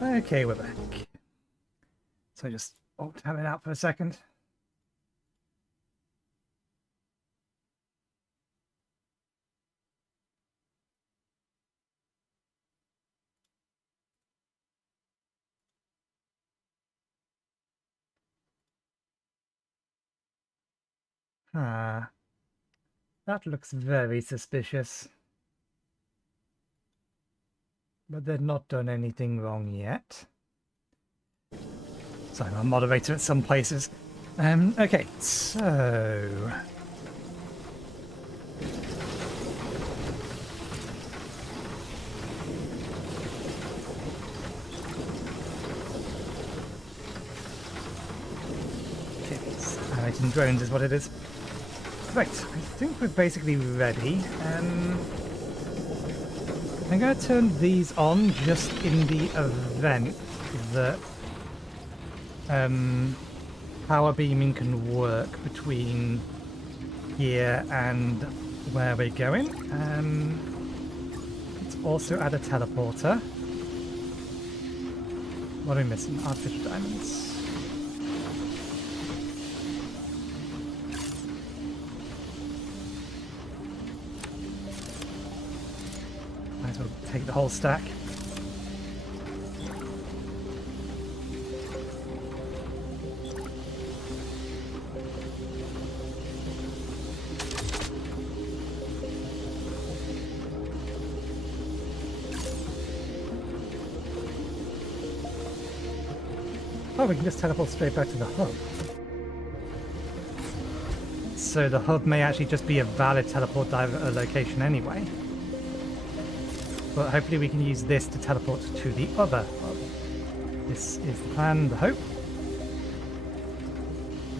Okay, we're back. So just have it out for a second. Ah, that looks very suspicious. But they've not done anything wrong yet. So I'm a moderator at some places. Okay, so... Okay, animating drones is what it is. Right, I think we're basically ready. I'm going to turn these on just in the event that power beaming can work between here and where we're going. Let's also add a teleporter. What are we missing? Artificial diamonds. Might as well take the whole stack. Oh, we can just teleport straight back to the hub. So the hub may actually just be a valid teleport location anyway. But hopefully we can use this to teleport to the other hub. This is the plan, the hope.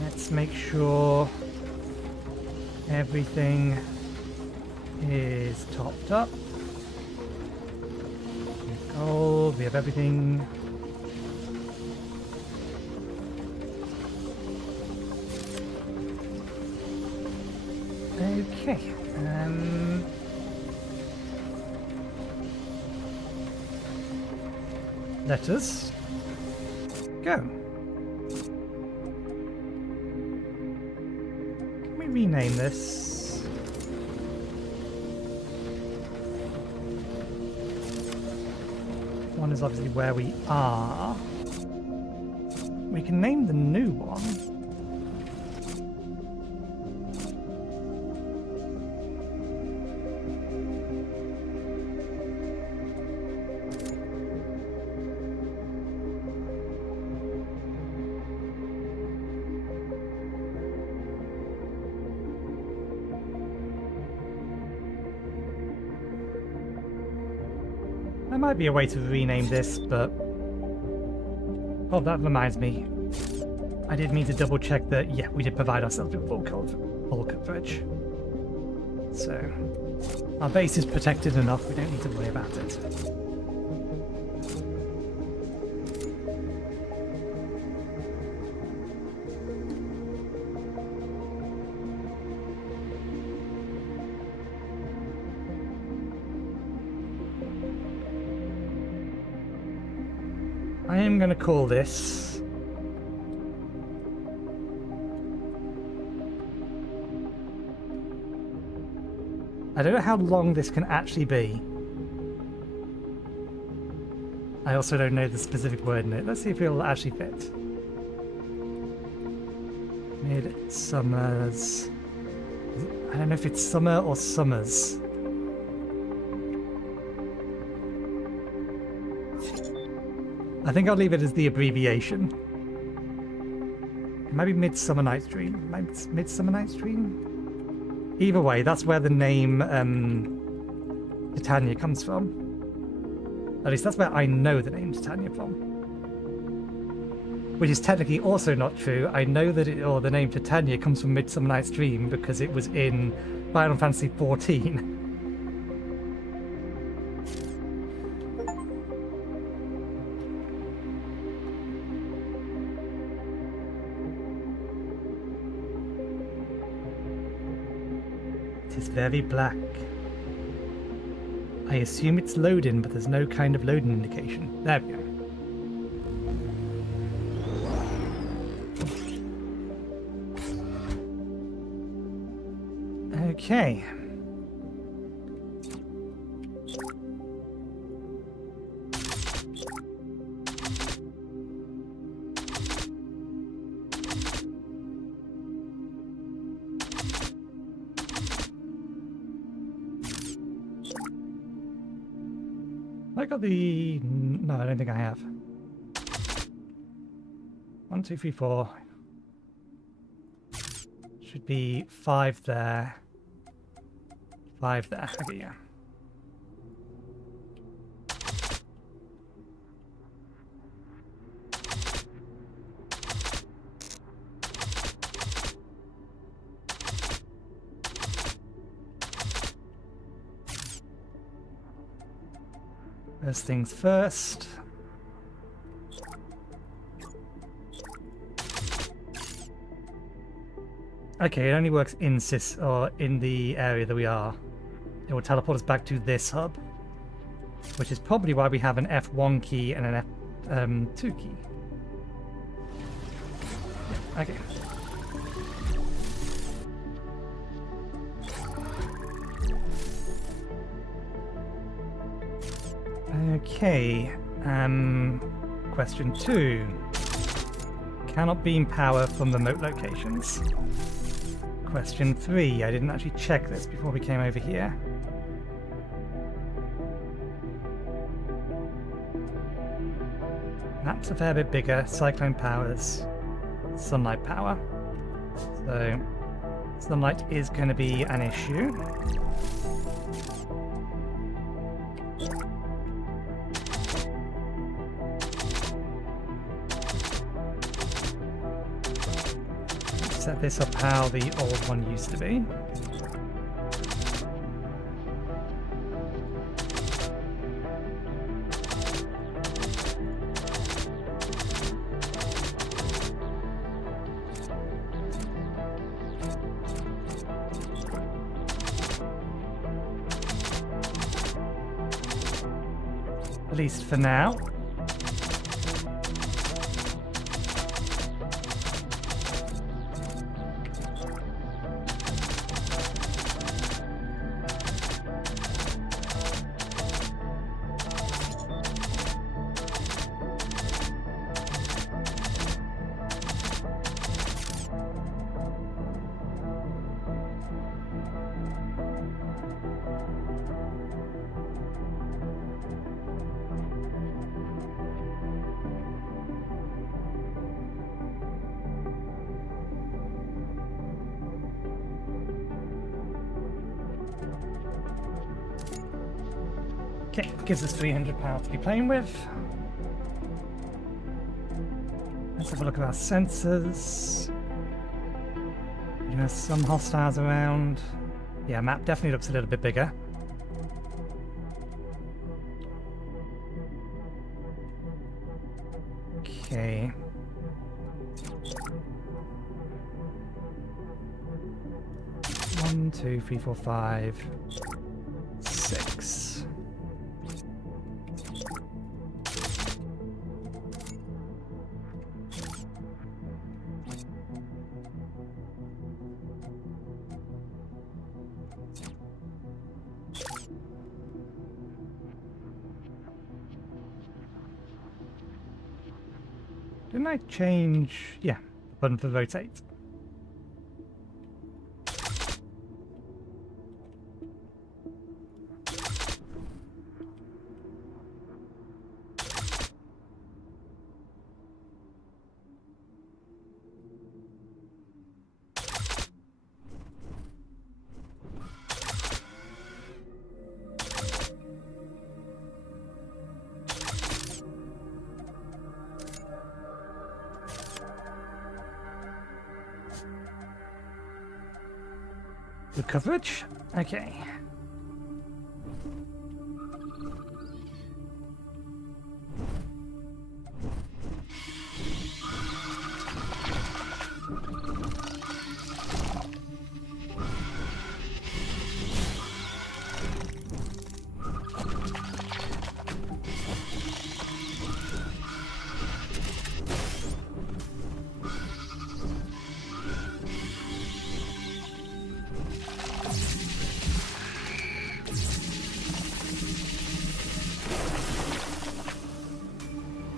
Let's make sure everything is topped up. We have gold, we have everything. Okay. Let us go. Can we rename this? One is obviously where we are. We can name the new one. There might be a way to rename this, but... Oh, that reminds me. I did mean to double check that, yeah, we did provide ourselves with full coverage. So, our base is protected enough, we don't need to worry about it. I am going to call this I don't know how long this can actually be. I also don't know the specific word in it. Let's see if it'll actually fit. Mid-summers. I don't know if it's summer or summers. I think I'll leave it as the abbreviation. It might be Midsummer Night's Dream. Midsummer Night's Dream? Either way, that's where the name Titania comes from. At least that's where I know the name Titania from. Which is technically also not true. I know that the name Titania comes from Midsummer Night's Dream because it was in Final Fantasy XIV. It is very black. I assume it's loading, but there's no kind of loading indication. There we go. Okay. I got the... No, I don't think I have. 1, 2, 3, 4. Should be 5 there. 5 there. Okay, yeah. First things first. Okay, it only works in or in the area that we are. It will teleport us back to this hub, which is probably why we have an F1 key and an F2 key. Okay. Okay. Question 2. Cannot beam power from remote locations. Question 3. I didn't actually check this before we came over here. That's a fair bit bigger. Cyclone powers sunlight power. So sunlight is going to be an issue. Set this up how the old one used to be. At least for now. Okay, gives us 300 power to be playing with. Let's have a look at our sensors. There's some hostiles around. Yeah, map definitely looks a little bit bigger. Okay. One, 2, 3, 4, 5, 6. Didn't I change... Yeah, the button for rotate. Good coverage. Okay.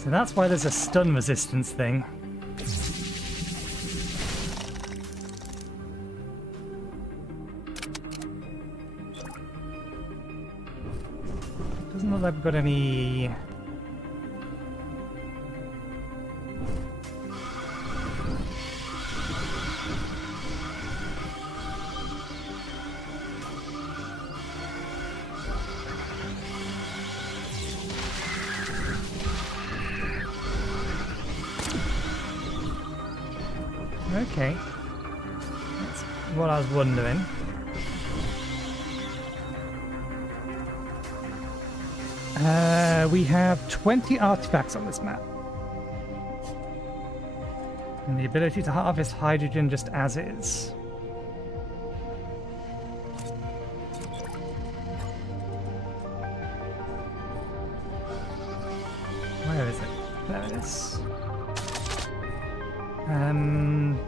So that's why there's a stun resistance thing. Doesn't look like we've got any... Okay. That's what I was wondering. We have 20 artifacts on this map. And the ability to harvest hydrogen just as is. Where is it? There it is.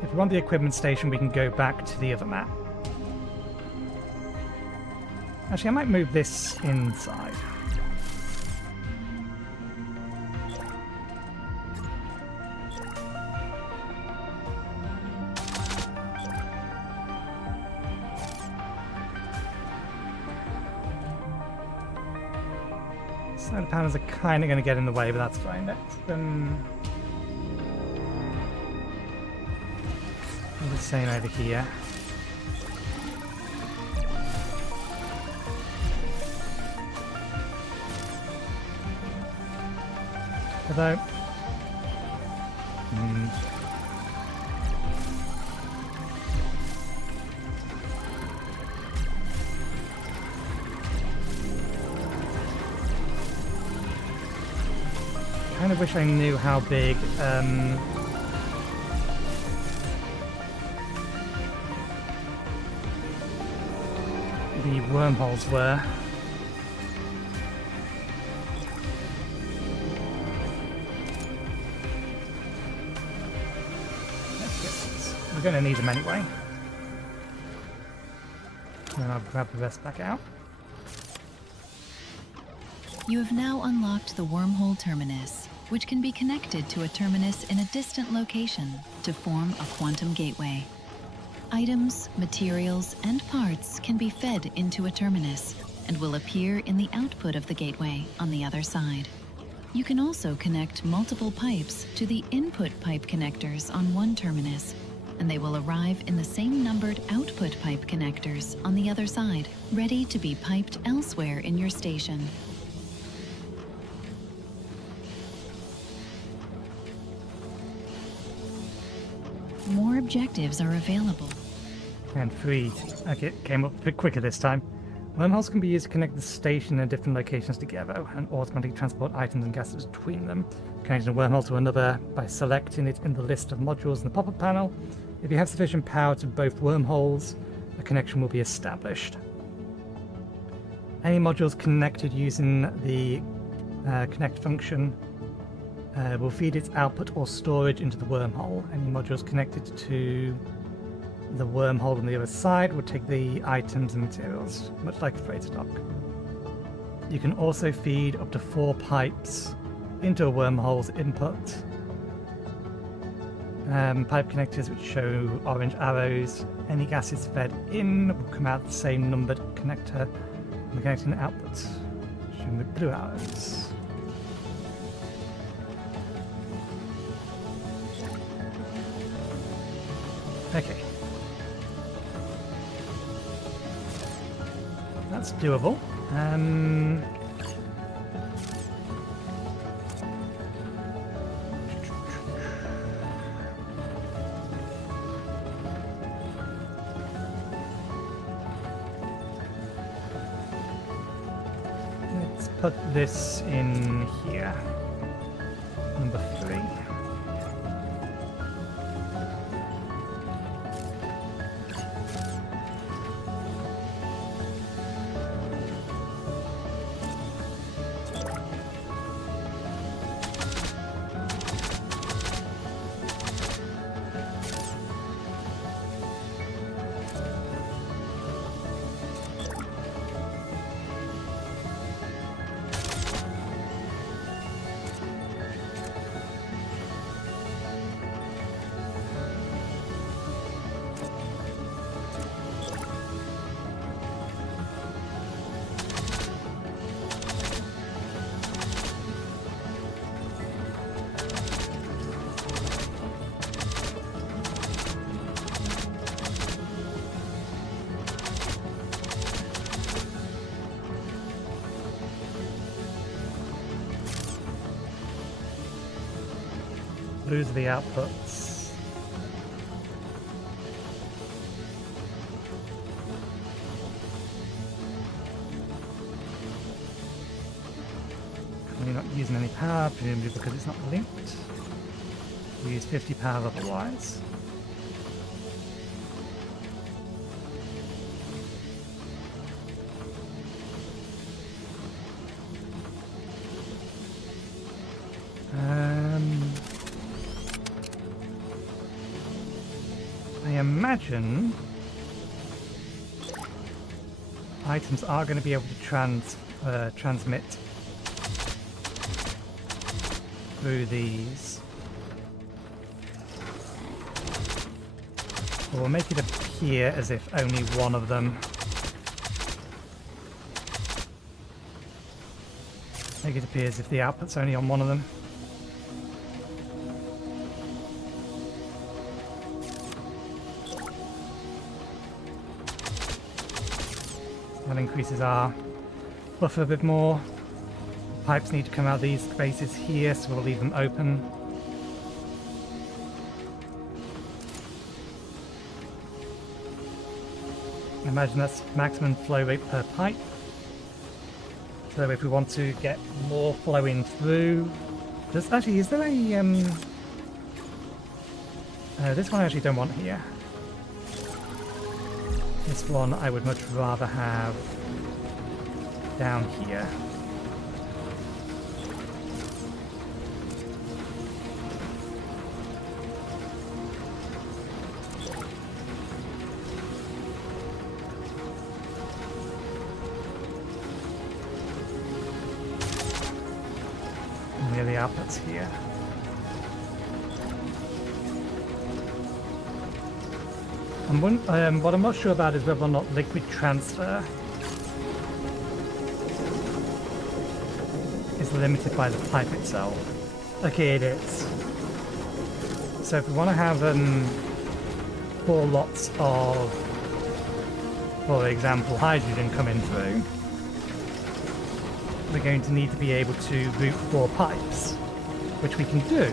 If we want the equipment station, we can go back to the other map. Actually, I might move this inside. Solar panels are kind of going to get in the way, but that's fine. Let's the same over here. Although, kind of wish I knew how big the wormholes were. We're going to need them anyway. Then I'll grab the rest back out. You have now unlocked the wormhole terminus, which can be connected to a terminus in a distant location to form a quantum gateway. Items, materials, and parts can be fed into a terminus and will appear in the output of the gateway on the other side. You can also connect multiple pipes to the input pipe connectors on one terminus, and they will arrive in the same numbered output pipe connectors on the other side, ready to be piped elsewhere in your station. More objectives are available. And 3. Okay, it came up a bit quicker this time. Wormholes can be used to connect the station and different locations together and automatically transport items and gases between them. Connecting a wormhole to another by selecting it in the list of modules in the pop-up panel. If you have sufficient power to both wormholes, a connection will be established. Any modules connected using the connect function will feed its output or storage into the wormhole. Any modules connected to the wormhole on the other side will take the items and materials, much like a freight stock. You can also feed up to 4 pipes into a wormhole's input. Pipe connectors which show orange arrows. Any gases fed in will come out the same numbered connector, and the connecting output shown with blue arrows. Okay. That's doable. Let's put this in here. Number 3. blues are the outputs. We're not using any power, presumably because it's not linked. We use 50 power otherwise. I imagine items are going to be able to transmit through these. We'll make it appear as if only one of them. Make it appear as if the output's only on one of them. That increases our buffer a bit more. Pipes need to come out of these spaces here, so we'll leave them open. Imagine that's maximum flow rate per pipe. So if we want to get more flowing through... is there a... this one I actually don't want here. This one I would much rather have down here. And near the outputs here. What I'm not sure about is whether or not liquid transfer is limited by the pipe itself. Okay, it is. So if we want to have 4 lots of, for example, hydrogen coming through, we're going to need to be able to route 4 pipes, which we can do.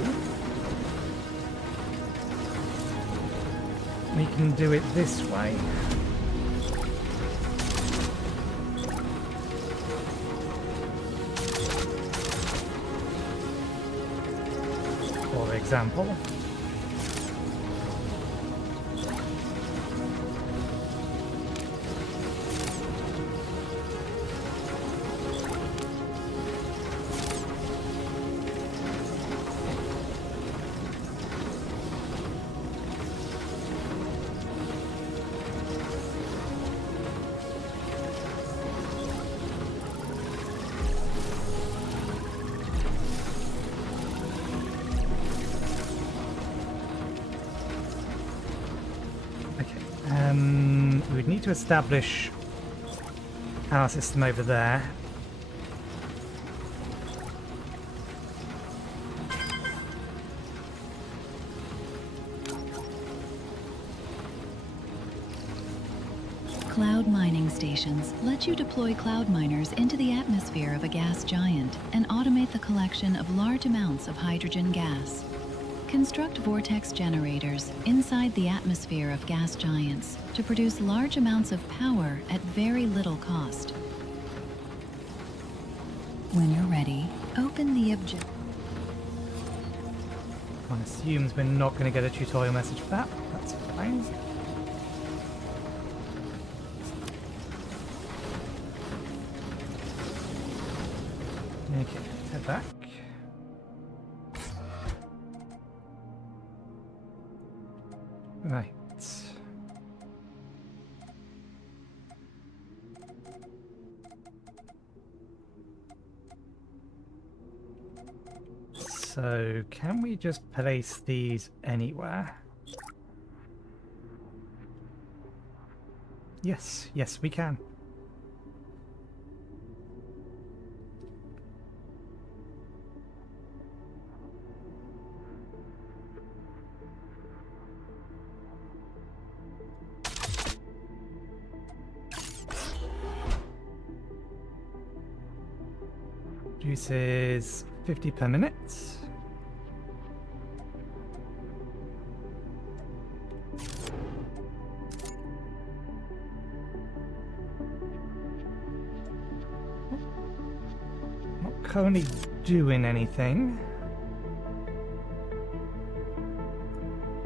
We can do it this way. For example. We would need to establish our system over there. Cloud mining stations let you deploy cloud miners into the atmosphere of a gas giant and automate the collection of large amounts of hydrogen gas. Construct vortex generators inside the atmosphere of gas giants to produce large amounts of power at very little cost. When you're ready, open the object. One assumes we're not going to get a tutorial message for that. That's fine. Okay, let's head back. Right. So, can we just place these anywhere? Yes, yes we can. Produces 50 per minute. Not currently doing anything.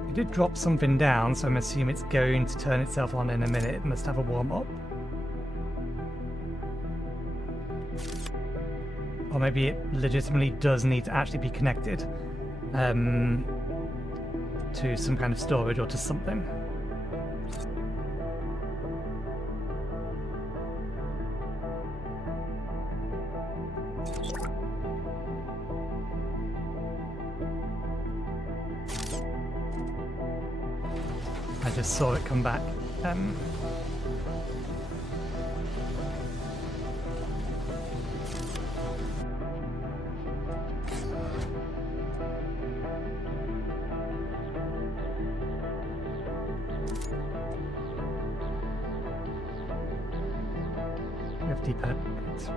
It did drop something down, so I'm assuming it's going to turn itself on in a minute. It must have a warm-up. Or maybe it legitimately does need to actually be connected to some kind of storage or to something. I just saw it come back.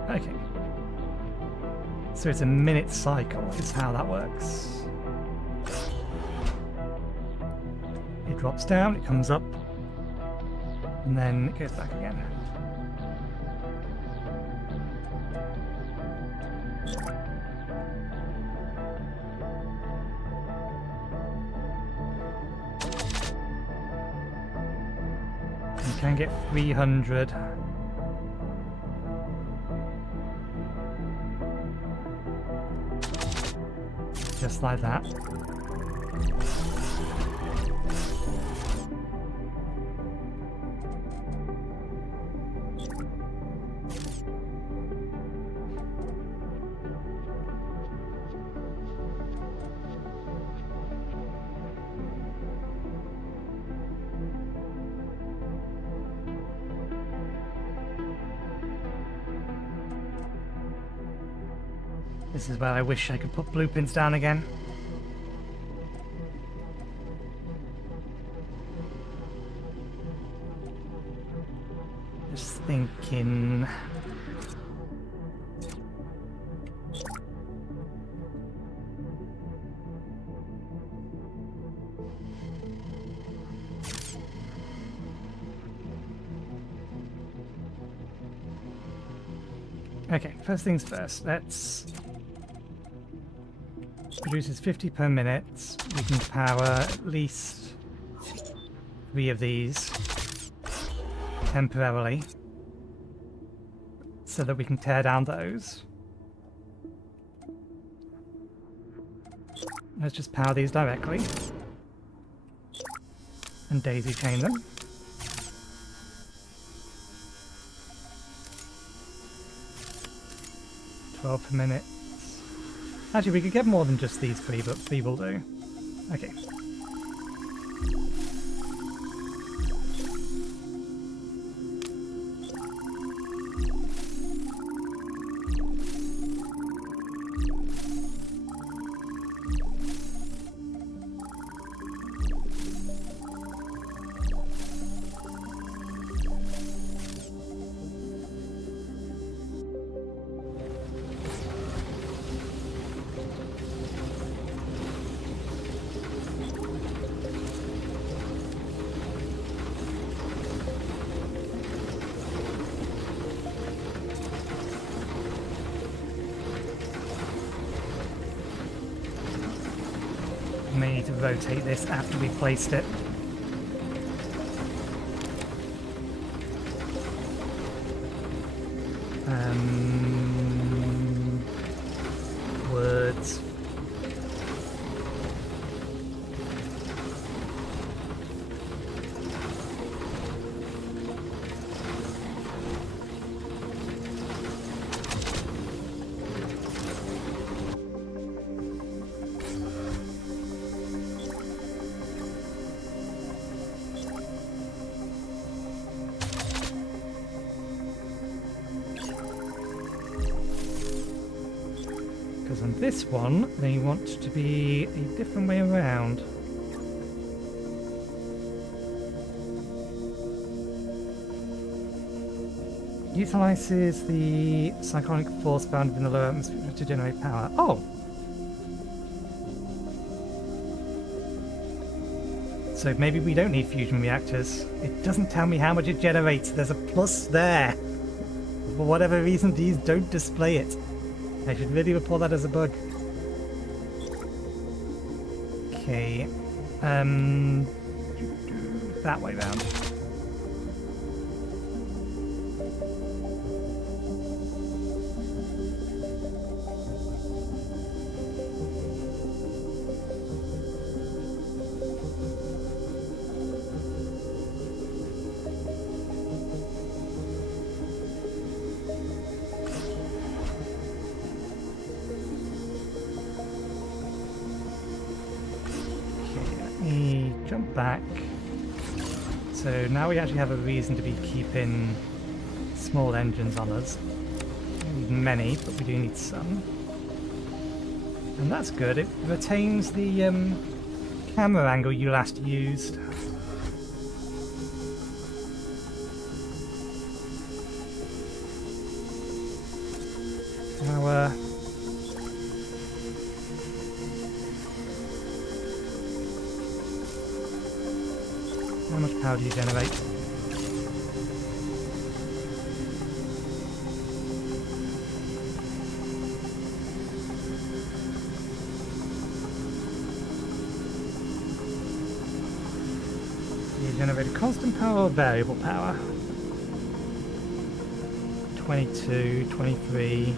Okay. So it's a minute cycle is how that works. It drops down, it comes up, and then it goes back again. You can get 300. Just like that. This is where I wish I could put blueprints down again. Just thinking... Okay, first things first, let's... Produces 50 per minute. We can power at least 3 of these temporarily so that we can tear down those. Let's just power these directly and daisy chain them. $12 per minute. Actually, we could get more than just these 3, but 3 will do. Okay. May need to rotate this after we placed it. Words. Because on this one, they want to be a different way around. Utilizes the cyclonic force found in the lower atmosphere to generate power. Oh! So maybe we don't need fusion reactors. It doesn't tell me how much it generates. There's a plus there. For whatever reason, these don't display it. I should really report that as a bug. Okay. That way round. Jump back. So now we actually have a reason to be keeping small engines on us. We don't need many, but we do need some. And that's good. It retains the camera angle you last used. Now, how much power do you generate? You generate a constant power or variable power? 22, 23.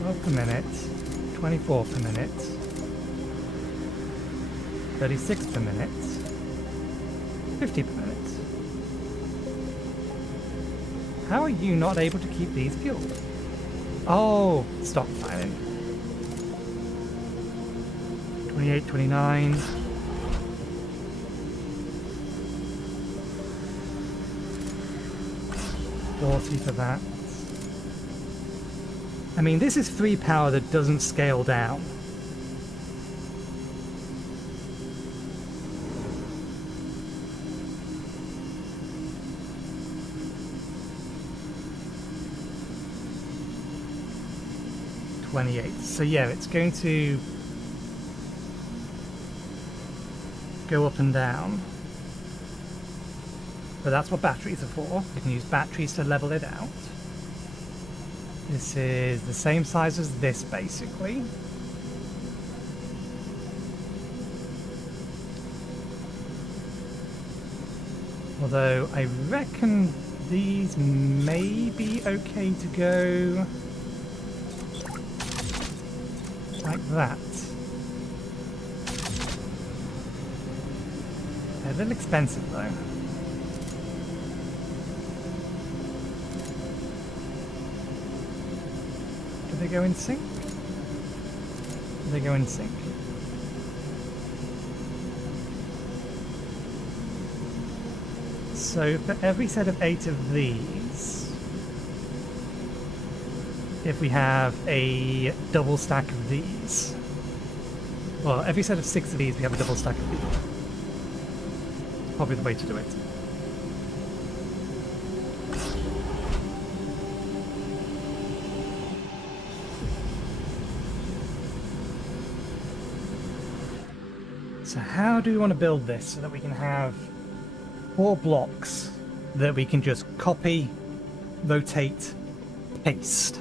12 per minute, 24 per minute, 36 per minute, 50 per minute. How are you not able to keep these fueled? Oh, stockpiling. 28, 29. 40 for that. I mean, this is free power that doesn't scale down. So yeah, it's going to go up and down. But that's what batteries are for. You can use batteries to level it out. This is the same size as this, basically. Although I reckon these may be okay to go like that. They're a little expensive though. Do they go in sync? They go in sync. So for every set of 8 of these, if we have a double stack of these, well, every set of 6 of these, we have a double stack of these. Probably the way to do it. So how do we want to build this so that we can have 4 blocks that we can just copy, rotate, paste?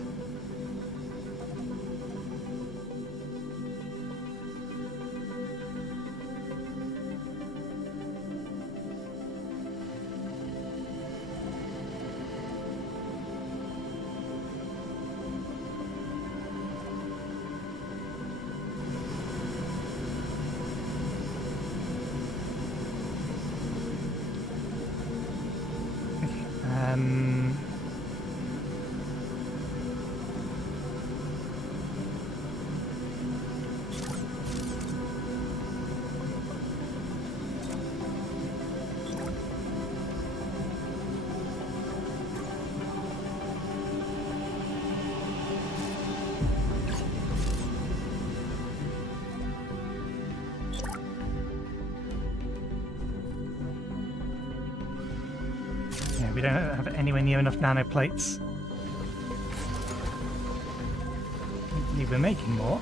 Yeah, we don't have anywhere near enough nanoplates. Hopefully we're making more.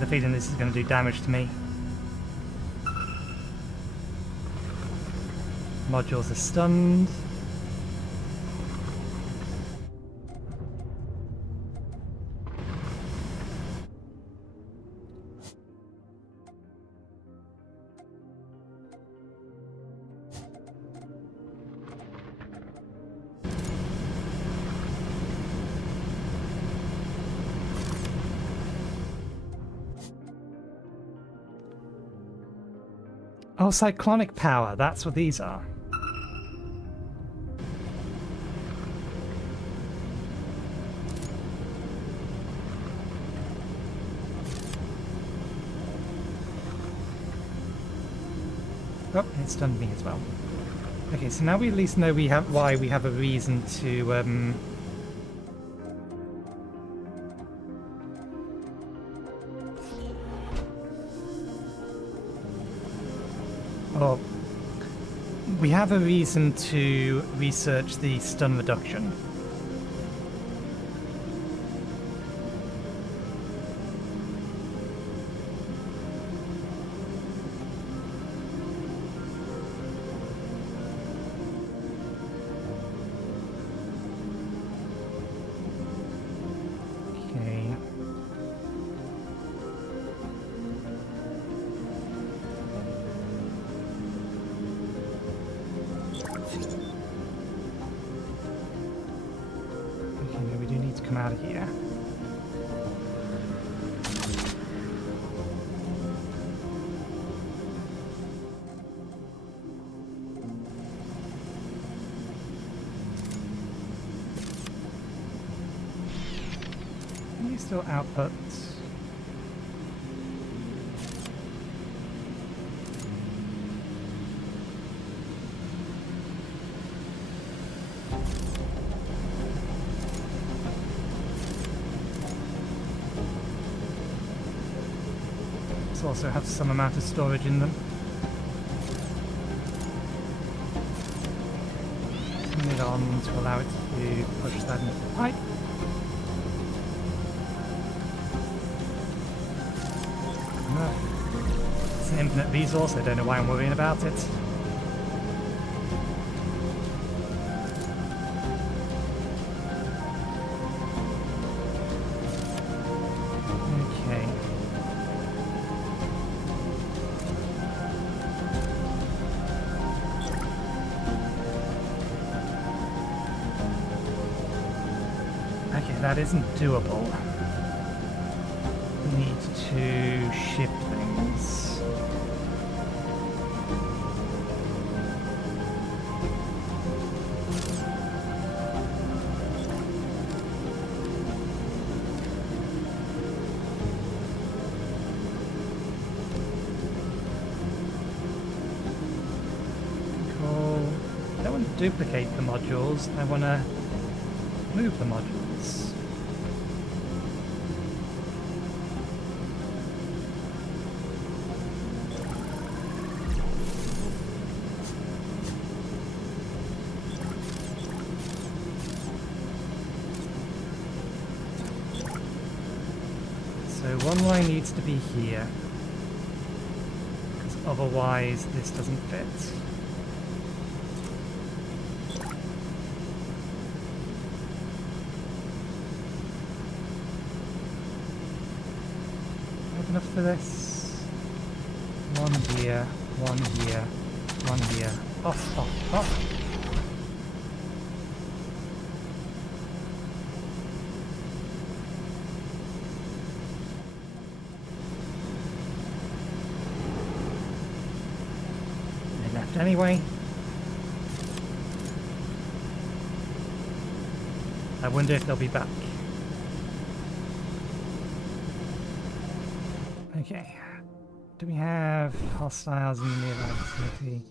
the feeling this is going to do damage to me. Modules are stunned. Oh, cyclonic power, that's what these are. Oh, it stunned me as well. Okay, so now we at least know why we have a reason to or we have a reason to research the stun reduction. Okay. Okay, we do need to come out of here. Can you still output? These also have some amount of storage in them. Turn it on to allow it to push that into the pipe. No. It's an infinite resource, I don't know why I'm worrying about it. Okay. Okay, that isn't doable. We need to shift things. Cool. I don't want to duplicate the modules, I want to move the modules. So one line needs to be here, because otherwise this doesn't fit. Enough for this. One here, one here, one here. Off, off, off. They left anyway. I wonder if they'll be back. Okay, do we have hostiles in the nearby vicinity?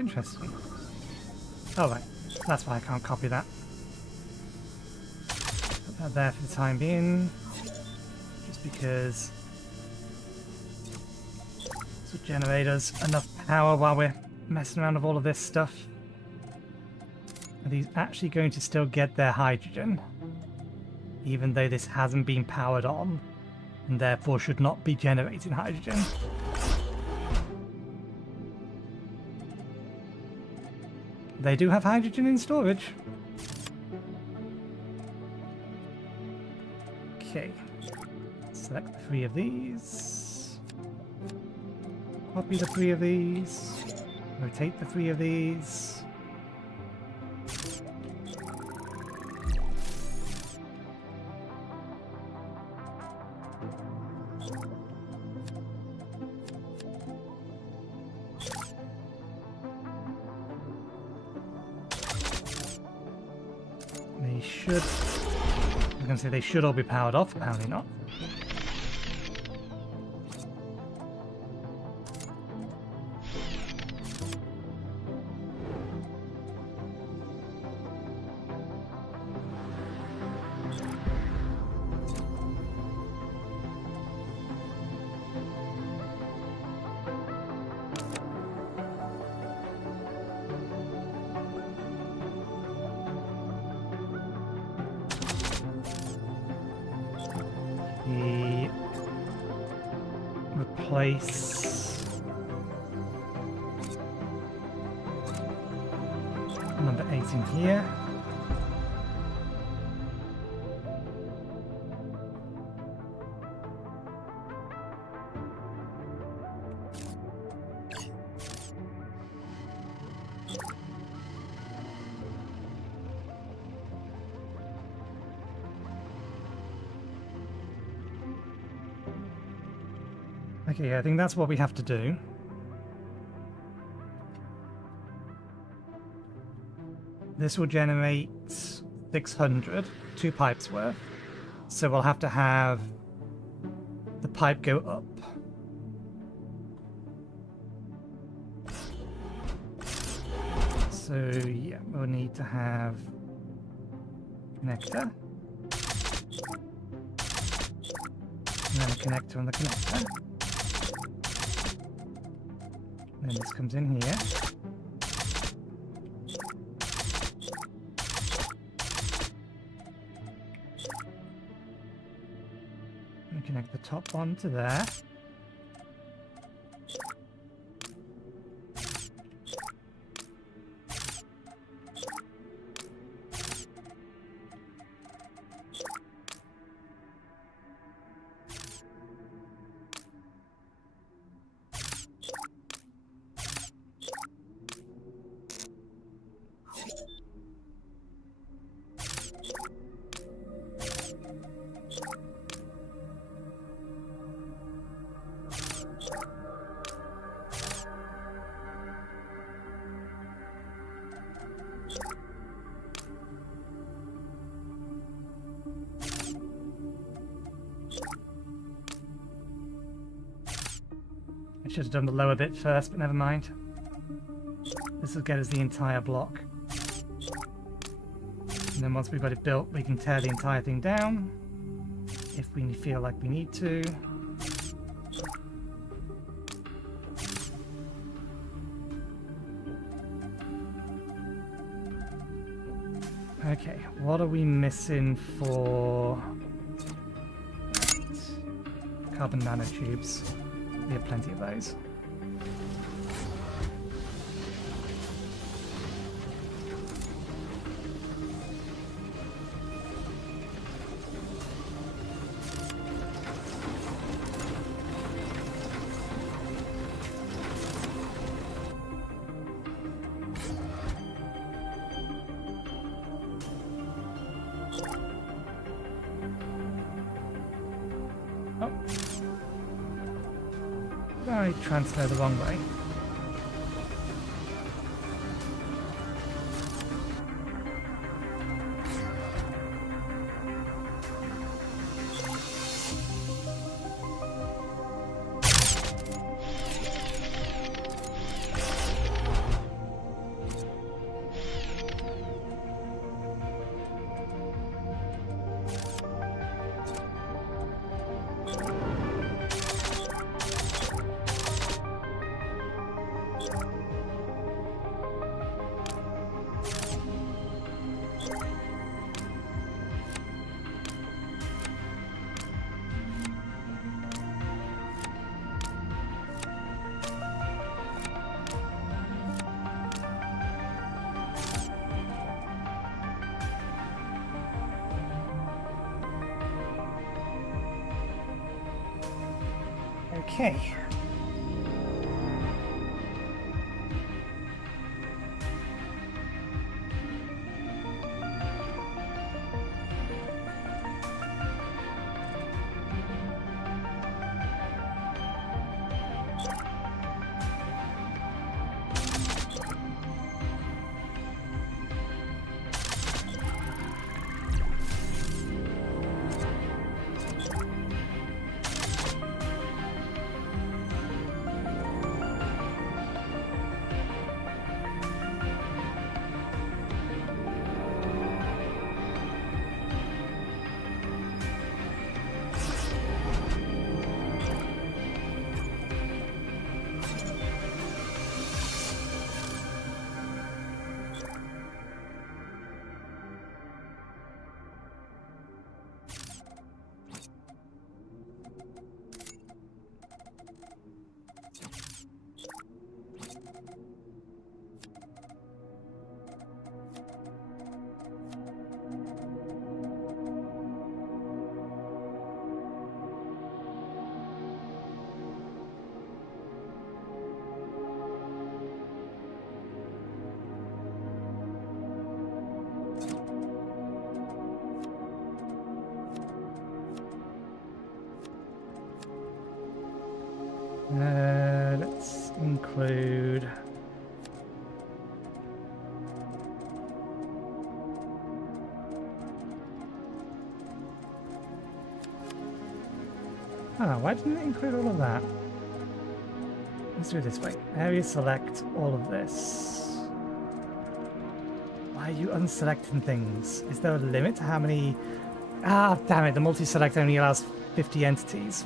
Interesting. Oh right, that's why I can't copy that. Put that there for the time being, just because this will generate us enough power while we're messing around with all of this stuff. Are these actually going to still get their hydrogen, even though this hasn't been powered on, and therefore should not be generating hydrogen? They do have hydrogen in storage. Okay. Select the 3 of these. Copy the 3 of these. Rotate the 3 of these. They should... I was going to say they should all be powered off, apparently not. Replace number 8 in here. Okay, I think that's what we have to do. This will generate 600, 2 pipes worth. So we'll have to have the pipe go up. So yeah, we'll need to have connector. And then a connector on the connector. Then this comes in here. And connect the top one to there. I should have done the lower bit first, but never mind. This will get us the entire block. And then once we've got it built, we can tear the entire thing down, if we feel like we need to. Okay, what are we missing for carbon nanotubes? We have plenty of those. Oh. I transfer the wrong way. Okay. Let's include... Oh, why didn't it include all of that? Let's do it this way. Area select all of this. Why are you unselecting things? Is there a limit to how many... Ah, damn it, the multi-select only allows 50 entities.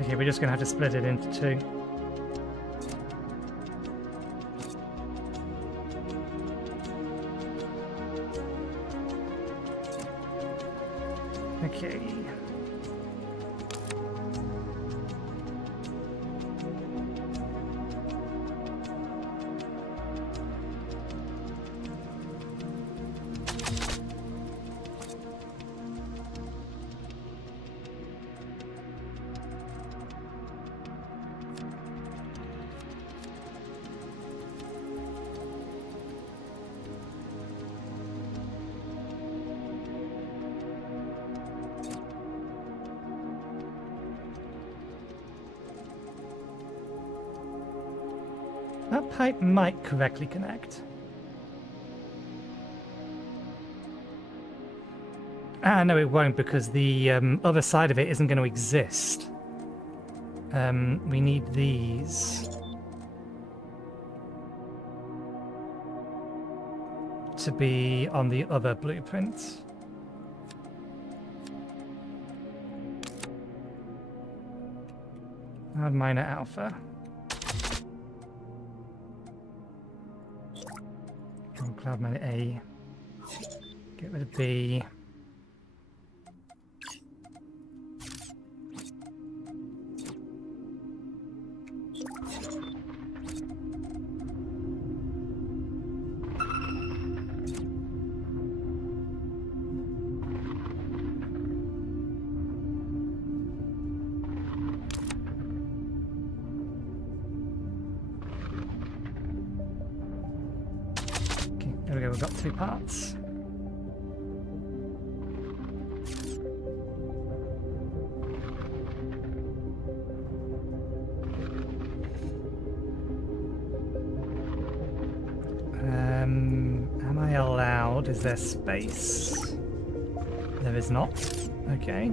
Okay, we're just going to have to split it into two. Okay. That pipe might correctly connect. Ah, no, it won't, because the other side of it isn't going to exist. We need these to be on the other blueprint. And minor alpha. Cloud miner A. Get rid of B. There we go, we've got two parts. there space? There is not. Okay.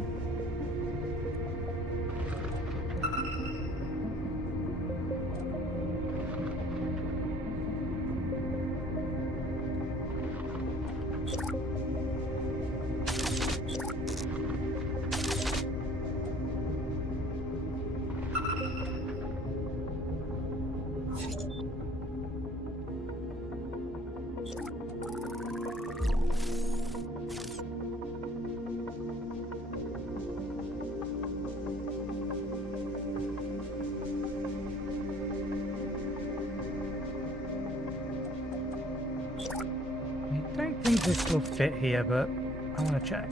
This will fit here, but I want to check.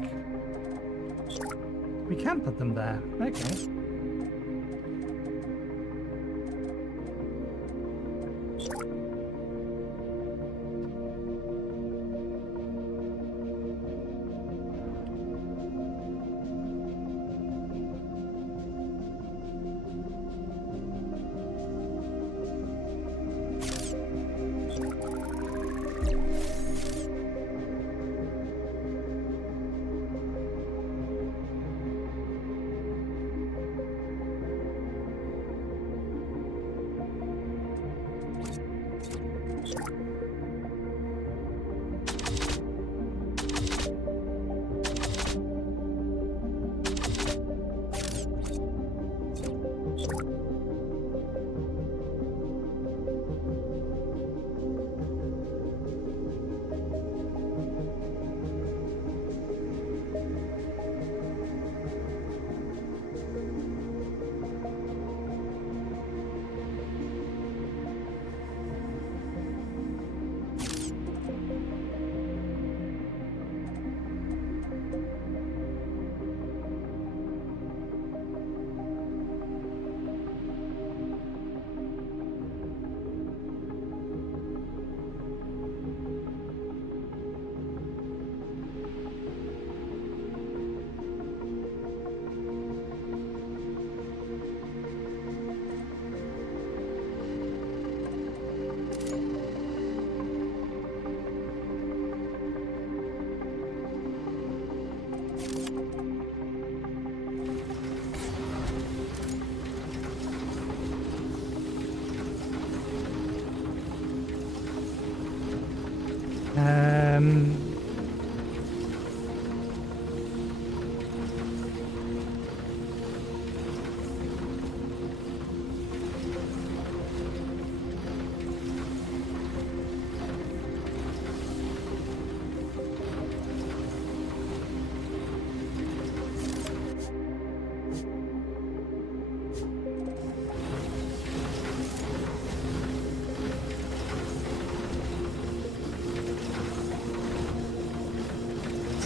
We can put them there. Okay.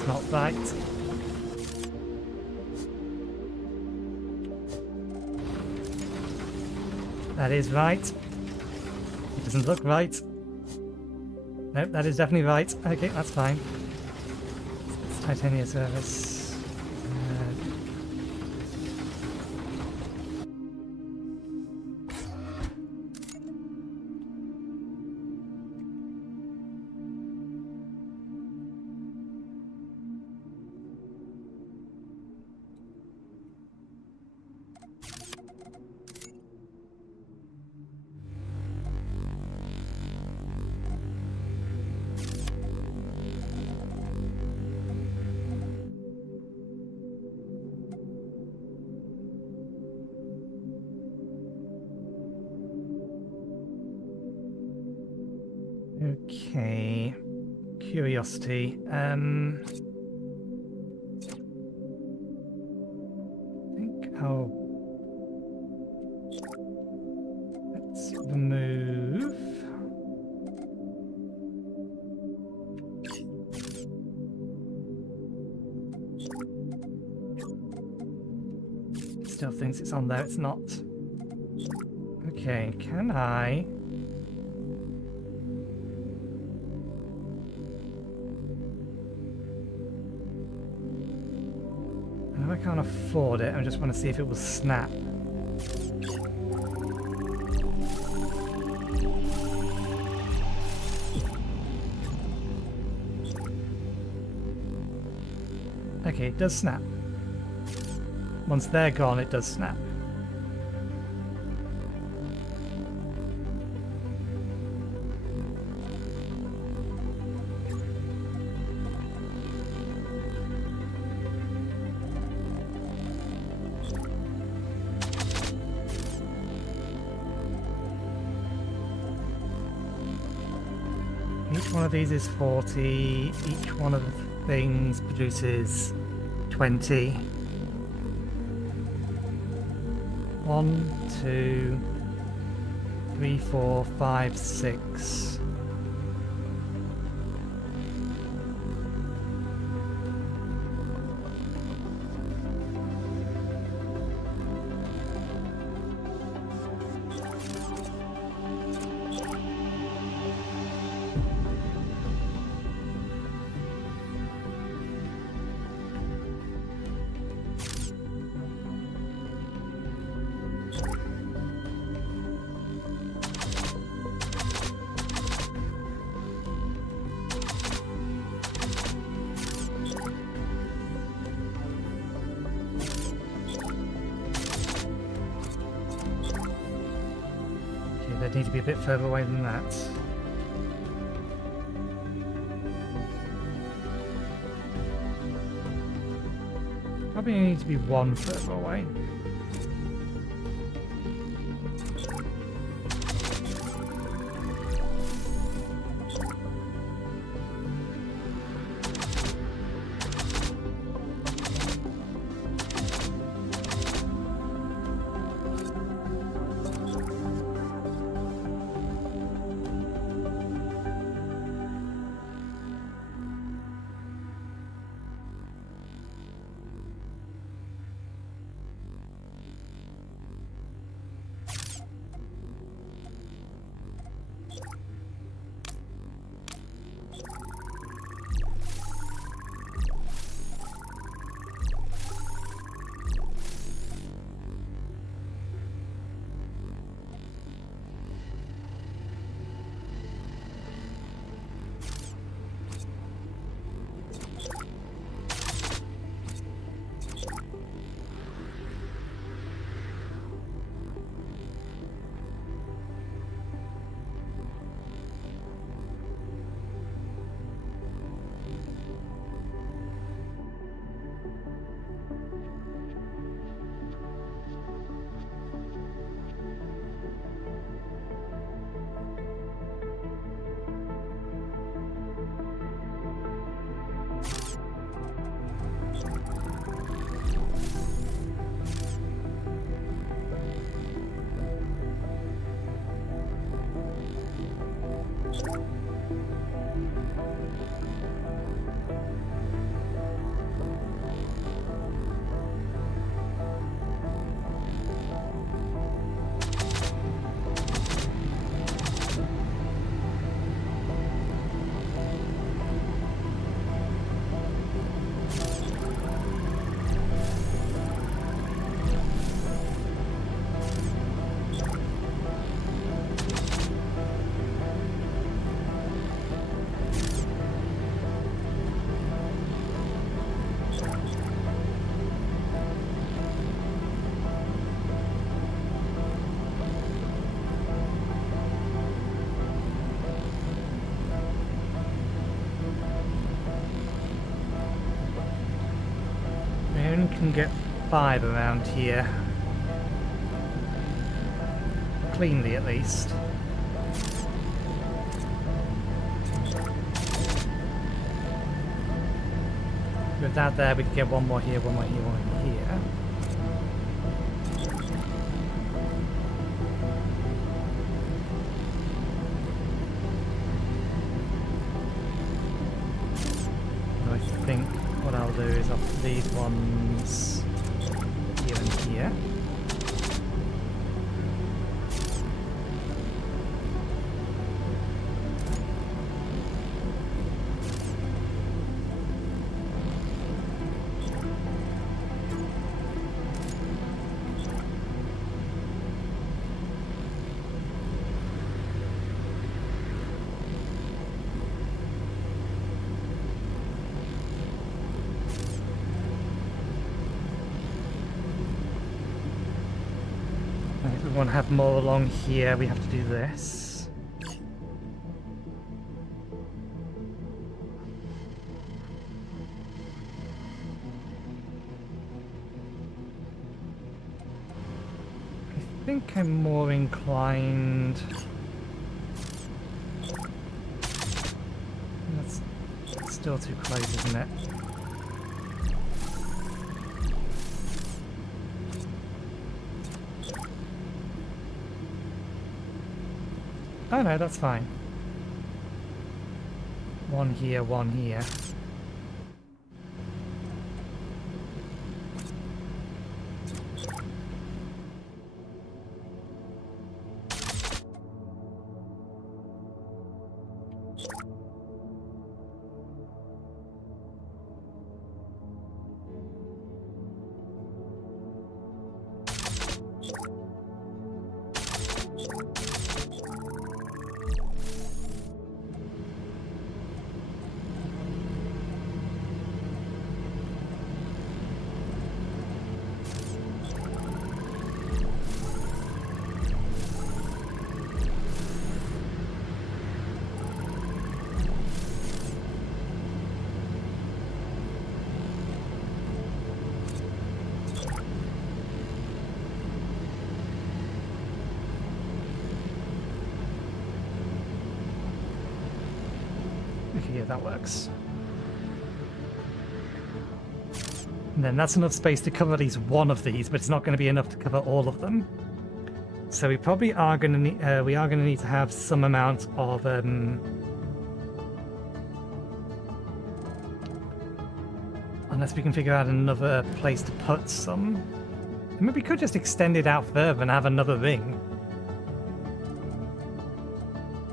Not right. That is right. It doesn't look right. Nope, that is definitely right. Okay, that's fine. It's Titania service. Okay, curiosity. I think I'll let's remove. Still thinks it's on there. It's not. Okay, can I? I can't afford it. I just want to see if it will snap. Okay, it does snap. Once they're gone, it does snap. Each one of these is 40. Each one of the things produces 20. 1, 2, 3, 4, 5, 6. They need to be a bit further away than that. Probably need to be one further away. Can get 5 around here. Cleanly, at least. With that there, we could get one more here, one more here, one more here. I think what I'll do is I'll put these ones here and here. And if we want to have more along here, we have to do this. I think I'm more inclined... That's still too close, isn't it? Oh no, that's fine. One here, one here. Yeah, that works. And then that's enough space to cover at least one of these, but it's not going to be enough to cover all of them. So we probably are going to need, need to have some amount of unless we can figure out another place to put some. I mean, we could just extend it out further and have another ring.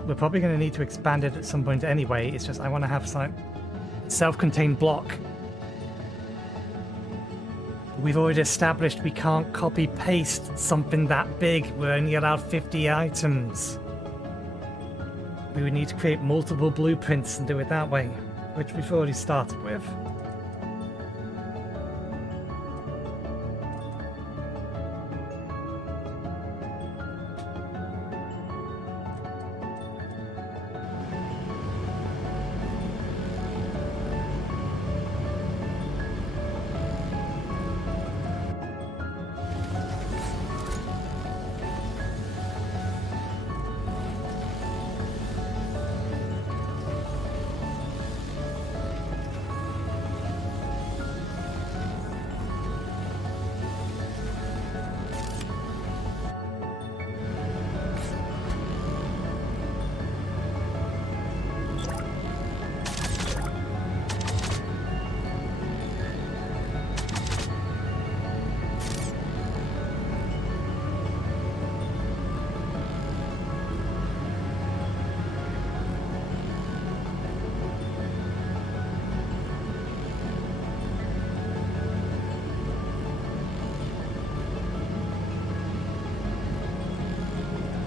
We're probably going to need to expand it at some point anyway. It's just I want to have some self-contained block. We've already established we can't copy-paste something that big. We're only allowed 50 items. We would need to create multiple blueprints and do it that way, which we've already started with.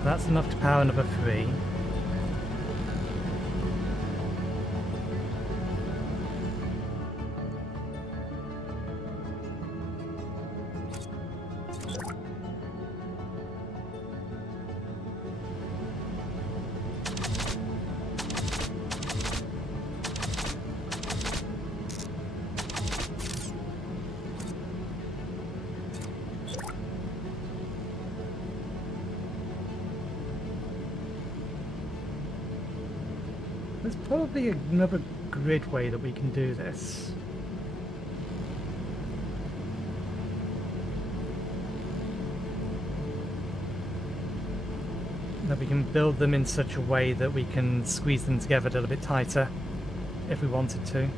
That's enough to power number 3. There's probably another grid way that we can do this. That we can build them in such a way that we can squeeze them together a little bit tighter if we wanted to.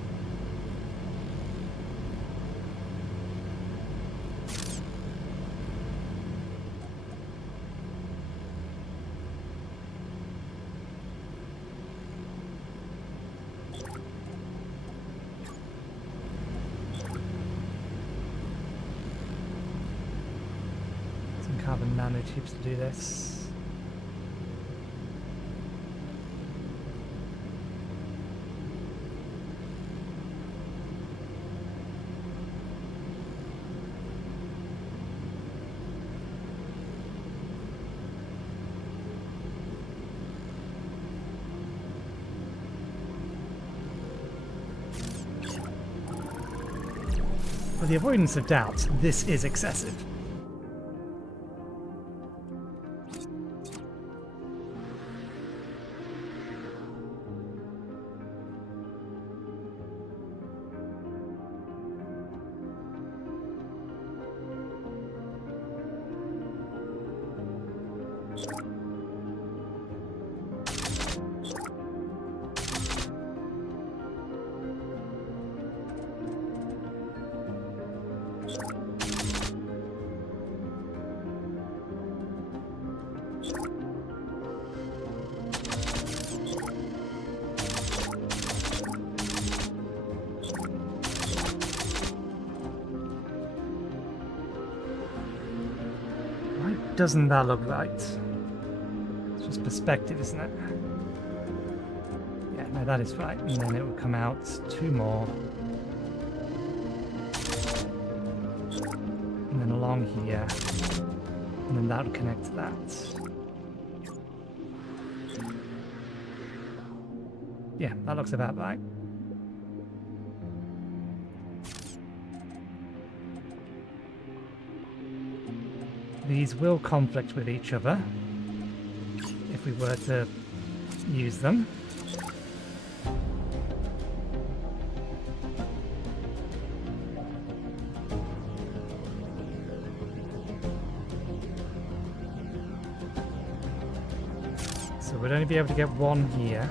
Carbon nanotubes to do this. For the avoidance of doubt, this is excessive. Doesn't that look right? It's just perspective, isn't it? Yeah, no, that is right. And then it would come out 2 more. And then along here. And then that would connect to that. Yeah, that looks about right. These will conflict with each other if we were to use them. So we'd only be able to get 1 here.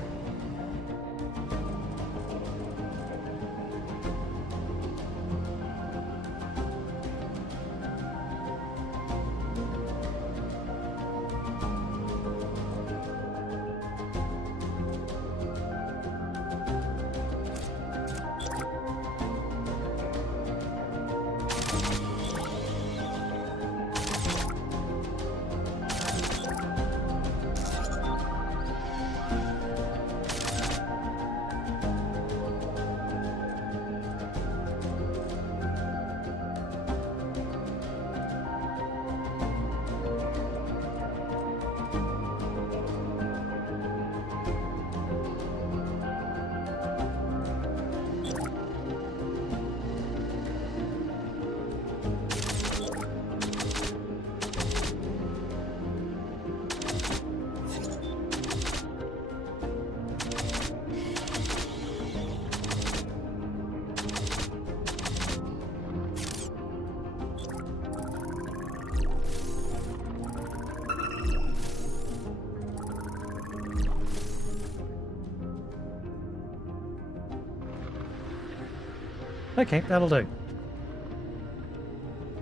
Okay, that'll do.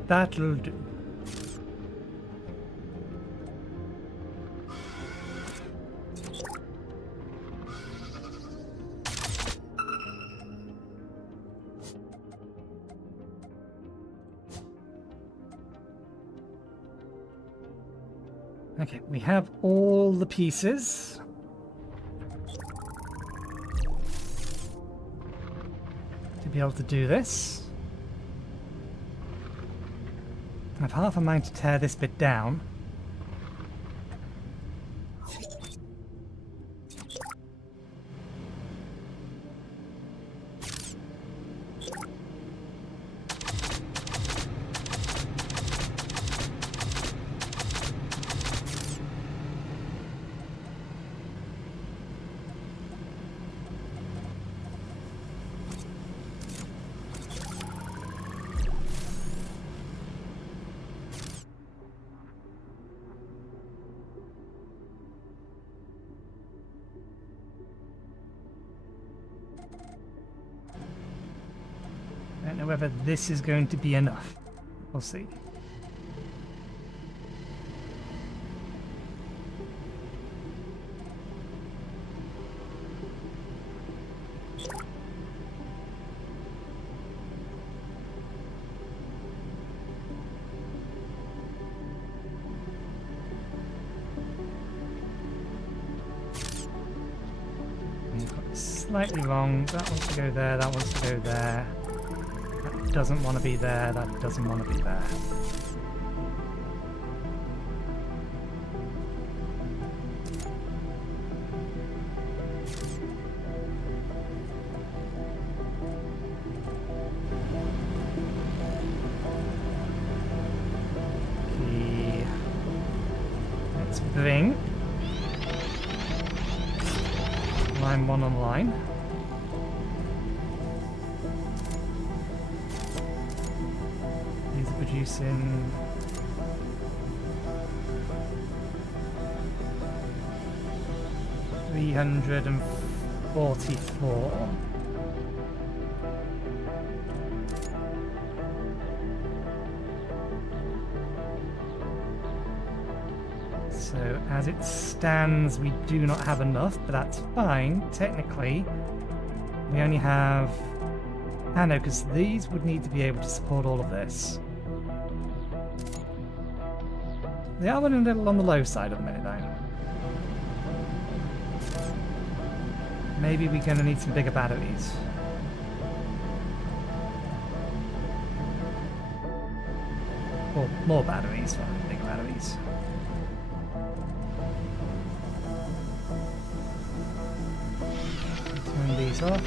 That'll do. Okay, we have all the pieces. To be able to do this. I have half a mind to tear this bit down. I don't know whether this is going to be enough. We'll see. Slightly wrong. That wants to go there, that wants to go there. That doesn't want to be there, that doesn't want to be there. Let's bring line 1 online. These are producing 344. So as it stands, we do not have enough, but that's fine. Technically, we only have... Ah no, because these would need to be able to support all of this. They are running a little on the low side at the minute, though. Maybe we're going to need some bigger batteries. Or more batteries rather than bigger batteries. Turn these off.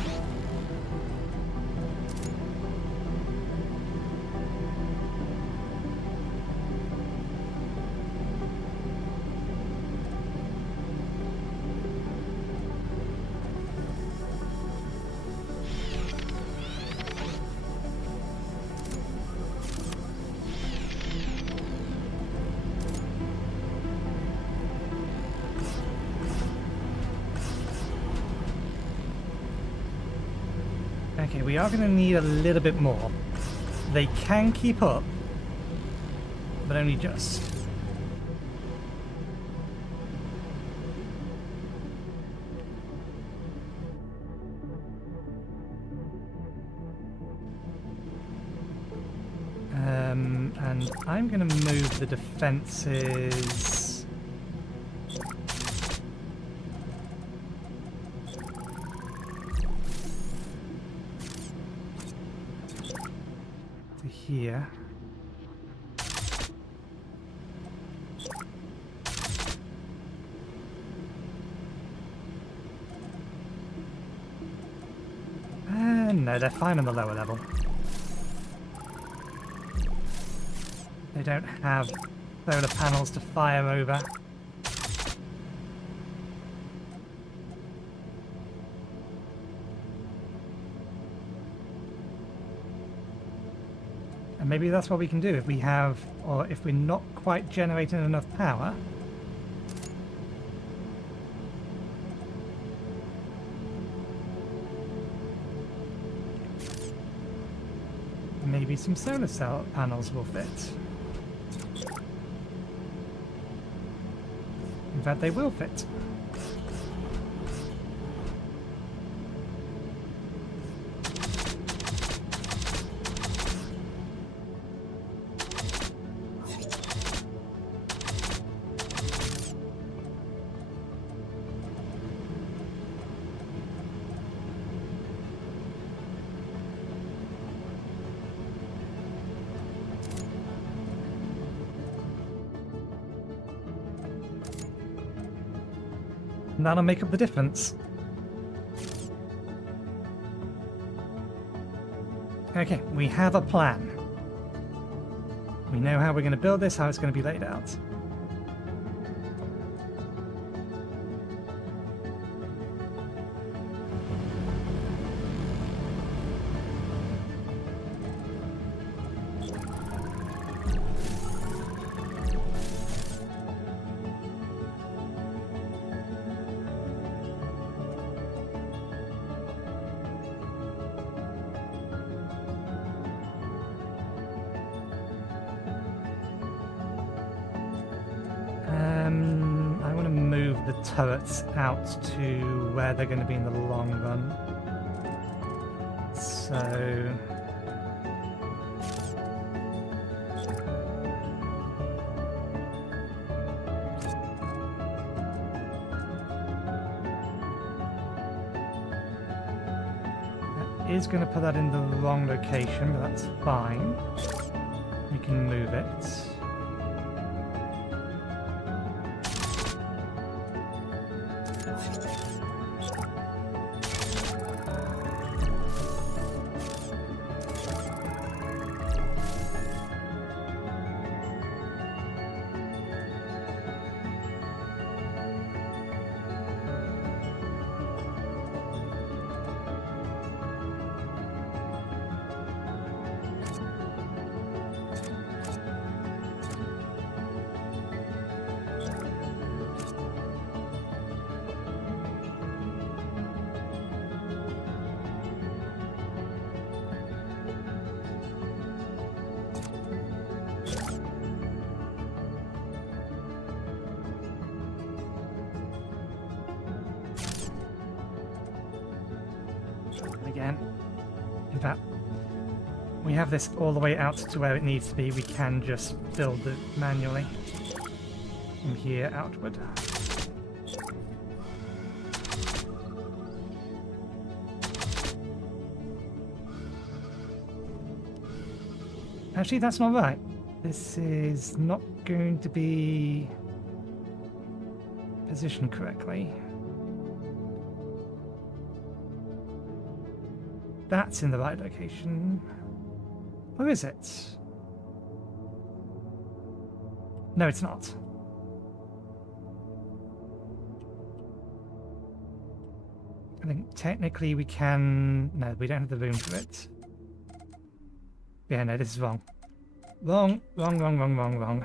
Okay, we are going to need a little bit more. They can keep up, but only just. And I'm going to move the defenses. To here. No, they're fine on the lower level. They don't have solar panels to fire over. And maybe that's what we can do if we have, or if we're not quite generating enough power. Maybe some solar cell panels will fit. In fact, they will fit. And that'll make up the difference. Okay, we have a plan. We know how we're going to build this, how it's going to be laid out. I want to move the turrets out to where they're going to be in the long run. So... that is going to put that in the wrong location, but that's fine. We can move it. again. In fact, we have this all the way out to where it needs to be. We can just build it manually from here outward. Actually, that's not right. This is not going to be positioned correctly. That's in the right location. Where is it? No, it's not. I think technically we can... No, we don't have the room for it. Yeah, no, this is wrong. Wrong, wrong, wrong, wrong, wrong, wrong.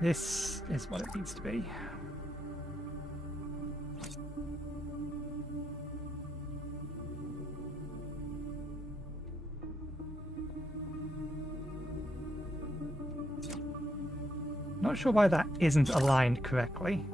This is what it needs to be. Not sure why that isn't aligned correctly.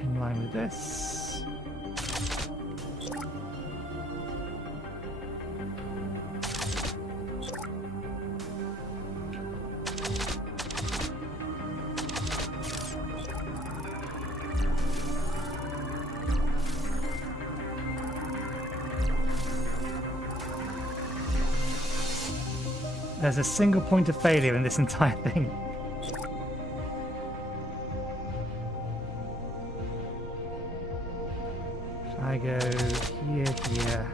In line with this. There's a single point of failure in this entire thing. I go here, here,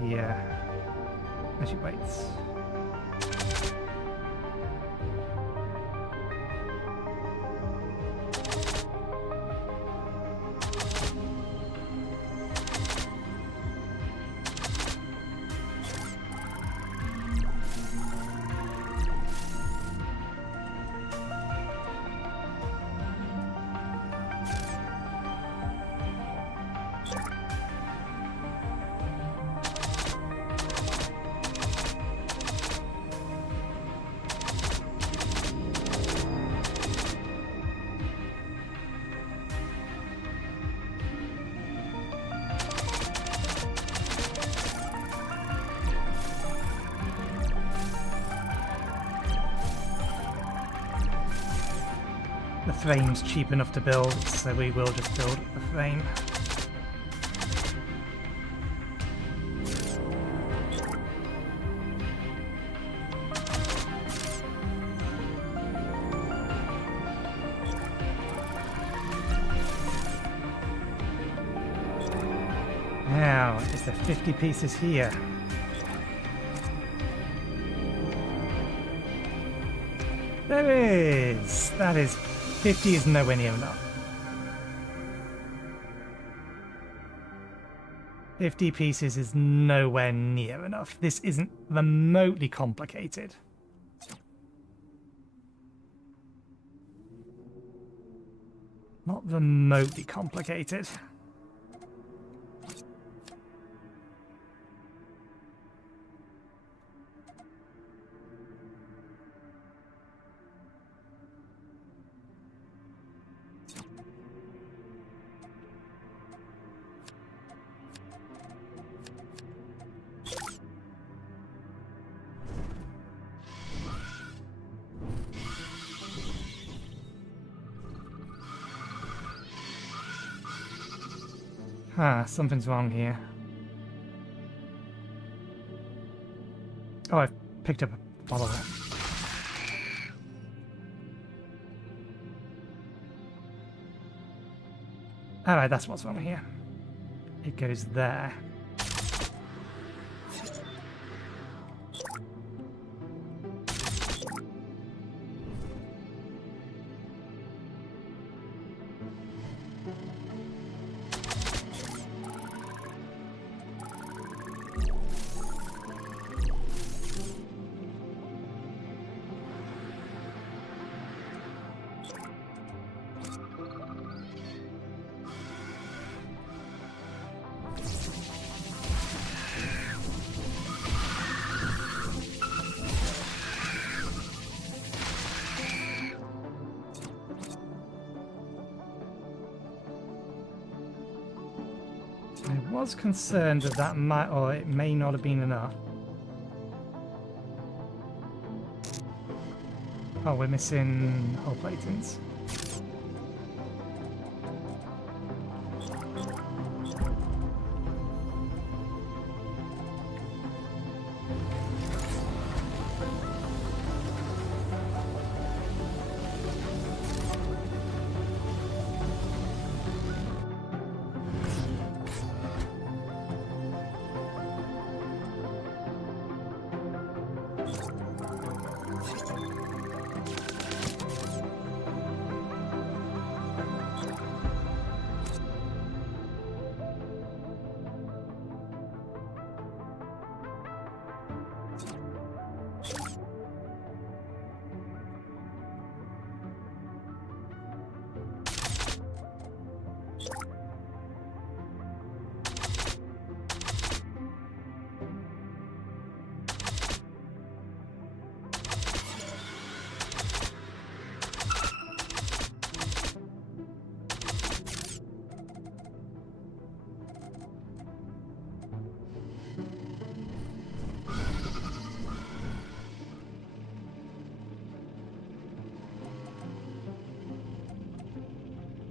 here. Actually, wait. The frame's cheap enough to build, so we will just build a frame. Now, is there 50 pieces here? There is! That is... 50 is nowhere near enough. 50 pieces is nowhere near enough. This isn't remotely complicated. Not remotely complicated. Ah, something's wrong here. Oh, I've picked up a follower. Alright, that's what's wrong here. It goes there. I was concerned that that might, or it may not have been enough. Oh, we're missing hull platings.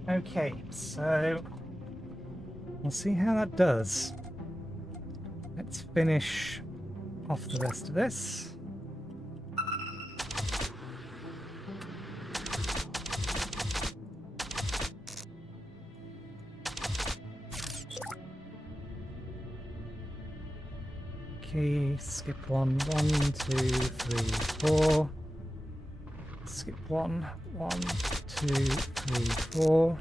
Okay, so we'll see how that does. Let's finish off the rest of this. Okay, skip 1, 1, 2, 3, 4. Skip 1, 1, 2, 3, 4.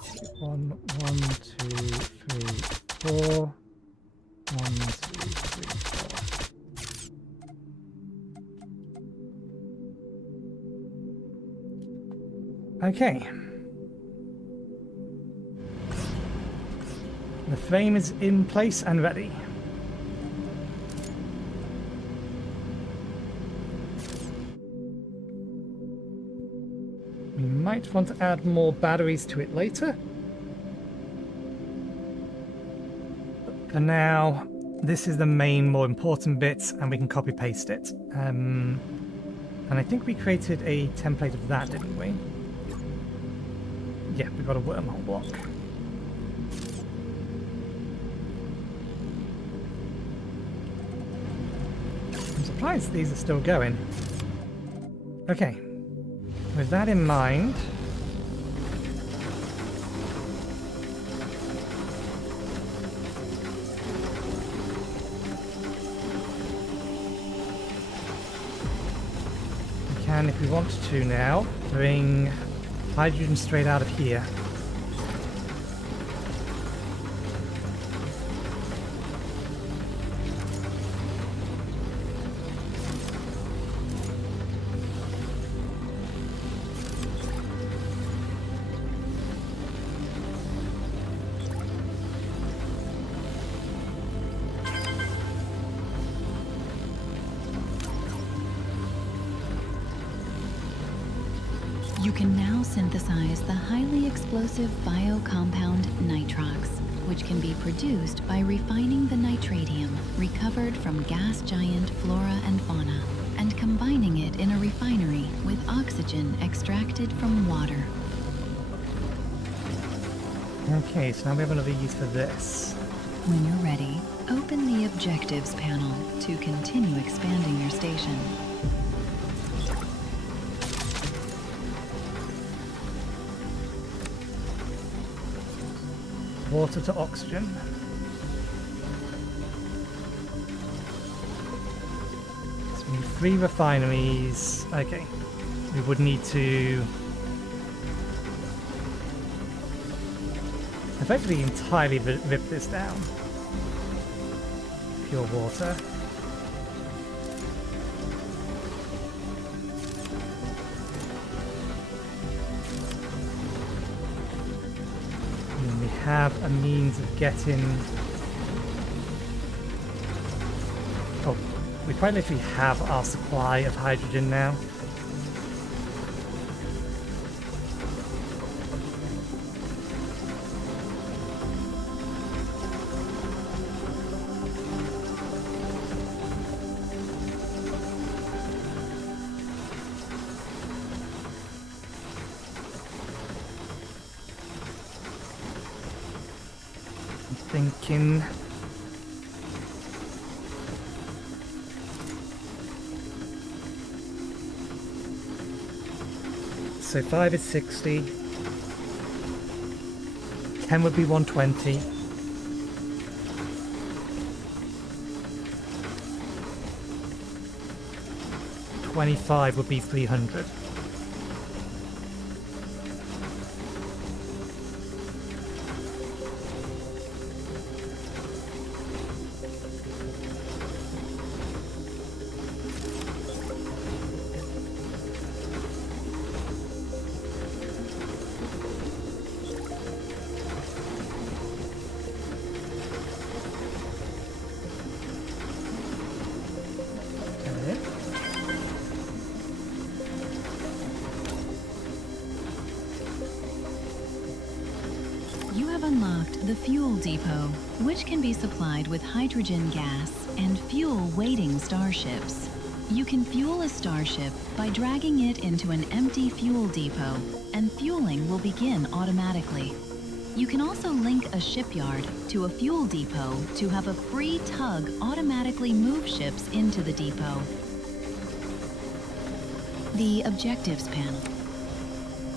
Skip 1, 1, 2, 3, 4. 1, 2, 3, 4. Okay. The frame is in place and ready. We might want to add more batteries to it later. But for now, this is the main, more important bit, and we can copy paste it. And I think we created a template of that, didn't we? Yeah, we got a wormhole block. I'm surprised these are still going. Okay, with that in mind, we can, if we want to now, bring hydrogen straight out of here. You can now synthesize the highly explosive biocompound nitrox, which can be produced by refining the nitratium recovered from gas giant flora and fauna and combining it in a refinery with oxygen extracted from water. Okay, so now we have another use for this. When you're ready, Open the Objectives panel to continue expanding your station. Water to oxygen. So we need 3 refineries. Okay. We would need to effectively entirely rip this down. Pure water. And we have a means of getting... Oh, we quite literally have our supply of hydrogen now. Thinking so 5 is 60, 10 would be 120, 25 would be 300. Unlocked the fuel depot, which can be supplied with hydrogen gas and fuel waiting starships. You can fuel a starship by dragging it into an empty fuel depot, and fueling will begin automatically. You can also link a shipyard to a fuel depot to have a free tug automatically move ships into the depot. The Objectives panel.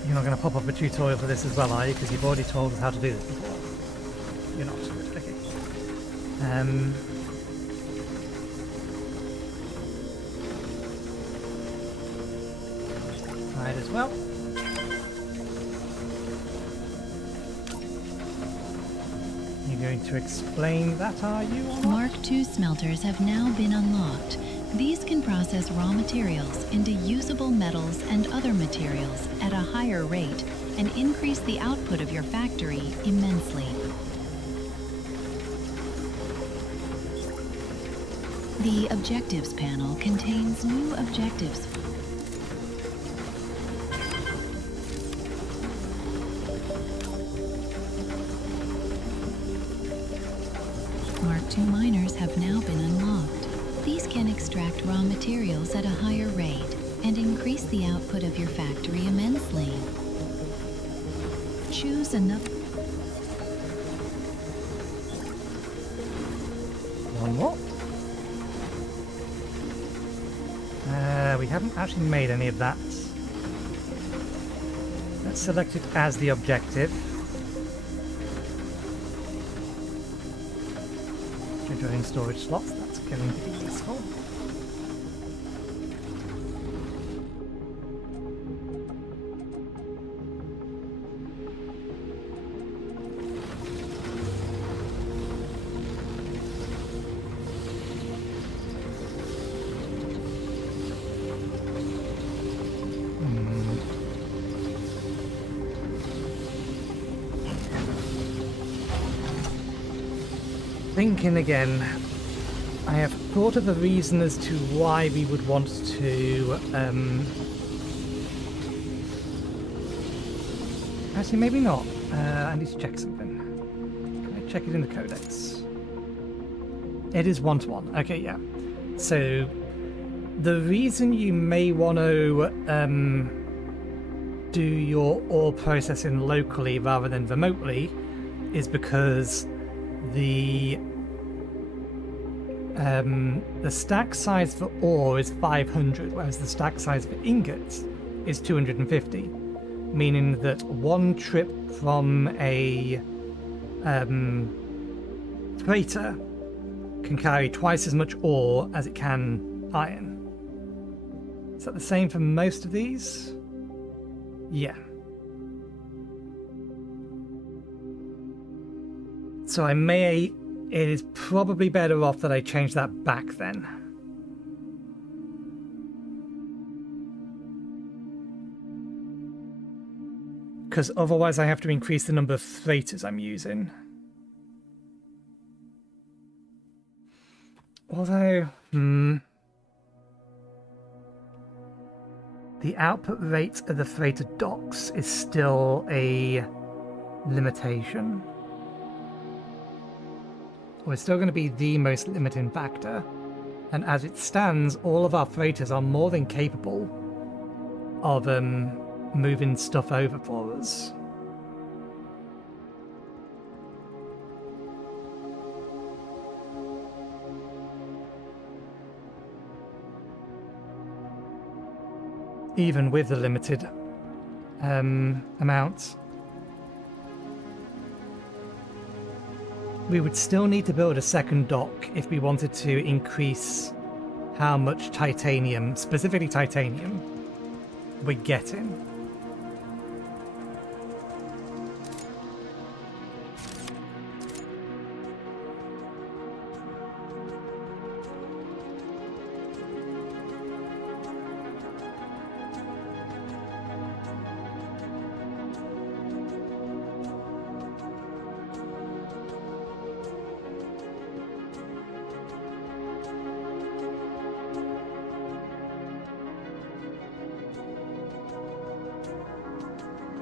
You're not going to pop up a tutorial for this as well, are you? Because you've already told us how to do this before. You're not. Good. Okay. Might as well. You're going to explain that, are you? Mark II smelters have now been unlocked. These can process raw materials into usable metals and other materials at a higher rate and increase the output of your factory immensely. The Objectives panel contains new objectives. Mark II miners have now been unlocked. These can extract raw materials at a higher rate and increase the output of your factory immensely. Choose another. One more. We haven't actually made any of that. Let's select it as the objective. Join storage slots, that's going to be useful. Thinking again, I have thought of a reason as to why we would want to actually maybe not. I need to check something. Can I check it in the codex? It is 1-to-1. Okay, yeah. So the reason you may want to do your ore processing locally rather than remotely is because the the stack size for ore is 500, whereas the stack size for ingots is 250, meaning that one trip from a freighter can carry twice as much ore as it can iron. Is that the same for most of these? Yeah. So it is probably better off that I change that back then. Because otherwise I have to increase the number of freighters I'm using. Although, the output rate of the freighter docks is still a limitation. Or it's still going to be the most limiting factor. And as it stands, all of our freighters are more than capable of moving stuff over for us. Even with the limited amounts. We would still need to build a second dock if we wanted to increase how much titanium, specifically titanium, we're getting.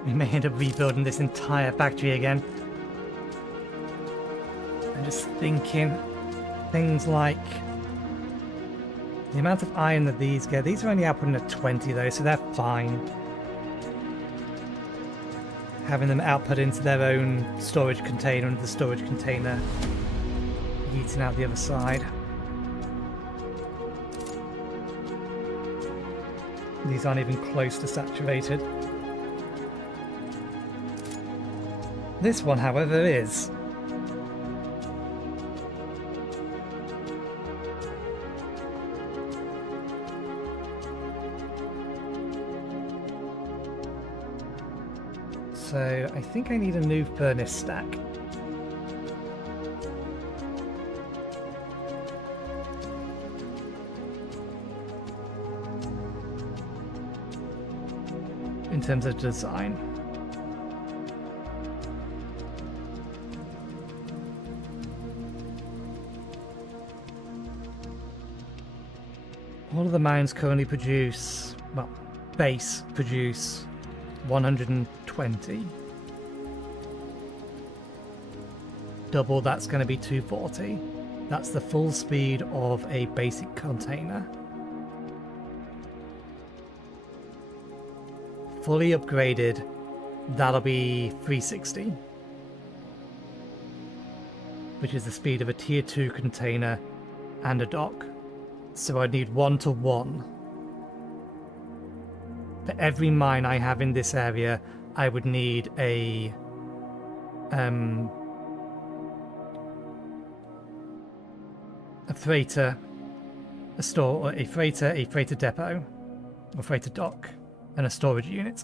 We may end up rebuilding this entire factory again. I'm just thinking things like the amount of iron that these get. These are only outputting at 20 though, so they're fine. Having them output into their own storage container and the storage container eating out the other side. These aren't even close to saturated. This one, however, is. So, I think I need a new furnace stack. In terms of design. All of the mines currently produce, well, base produce 120. Double, that's going to be 240. That's the full speed of a basic container. Fully upgraded, that'll be 360. Which is the speed of a tier 2 container and a dock. So I'd need 1-to-1. For every mine I have in this area, I would need a freighter, a store, or a freighter depot, or freighter dock, and a storage unit.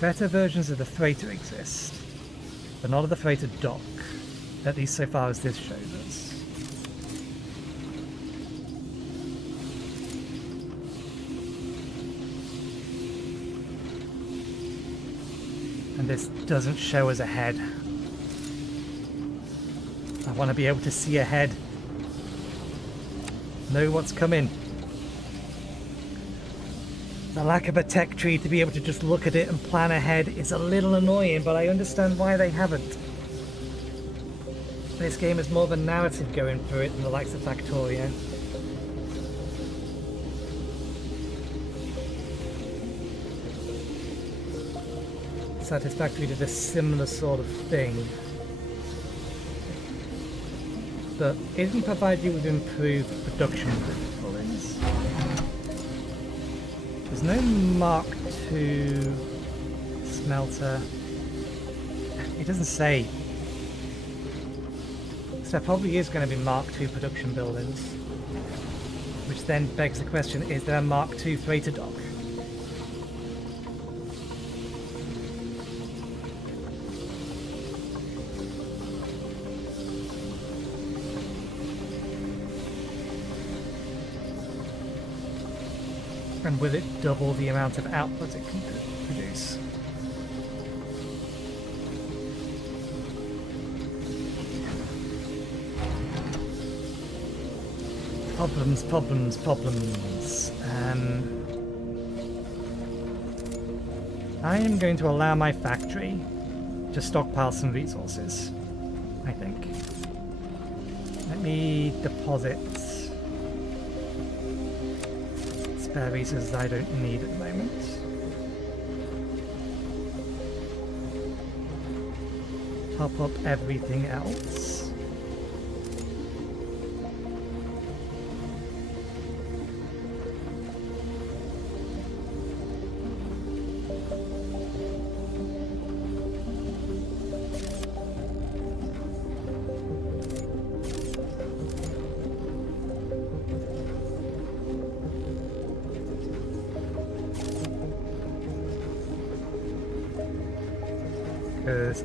Better versions of the freighter exist, but not of the freighter dock, at least so far as this shows us. And this doesn't show us ahead. I want to be able to see ahead, know what's coming. The lack of a tech tree to be able to just look at it and plan ahead is a little annoying, but I understand why they haven't. This game has more of a narrative going through it than the likes of Factorio. Satisfactory did a similar sort of thing, but it didn't provide you with improved production capabilities. There's no Mark II smelter. It doesn't say. So there probably is going to be Mark II production buildings. Which then begs the question, is there a Mark II freighter dock? And will it double the amount of output it can produce? Problems. I am going to allow my factory to stockpile some resources, I think. Let me deposit spare resources I don't need at the moment. Top up everything else.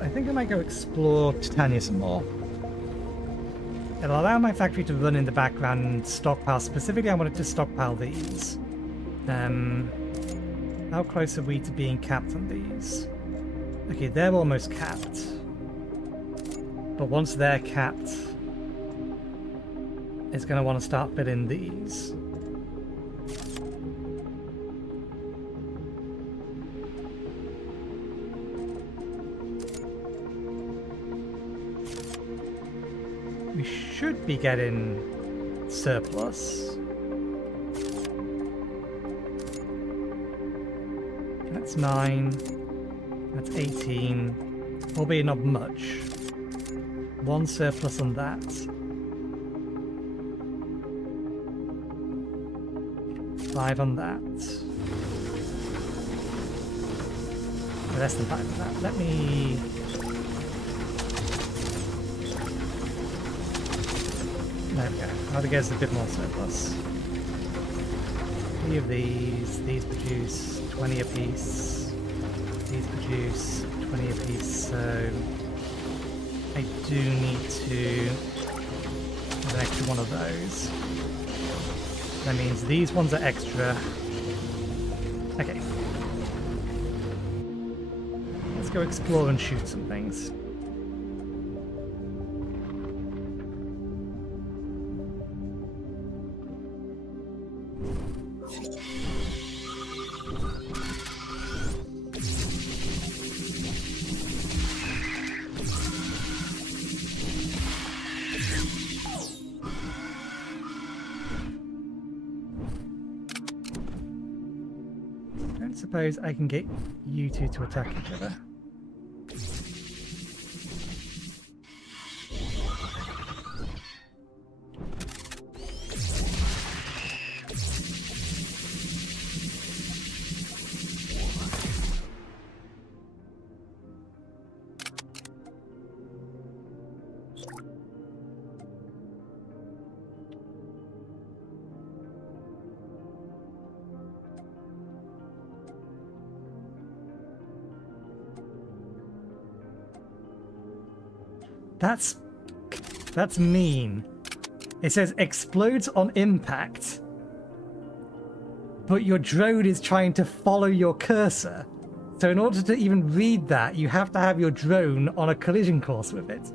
I think I might go explore Titania some more. It'll allow my factory to run in the background and stockpile. Specifically, I wanted to stockpile these. How close are we to being capped on these? Okay, they're almost capped. But once they're capped, it's going to want to start filling these. Should be getting surplus. That's 9. That's 18. Albeit not much. 1 surplus on that. 5 on that. Less than 5 on that. Let me... There we go. I'll get a bit more surplus. 3 of these produce 20 apiece. These produce 20 apiece, so I do need to have an extra one of those. That means these ones are extra. Okay. Let's go explore and shoot some things. Suppose I can get you two to attack each other. That's mean. It says explodes on impact, but your drone is trying to follow your cursor. So in order to even read that, you have to have your drone on a collision course with it.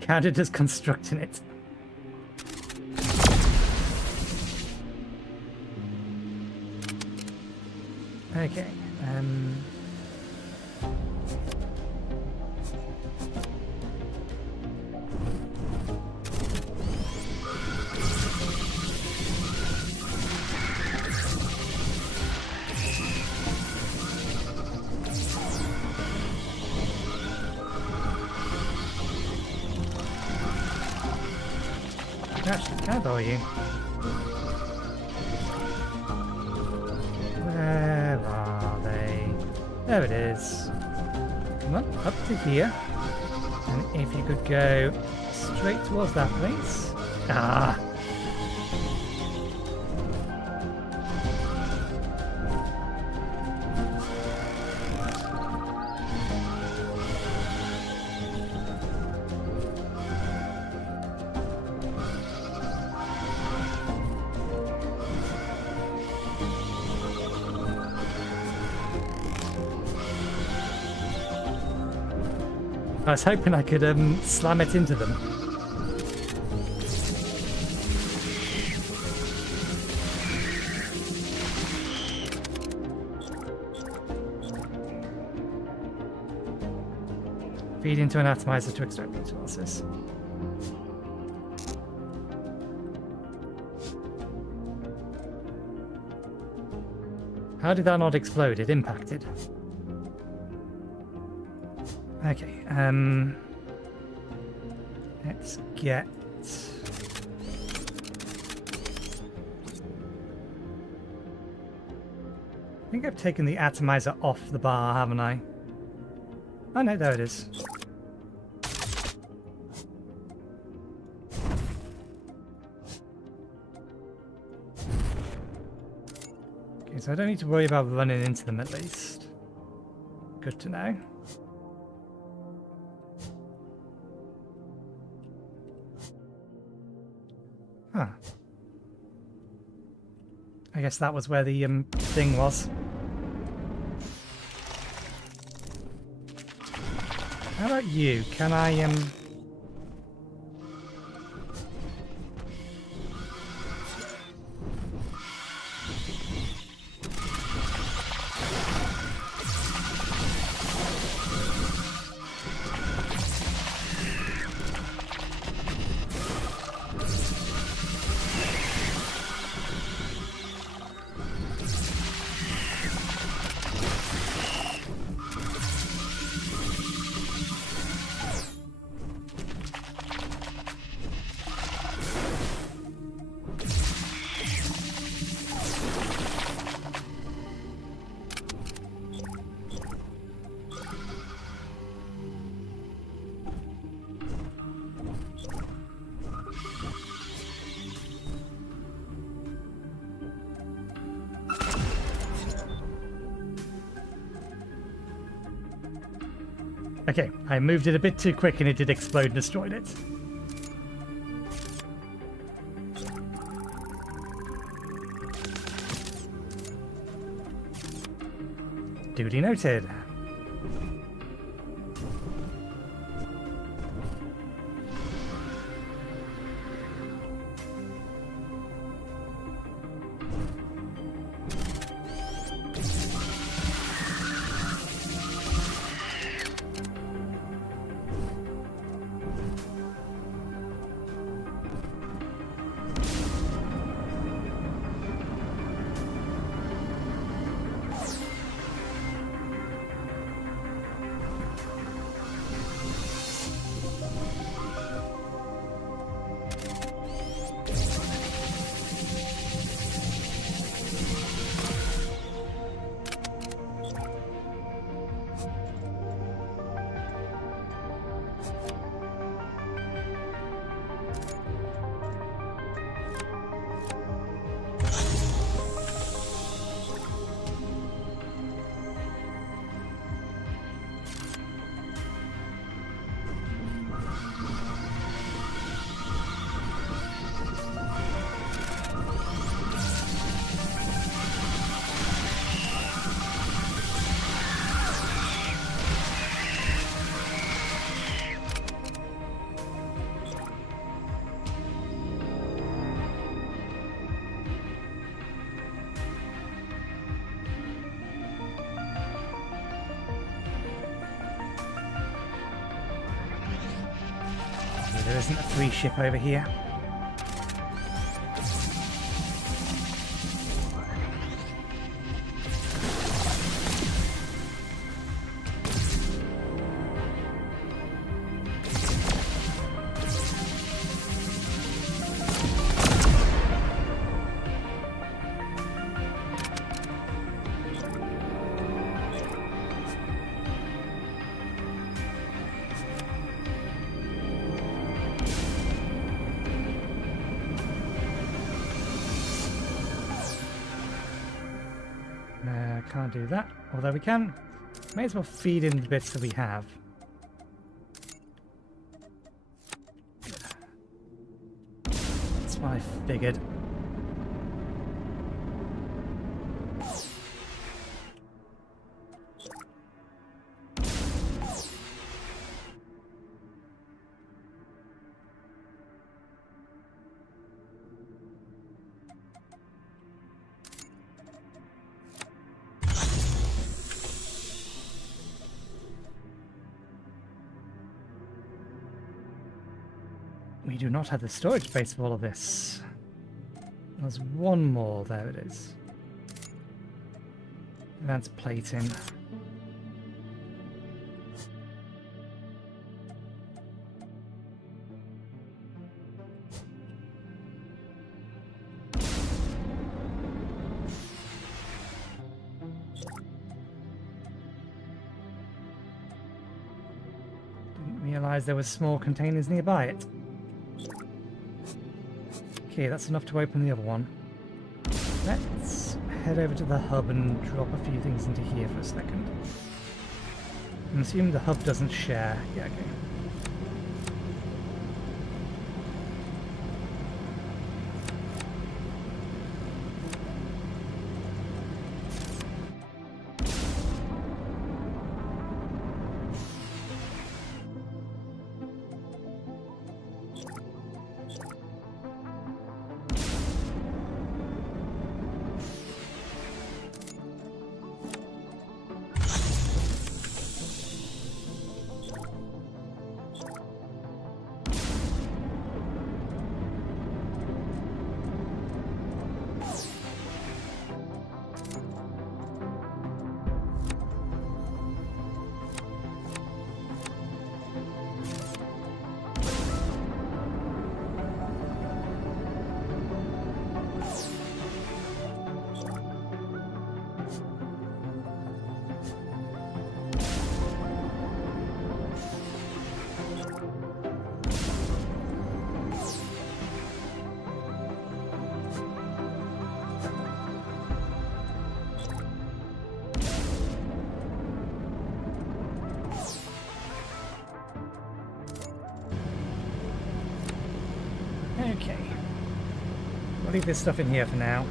Counted as constructing it. Okay. Actually, can I borrow you? Where are they? There it is. Come on, up to here. And if you could go straight towards that place. Ah! I was hoping I could slam it into them. Feed into an atomizer to extract resources. How did that not explode? It impacted. Okay, let's get... I think I've taken the atomizer off the bar, haven't I? Oh no, there it is. Okay, so I don't need to worry about running into them at least. Good to know. Huh. I guess that was where the thing was. How about you? Can I Okay, I moved it a bit too quick and it did explode and destroyed it. Duty noted. there isn't a free ship over here. Can't do that, although we can. May as well feed in the bits that we have. That's what I figured. We do not have the storage space for all of this. There's one more. There it is. Advanced plating. Didn't realize there were small containers nearby it. Okay, that's enough to open the other one. Let's head over to the hub and drop a few things into here for a second. I'm assuming the hub doesn't share. Yeah, okay. Okay. I'll leave this stuff in here for now.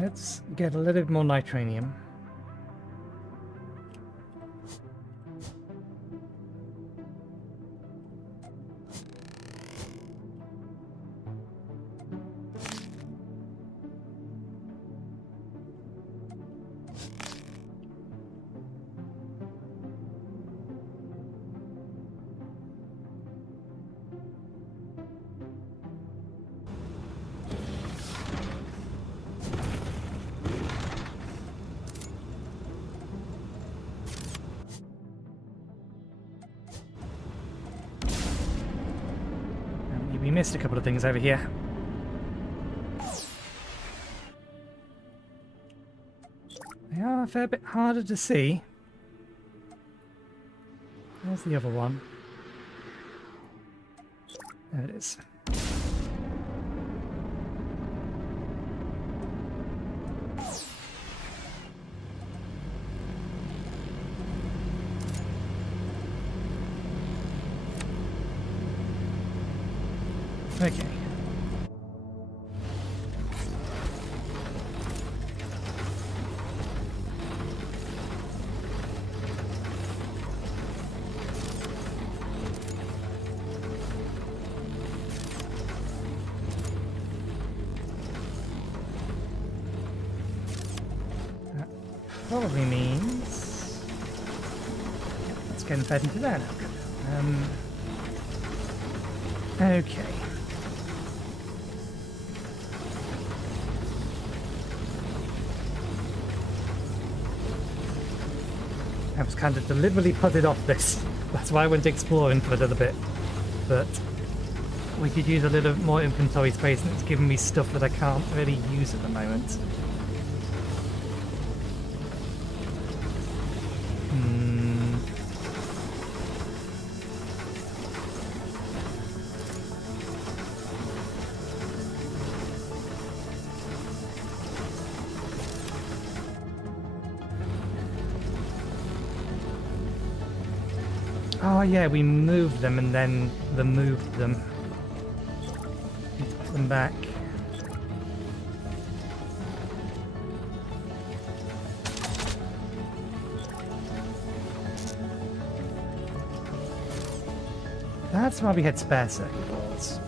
Let's get a little bit more nitranium. We missed a couple of things over here. They are a fair bit harder to see. Where's the other one? There it is. Okay. probably means it's getting fed into there now. Okay. I was kind of deliberately putted off this. That's why I went exploring for a little bit. But we could use a little more inventory space, and it's giving me stuff that I can't really use at the moment. Oh yeah, we moved them and then removed them. Let's put them back. That's why we had spare circuit boards.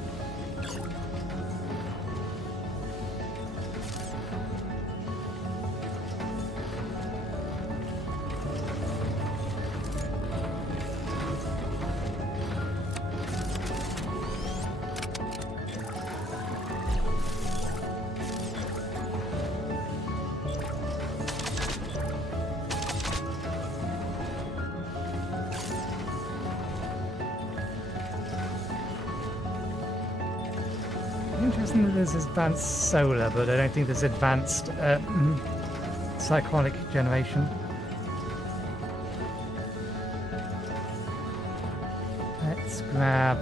Interesting that there's advanced solar, but I don't think there's advanced cyclonic generation. Let's grab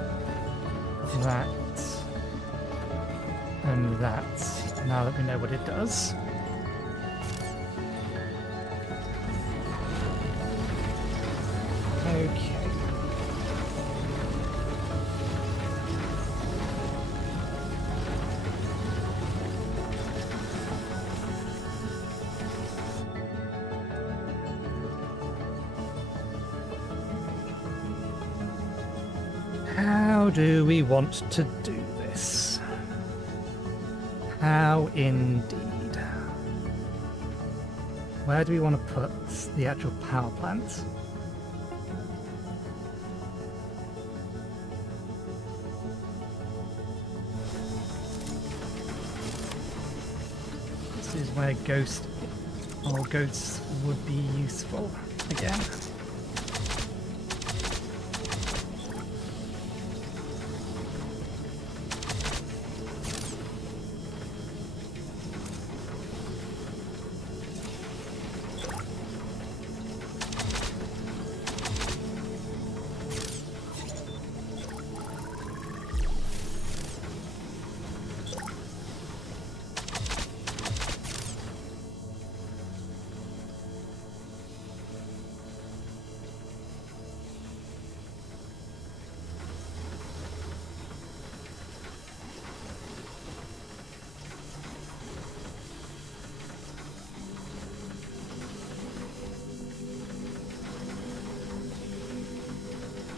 that and that, now that we know what it does. Okay. How do we want to do this? How indeed? Where do we want to put the actual power plant? This is where ghosts would be useful again.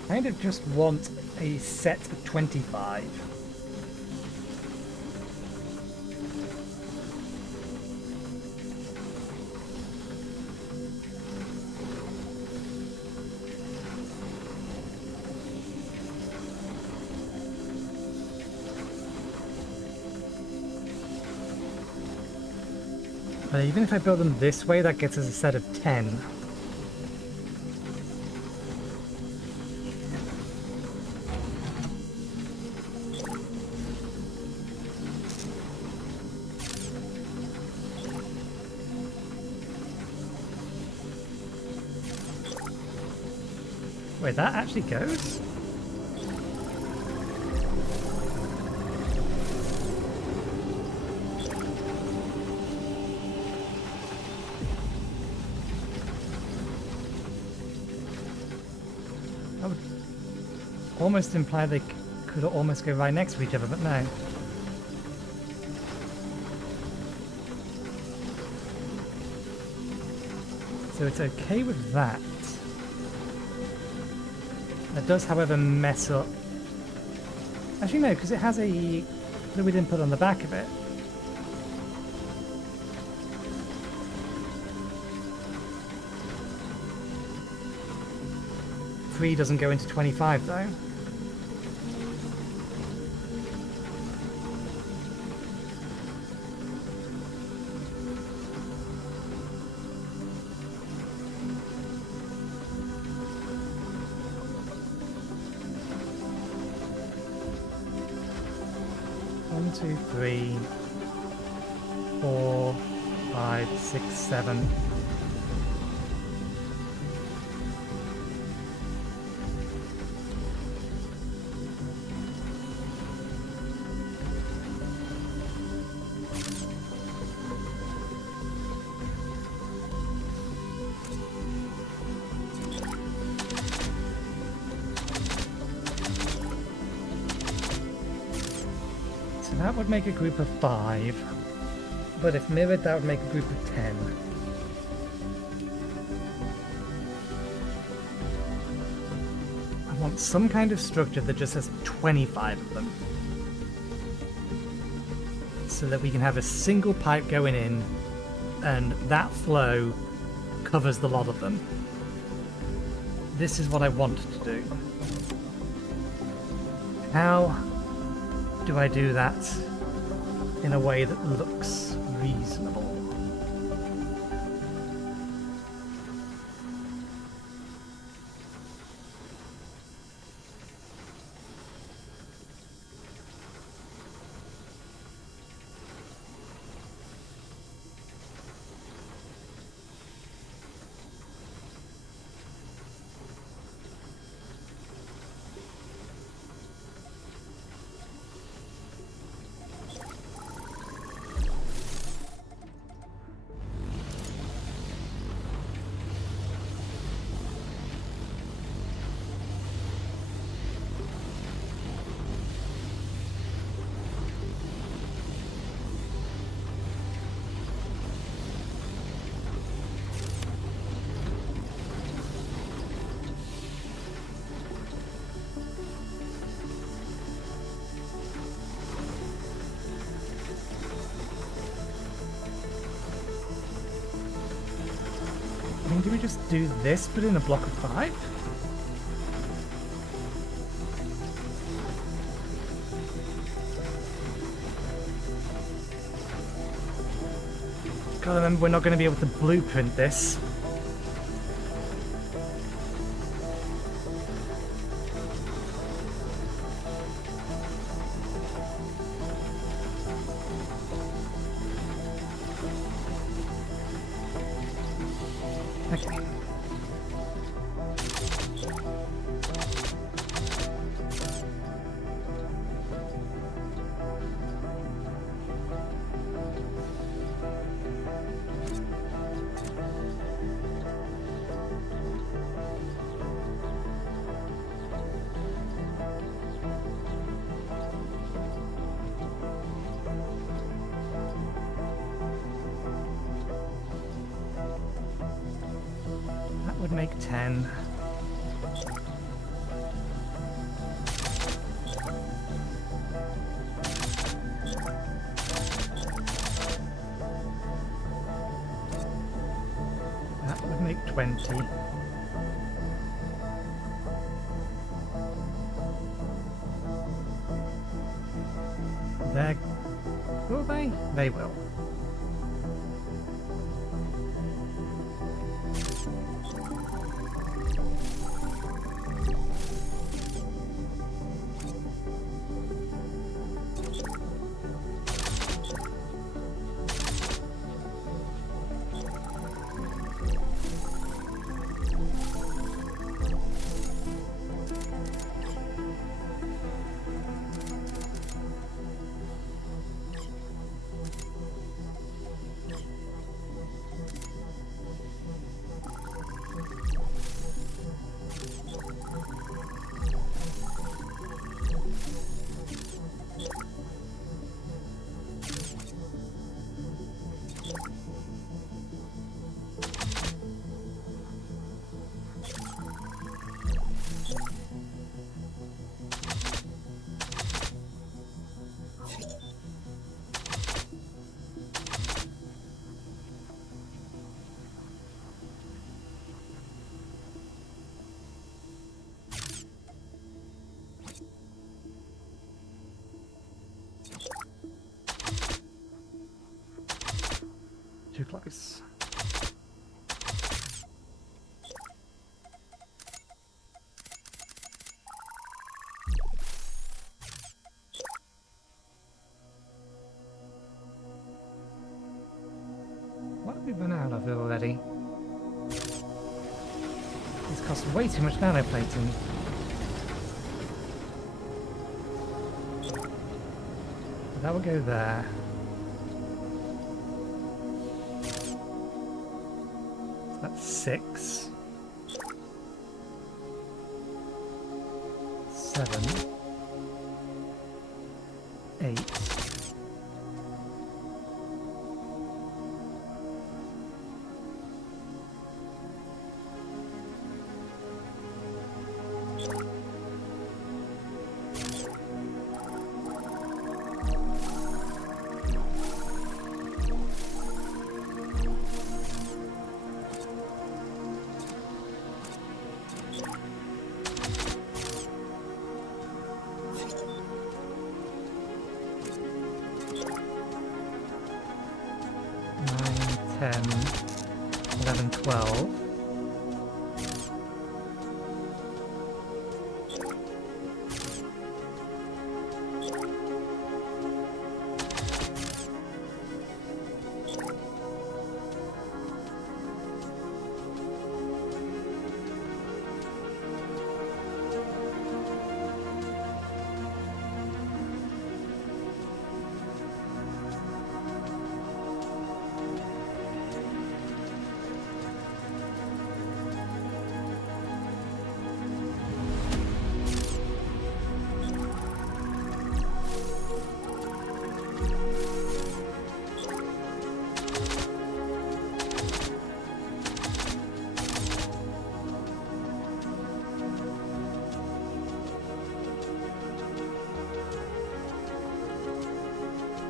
I kind of just want a set of 25. But even if I build them this way, that gets us a set of 10. Wait, that actually goes? That would almost imply they could almost go right next to each other, but no. So it's okay with that. That does, however, mess up. Actually, no, because it has a fluid input on the back of it. 3 doesn't go into 25 though. One, two, three, 4, 5, 6, 7. So that would make a group of 5. But if mirrored, that would make a group of 10. I want some kind of structure that just has 25 of them. So that we can have a single pipe going in, and that flow covers the lot of them. This is what I want to do. How do I do that in a way that looks reasonable? I mean, do we just do this but in a block of 5? Gotta remember, we're not going to be able to blueprint this. Okay. That would make 10. That would make 20. Will they? They will. too close. What have we run out of already? This costs way too much nanoplating. That will go there. So that's 6. 7. 8. Nine, 10, 11, 12.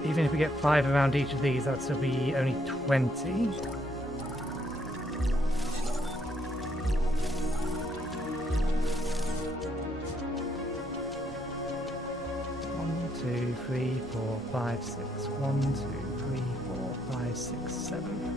Even if we get 5 around each of these, that still be only 20. One, 2, 3, 4, 5, 6. 1, 2, 3, 4, 5, 6, 7.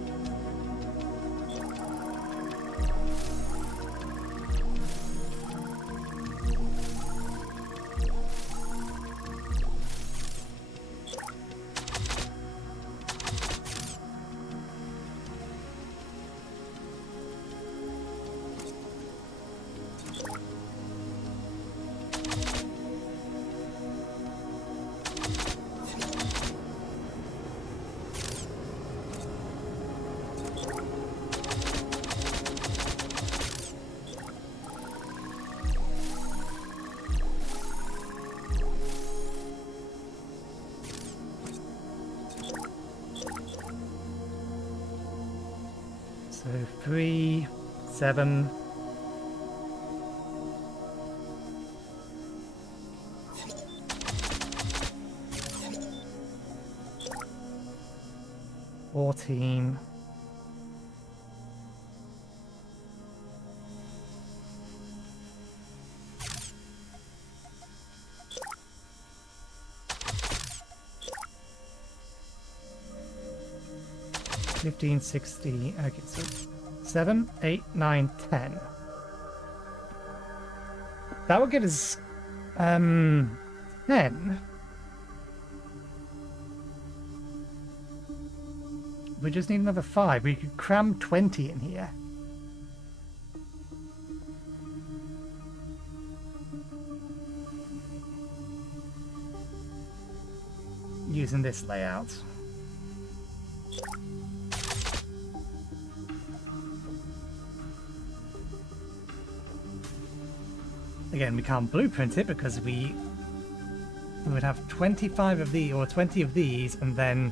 So 3, 7. $14. $15, $16. Okay, so 7, 8, 9, 10. That would get us 10. We just need another 5. We could cram 20 in here. Using this layout. Again, we can't blueprint it because we would have 25 of these, or 20 of these, and then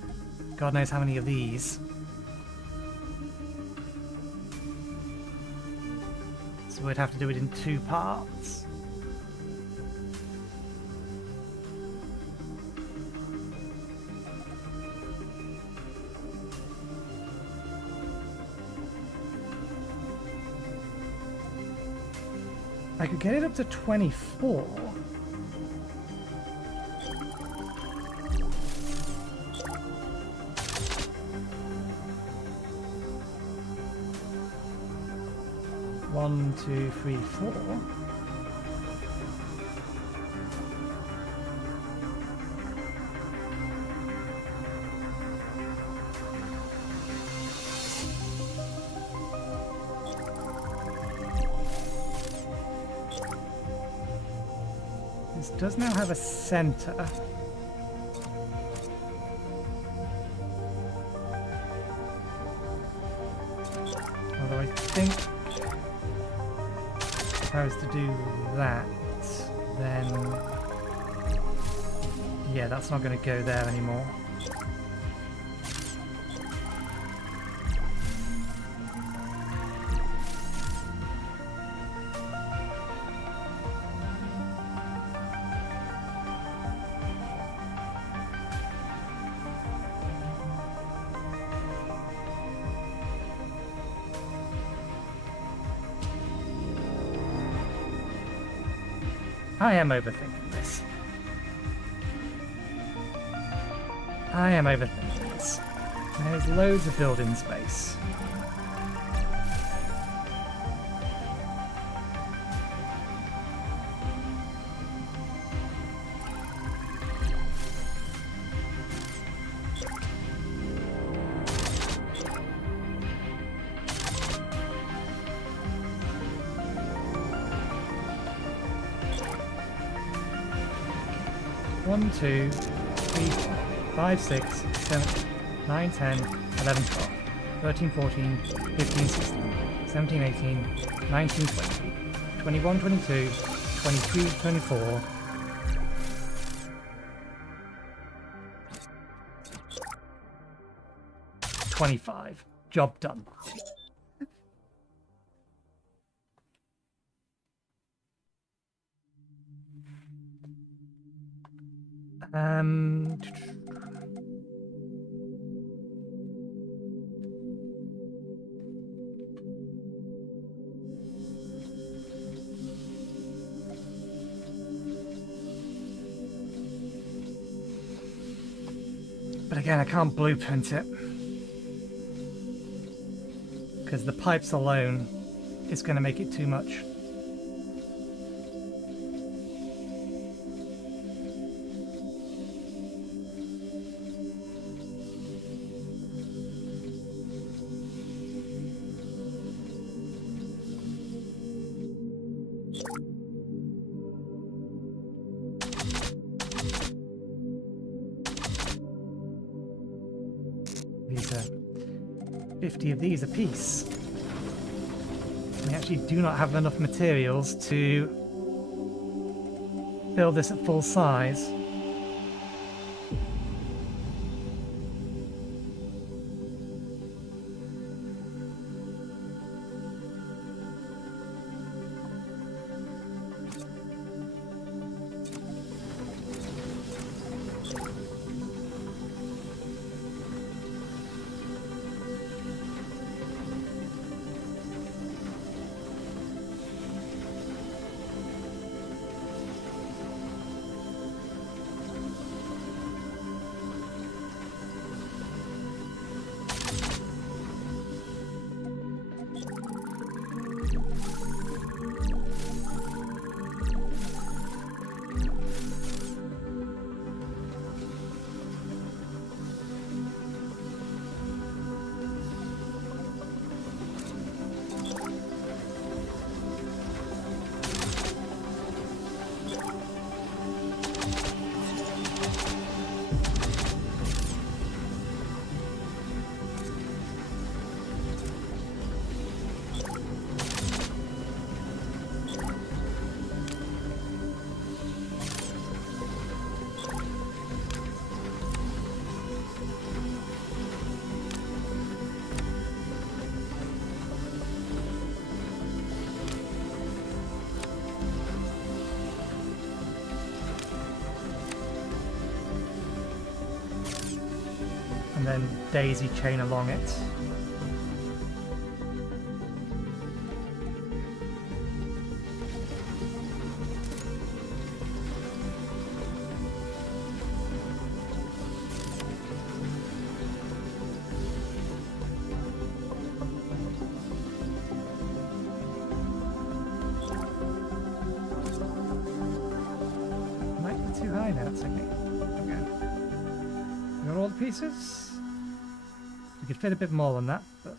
God knows how many of these. So we'd have to do it in 2 parts. I could get it up to 24. 1, 2, 3, 4. This does now have a center. Although I think if I was to do that, then yeah, that's not going to go there anymore. I am overthinking this. I am overthinking this. There's loads of building space. One, 2, 3, 4, 5, 6, 7, 9, 10, 11, 12, 13, 14, 15, 16, 17, 18, 19, 20, 21, 22, 23, 24, 25. Job done. But again, I can't blueprint it because the pipes alone is going to make it too much. These are 50 of these apiece. We actually do not have enough materials to build this at full size. And then daisy chain along it. That's okay. Okay. Got all the pieces? We could fit a bit more than that, but...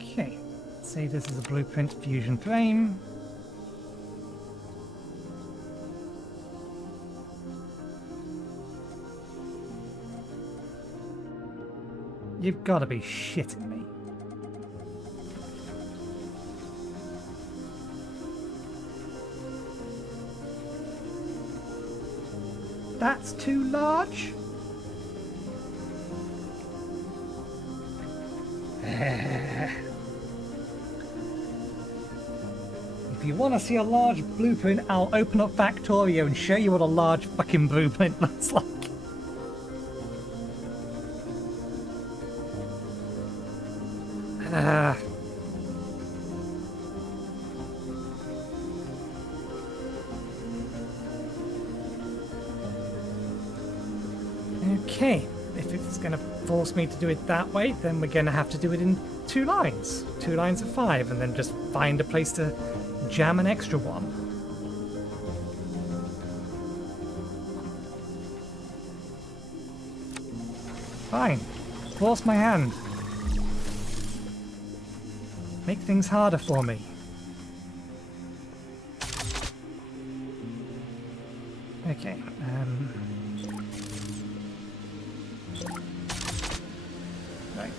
Okay, save this as a blueprint fusion frame. You've got to be shitting me. That's too large? If you want to see a large blueprint, I'll open up Factorio and show you what a large fucking blueprint looks like. Okay, if it's going to force me to do it that way, then we're going to have to do it in 2 lines. 2 lines of 5, and then just find a place to jam an extra one. Fine. Force my hand. Make things harder for me. Okay, right.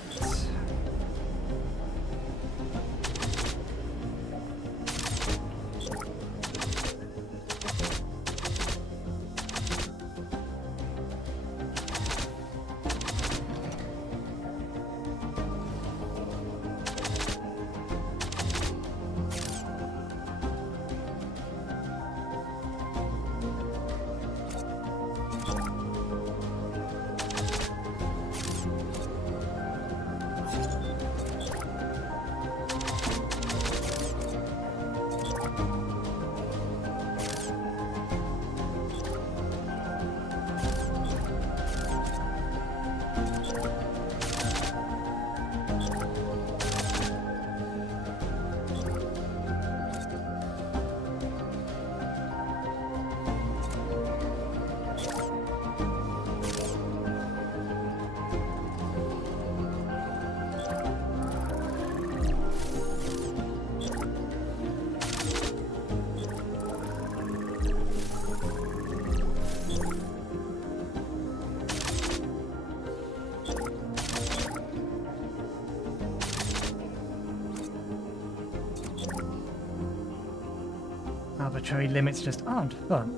Arbitrary limits just aren't fun.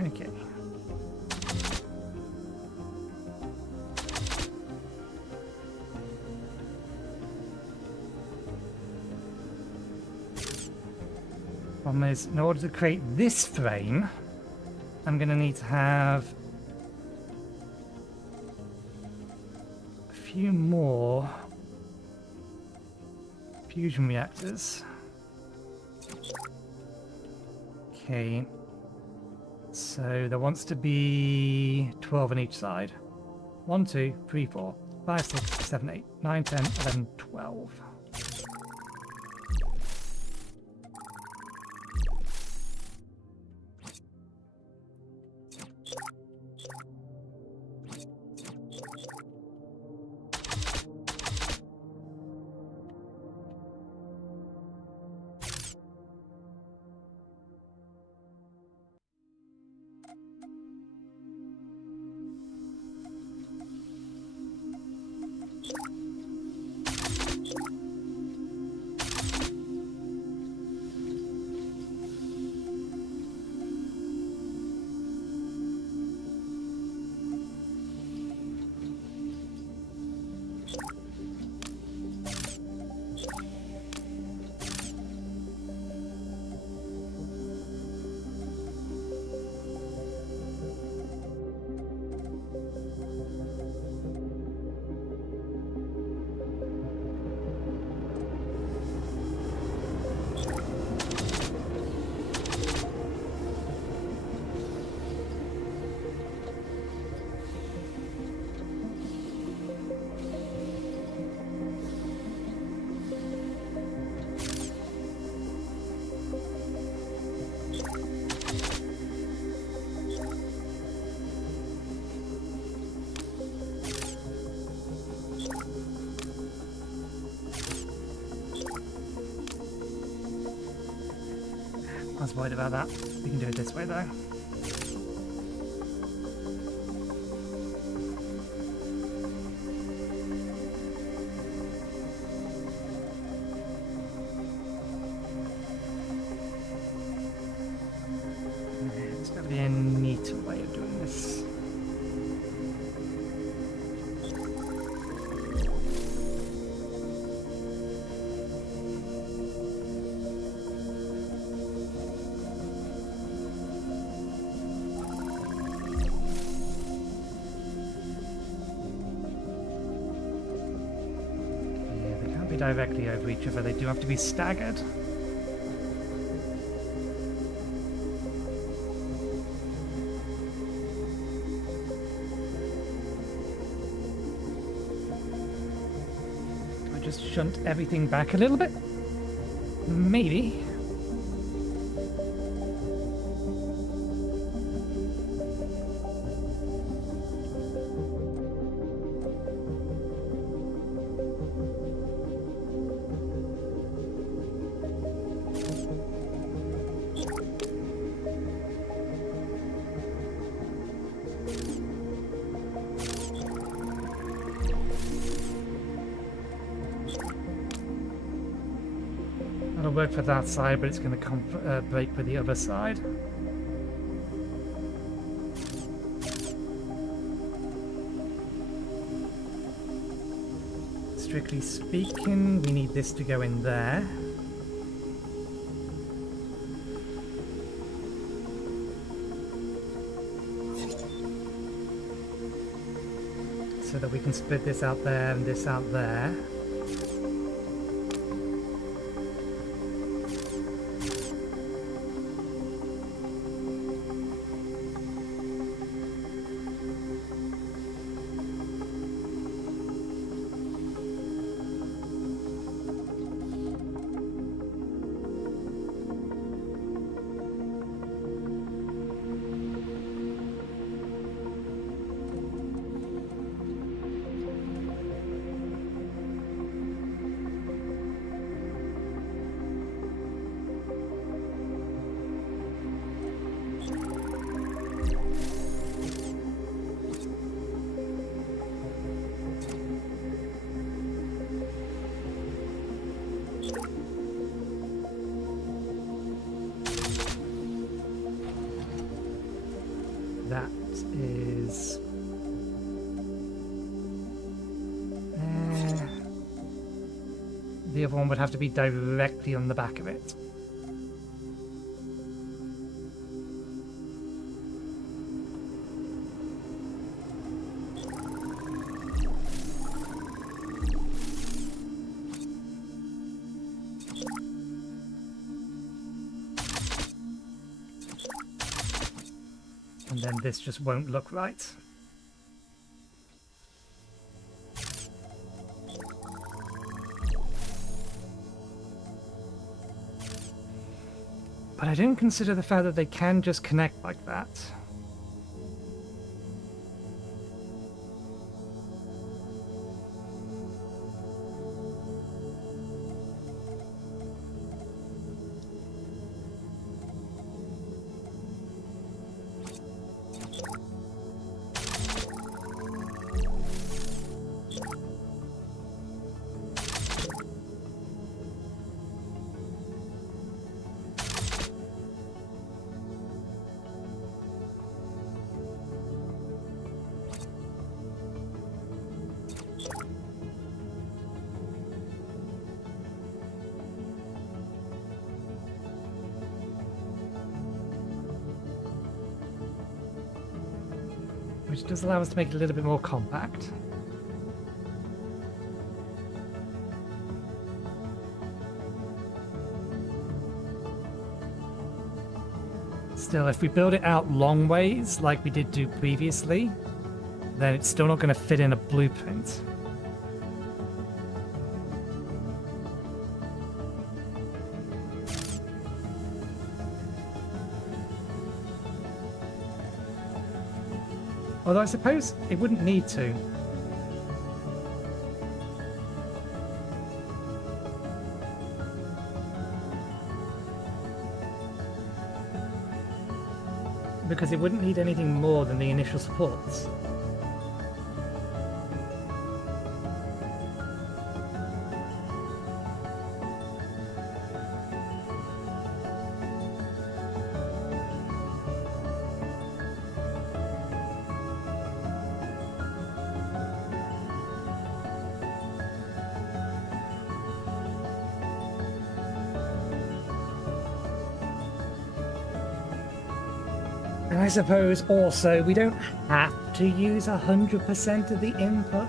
Okay. Problem is, in order to create this frame, I'm going to need to have a few more fusion reactors. Okay, so there wants to be 12 on each side. 1, 2, 3, 4, 5, 6, 7, 8, 9, 10, 11, 12. I was worried about that. We can do it this way though. There's got to be a neater way of doing this. Directly over each other, they do have to be staggered. Do I just shunt everything back a little bit? Maybe. It'll work for that side, but it's going to break for the other side. Strictly speaking, we need this to go in there. So that we can split this out there and this out there. That is... the other one would have to be directly on the back of it. And then this just won't look right. But I didn't consider the fact that they can just connect like that. Which does allow us to make it a little bit more compact. Still, if we build it out long ways, like we did do previously, then it's still not going to fit in a blueprint. Although I suppose it wouldn't need to. because it wouldn't need anything more than the initial supports. And I suppose also we don't have to use 100% of the input.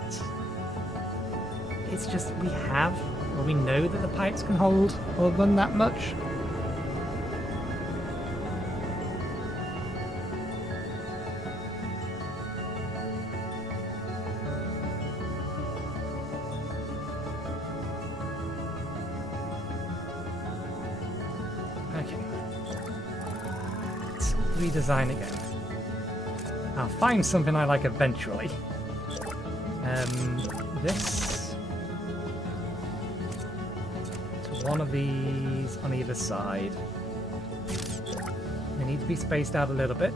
It's just we have, or we know that the pipes can hold or run that much. Okay. Redesign again. I'll find something I like eventually. This to one of these on either side. They need to be spaced out a little bit.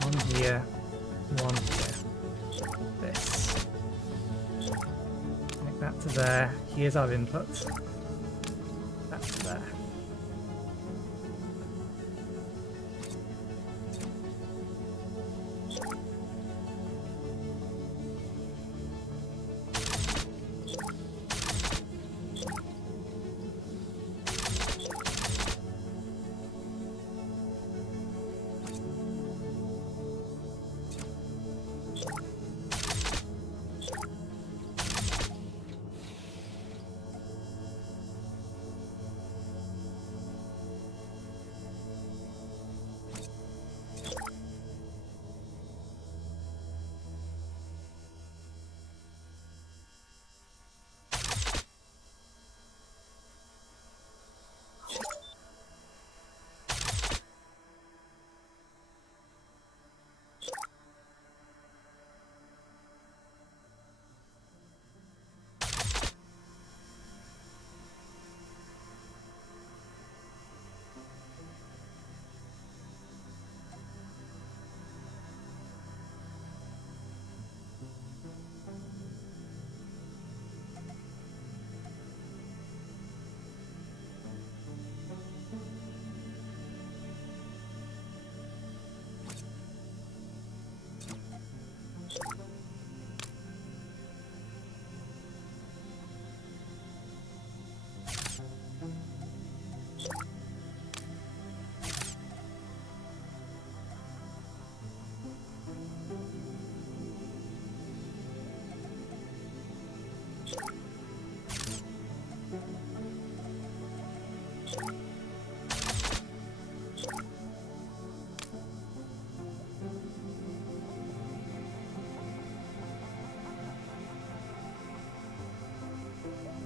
One here, one here. This. Make that to there. Here's our input. That's there.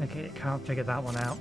Okay, I can't figure that one out.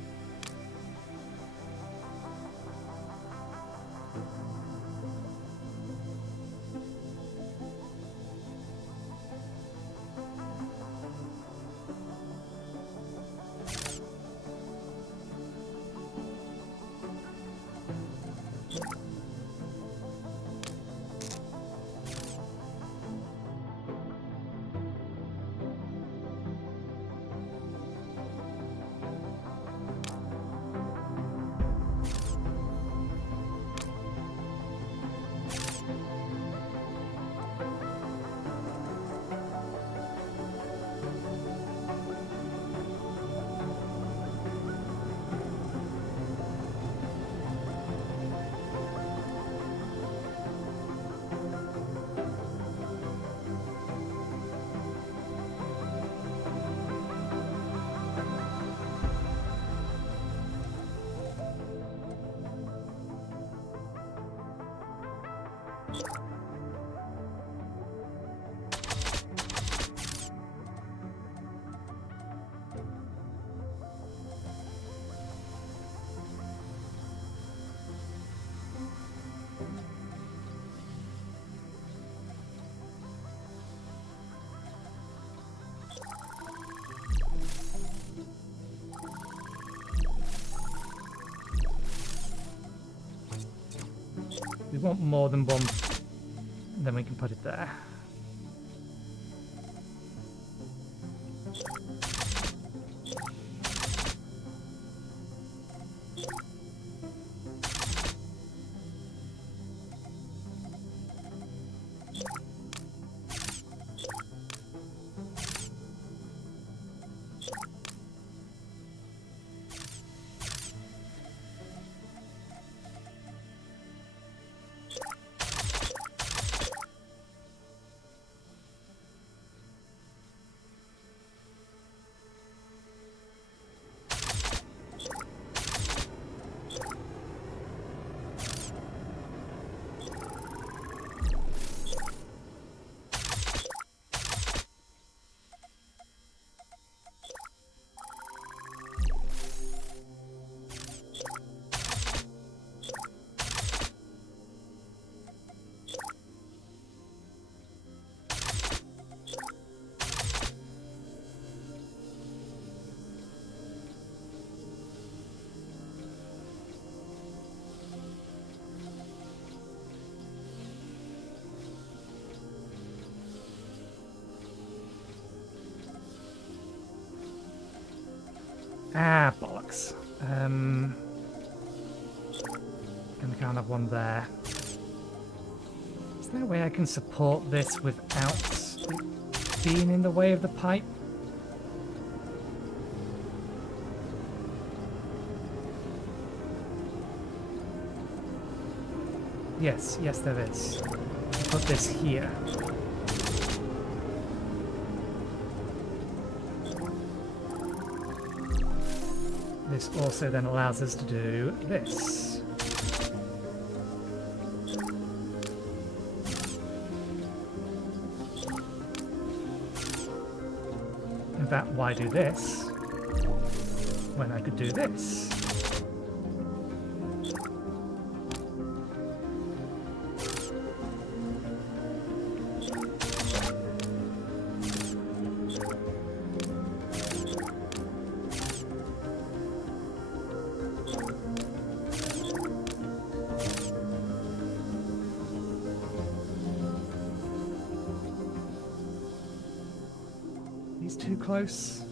we want more than one, then we can put it there. Ah, bollocks. And we can't have one there. Is there a way I can support this without it being in the way of the pipe? Yes, yes there is. Put this here. This also then allows us to do this. In fact, why do this when I could do this? Too close.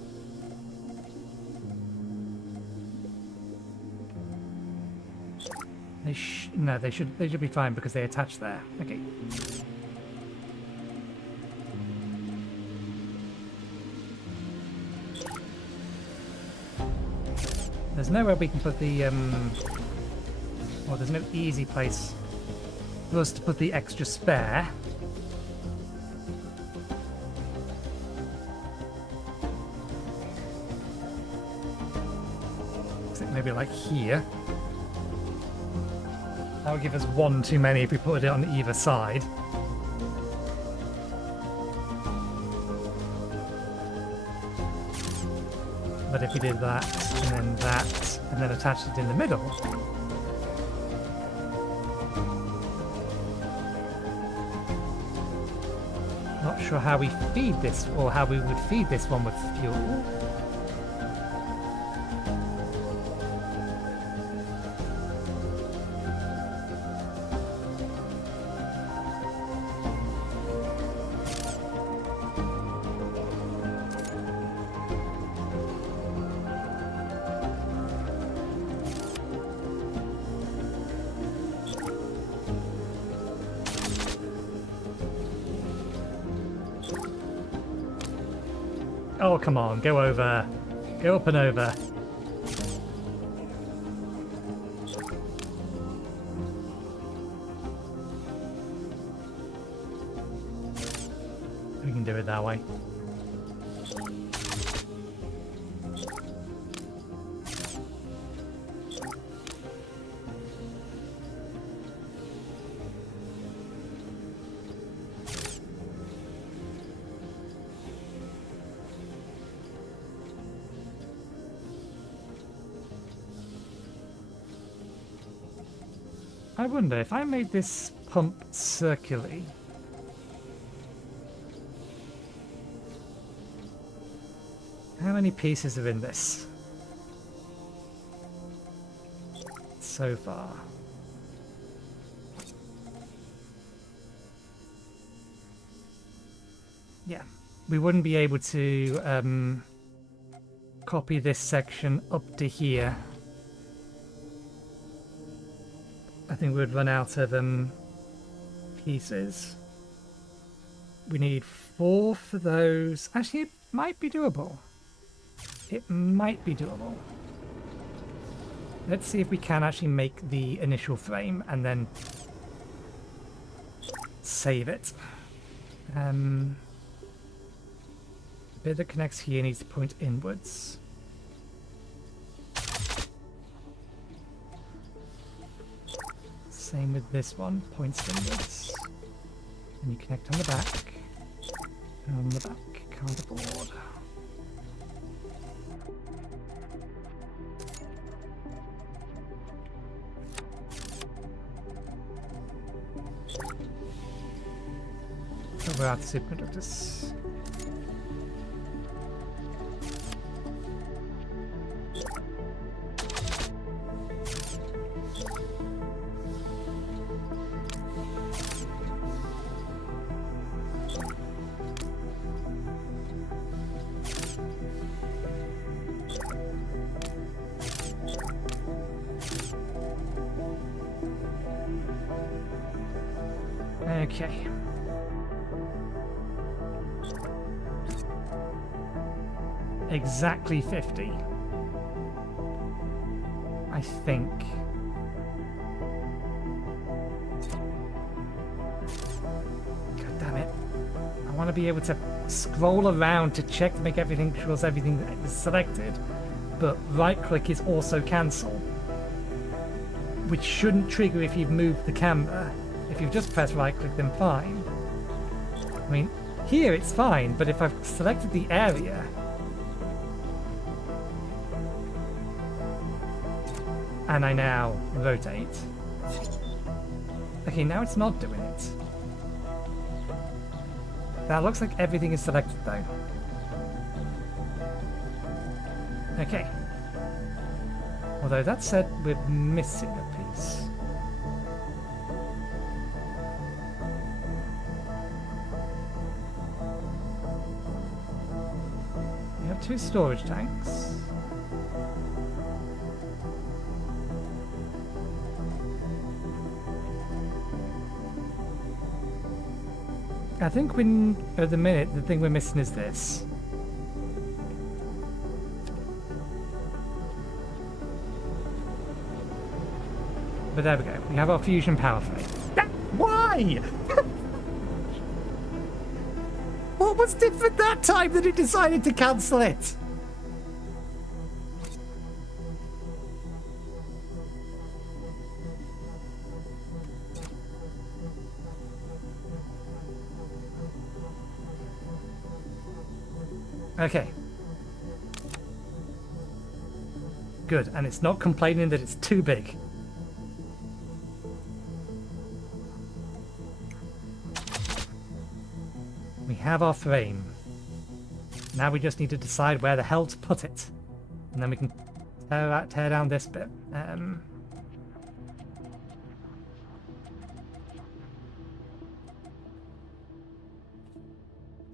No, they should be fine because they attach there. Okay. There's nowhere we can put the well, there's no easy place for us to put the extra spare. Maybe like here. That would give us one too many if we put it on either side. But if we did that, and then attached it in the middle, not sure how we feed this, or how we would feed this one with fuel. Oh, come on, go over. Go up and over. We can do it that way. I wonder if I made this pump circularly. How many pieces are in this so far? Yeah, we wouldn't be able to copy this section up to here. I think we'd run out of pieces. We need 4 for those. Actually, it might be doable. It might be doable. Let's see if we can actually make the initial frame and then save it. The bit that connects here needs to point inwards. Same with this one, points inwards. And you connect on the back. And on the back, cardboard. We're out of superconductors. Okay. Exactly 50. I think. God damn it. I want to be able to scroll around to check to make everything sure everything is selected, but right click is also cancel, which shouldn't trigger if you've moved the camera. If you've just pressed right click, then fine. I mean, here it's fine, but if I've selected the area, and I now rotate. Okay, now it's not doing it. That looks like everything is selected though. Okay. Although that said, we're missing a piece. We have 2 storage tanks. I think at the minute, the thing we're missing is this. But there we go. We have our fusion power frame. Why? What was different that time that it decided to cancel it? Okay. Good, and it's not complaining that it's too big. We have our frame. Now we just need to decide where the hell to put it. And then we can tear down this bit.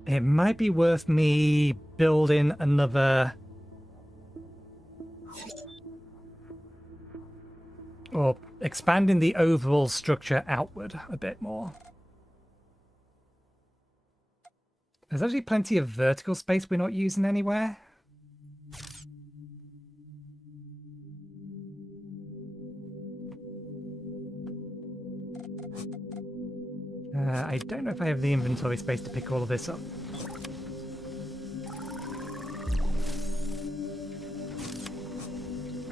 It might be worth me building another, or expanding the overall structure outward a bit more. There's actually plenty of vertical space we're not using anywhere. I don't know if I have the inventory space to pick all of this up.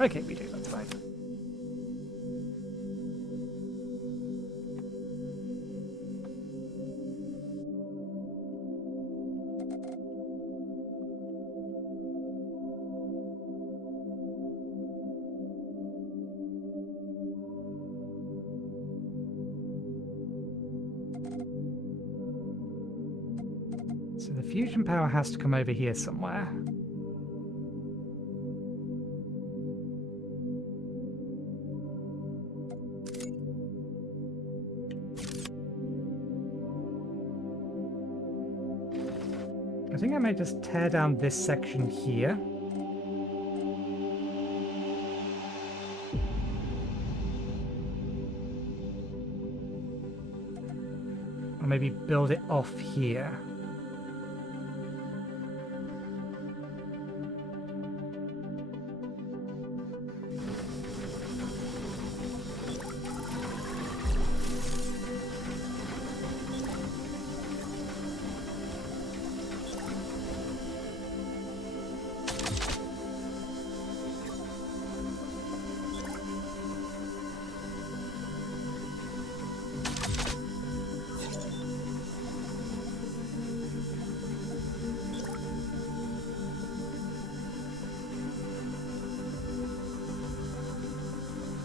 Okay, we do, that's fine. So the fusion power has to come over here somewhere. think I may just tear down this section here. Or maybe build it off here.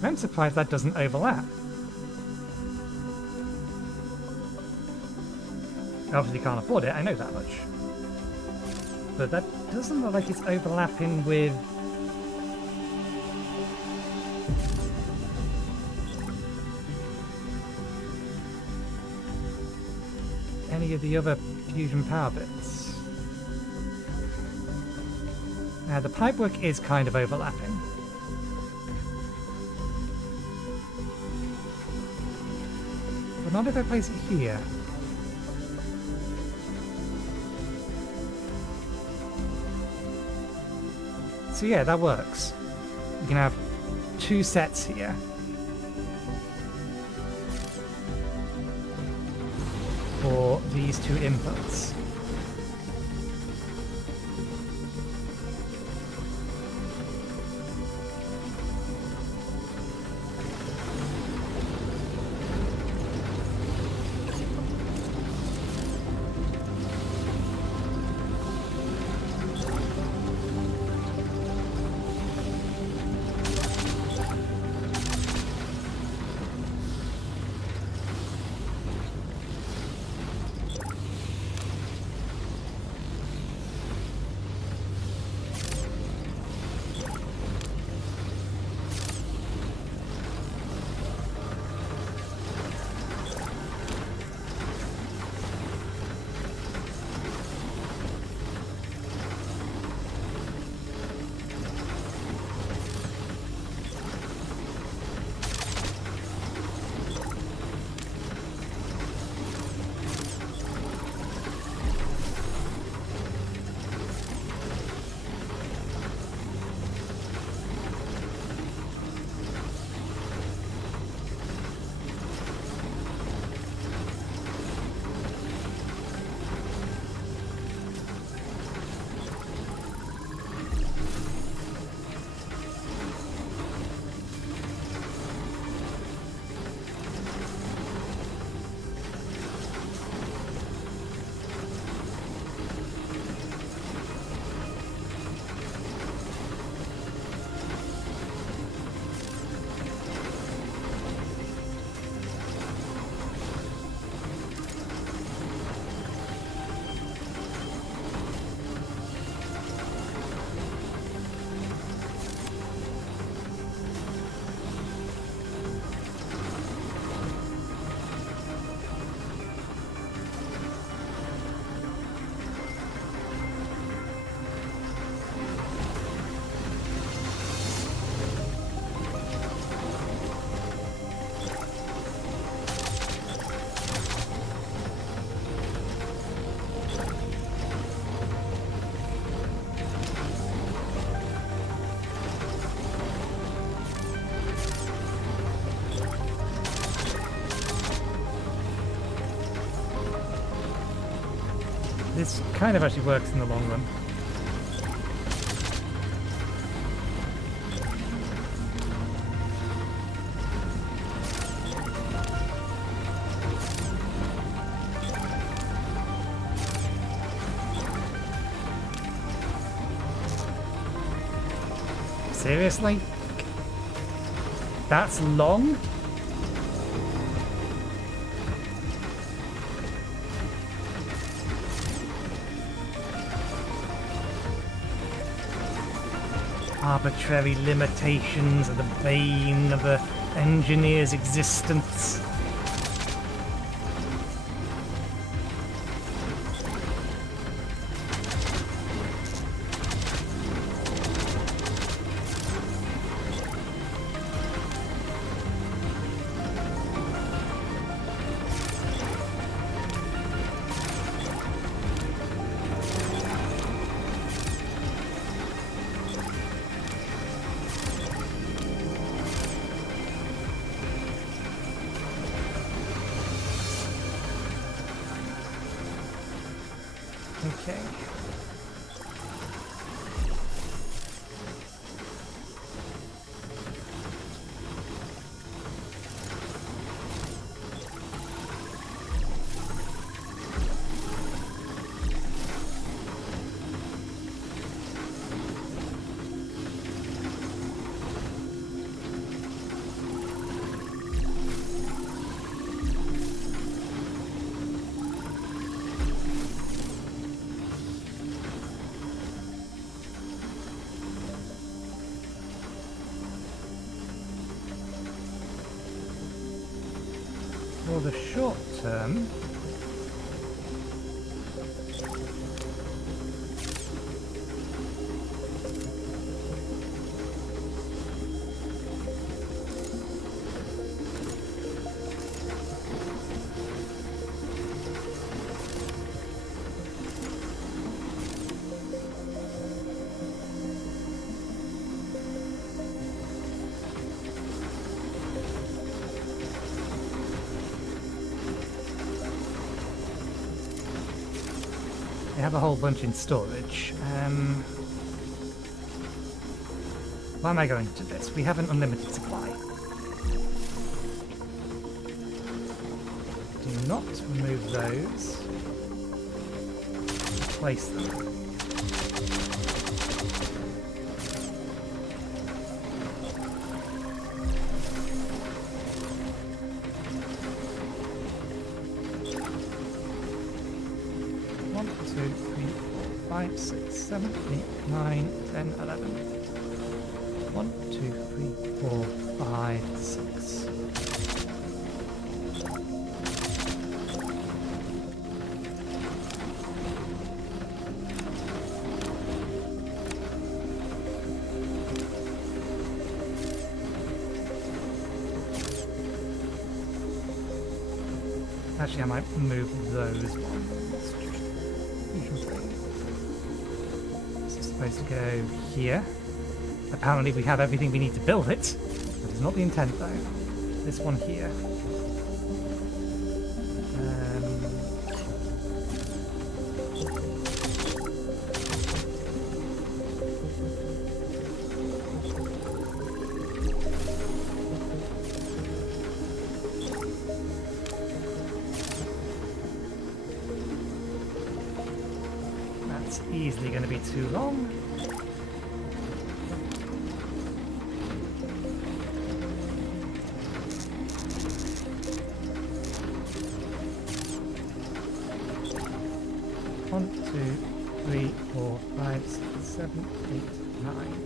I'm surprised that doesn't overlap. Obviously can't afford it, I know that much. But that doesn't look like it's overlapping with... any of the other fusion power bits. Now the pipework is kind of overlapping. But not if I place it here. So yeah, that works. You can have two sets here. For these two inputs. This kind of actually works in the long run. Seriously? That's long? Arbitrary limitations are the bane of the engineer's existence. for the short term, we have a whole bunch in storage. Why am I going to this? We have an unlimited supply. Do not remove those. Replace them. One, two, three, four, 5, 6, 7, 8, 9, 10, 11. 1, 2, 3, 4, 5, 6. Actually, I might move those ones. This is supposed to go here. Apparently we have everything we need to build it. That is not the intent though. This one here. That's easily going to be too long. One, two, three, 4, 5, 6, 7, 8, 9.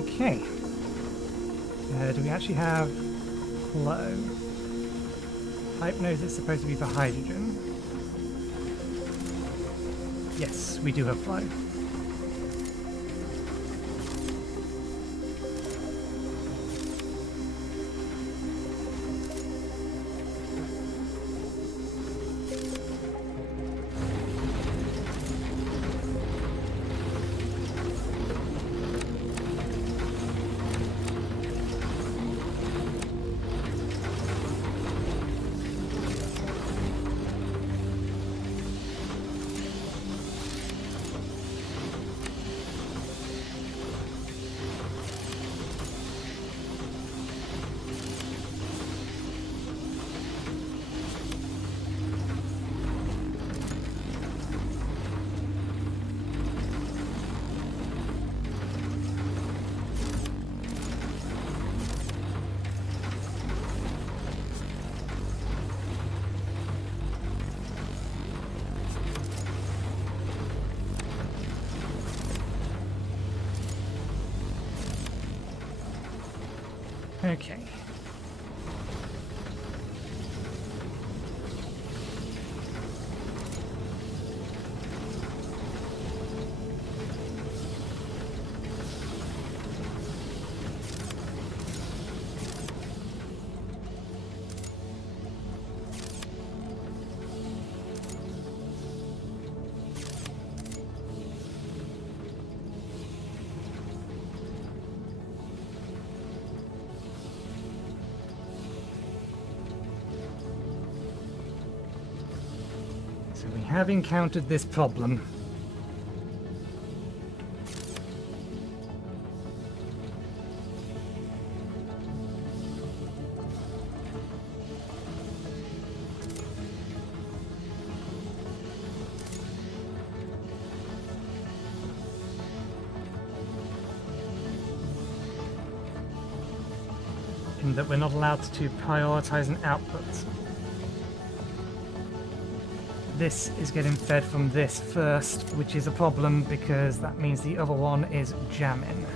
Okay. Do we actually have flow? Pipe knows it's supposed to be for hydrogen. Yes, we do have flow. Okay. So we have encountered this problem. in that we're not allowed to prioritize an output. This is getting fed from this first, which is a problem because that means the other one is jamming.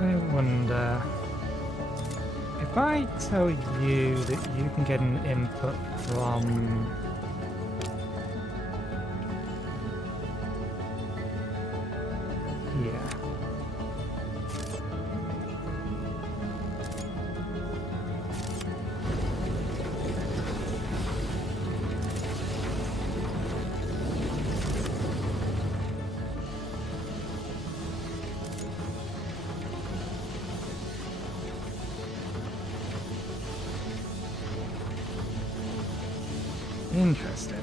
I wonder if I tell you that you can get an input from here. Interesting.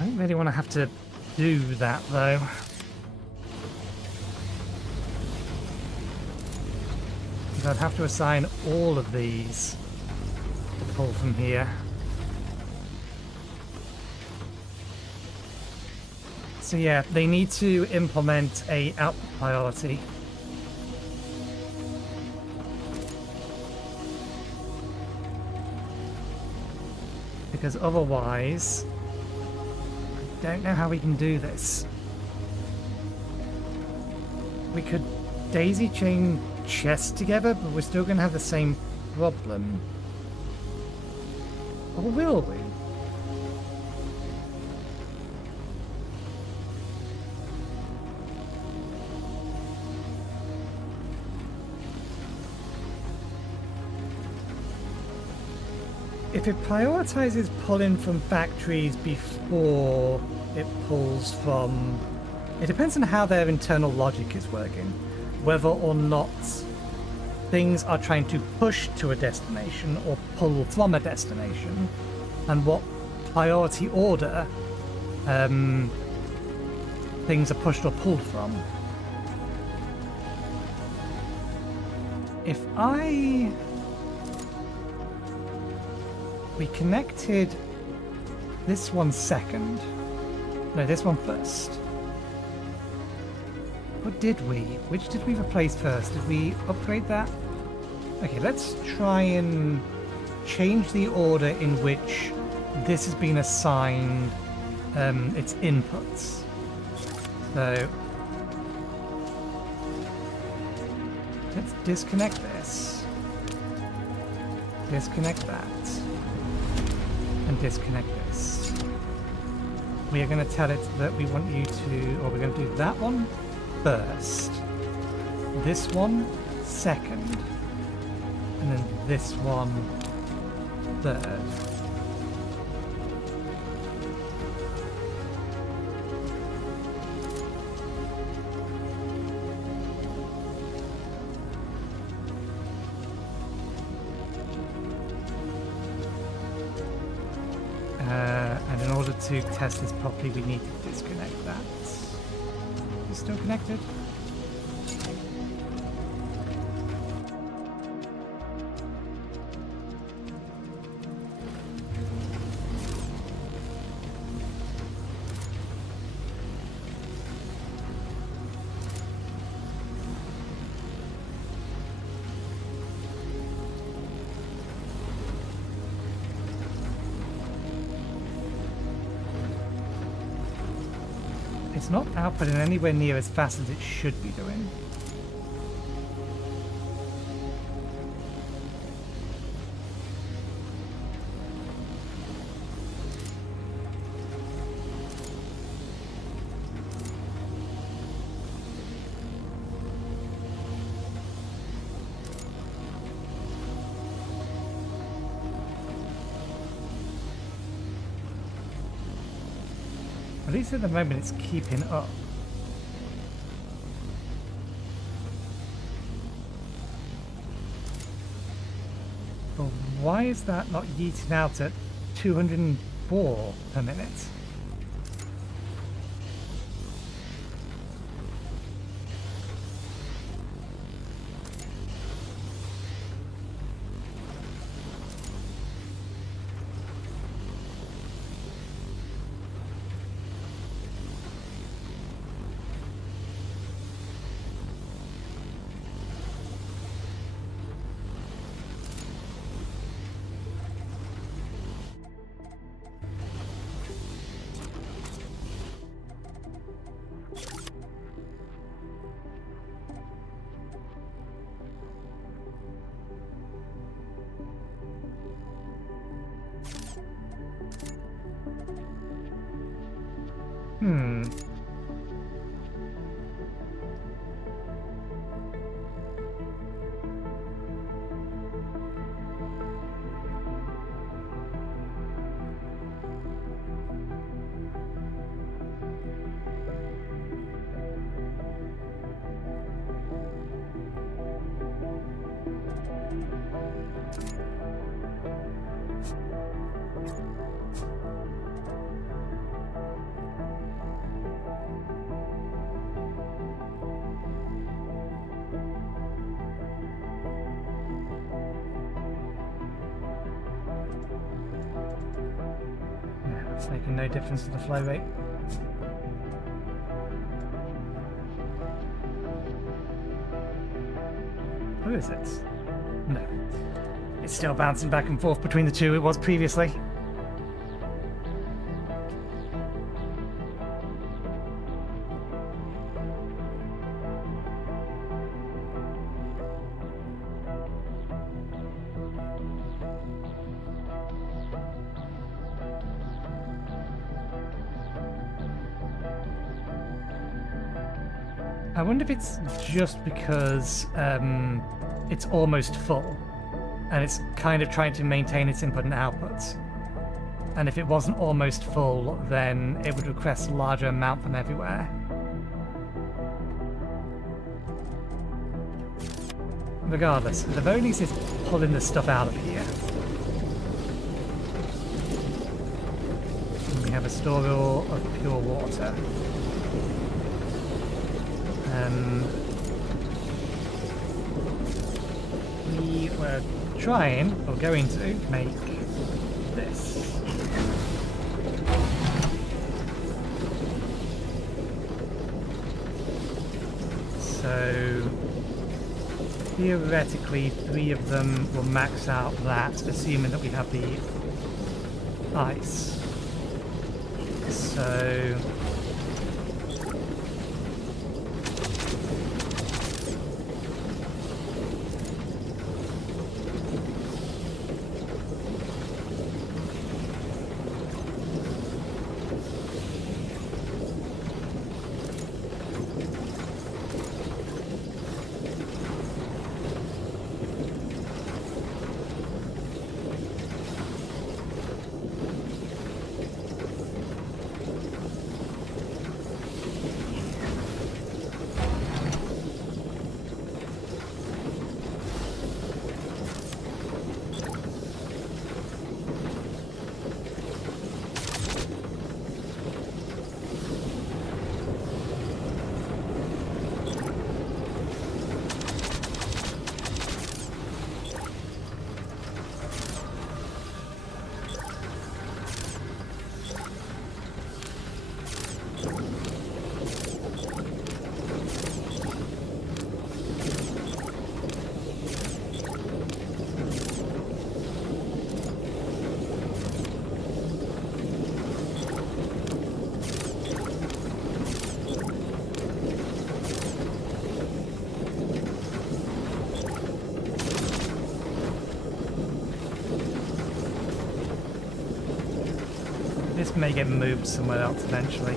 I don't really want to have to do that, though. Because I'd have to assign all of these to pull from here. So yeah, they need to implement a output priority. Because otherwise, don't know how we can do this. We could daisy chain chests together, but we're still going to have the same problem. Or will we? If it prioritizes pulling from factories before it pulls from... It depends on how their internal logic is working. Whether or not things are trying to push to a destination or pull from a destination. And what priority order things are pushed or pulled from. If we connected this one second. No, this one first. What did we? Which did we replace first? Did we upgrade that? Okay, let's try and change the order in which this has been assigned its inputs. So let's disconnect this. Disconnect that. And disconnect this. We are going to tell it that we want you to, or we're going to do that one first, this one second, and then this one third. And in order to test this properly, we need to disconnect that. still connected? It's not outputting anywhere near as fast as it should be doing. At least at the moment it's keeping up. But why is that not yeeting out at 204 per minute? It's making no difference to the flow rate. Who is it? No. It's still bouncing back and forth between the two it was previously. I wonder if it's just because it's almost full and it's kind of trying to maintain its input and output. And if it wasn't almost full, then it would request a larger amount from everywhere. Regardless, at the very least it's pulling the stuff out of here. And we have a store of pure water. We were trying, or going to, make this. So, theoretically, 3 of them will max out that, assuming that we have the ice. So... this may get moved somewhere else eventually.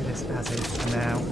It is as is for now.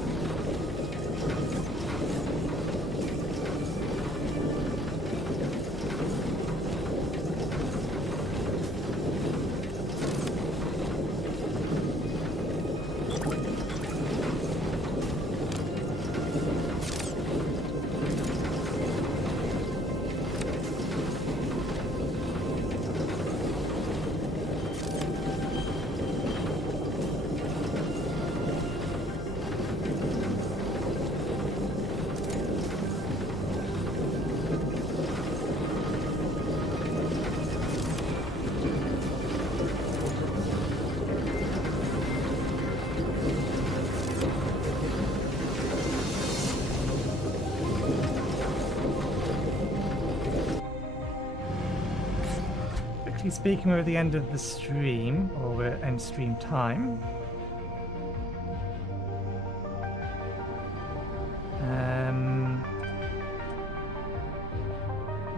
Speaking, we're at the end of the stream, or we're at end stream time.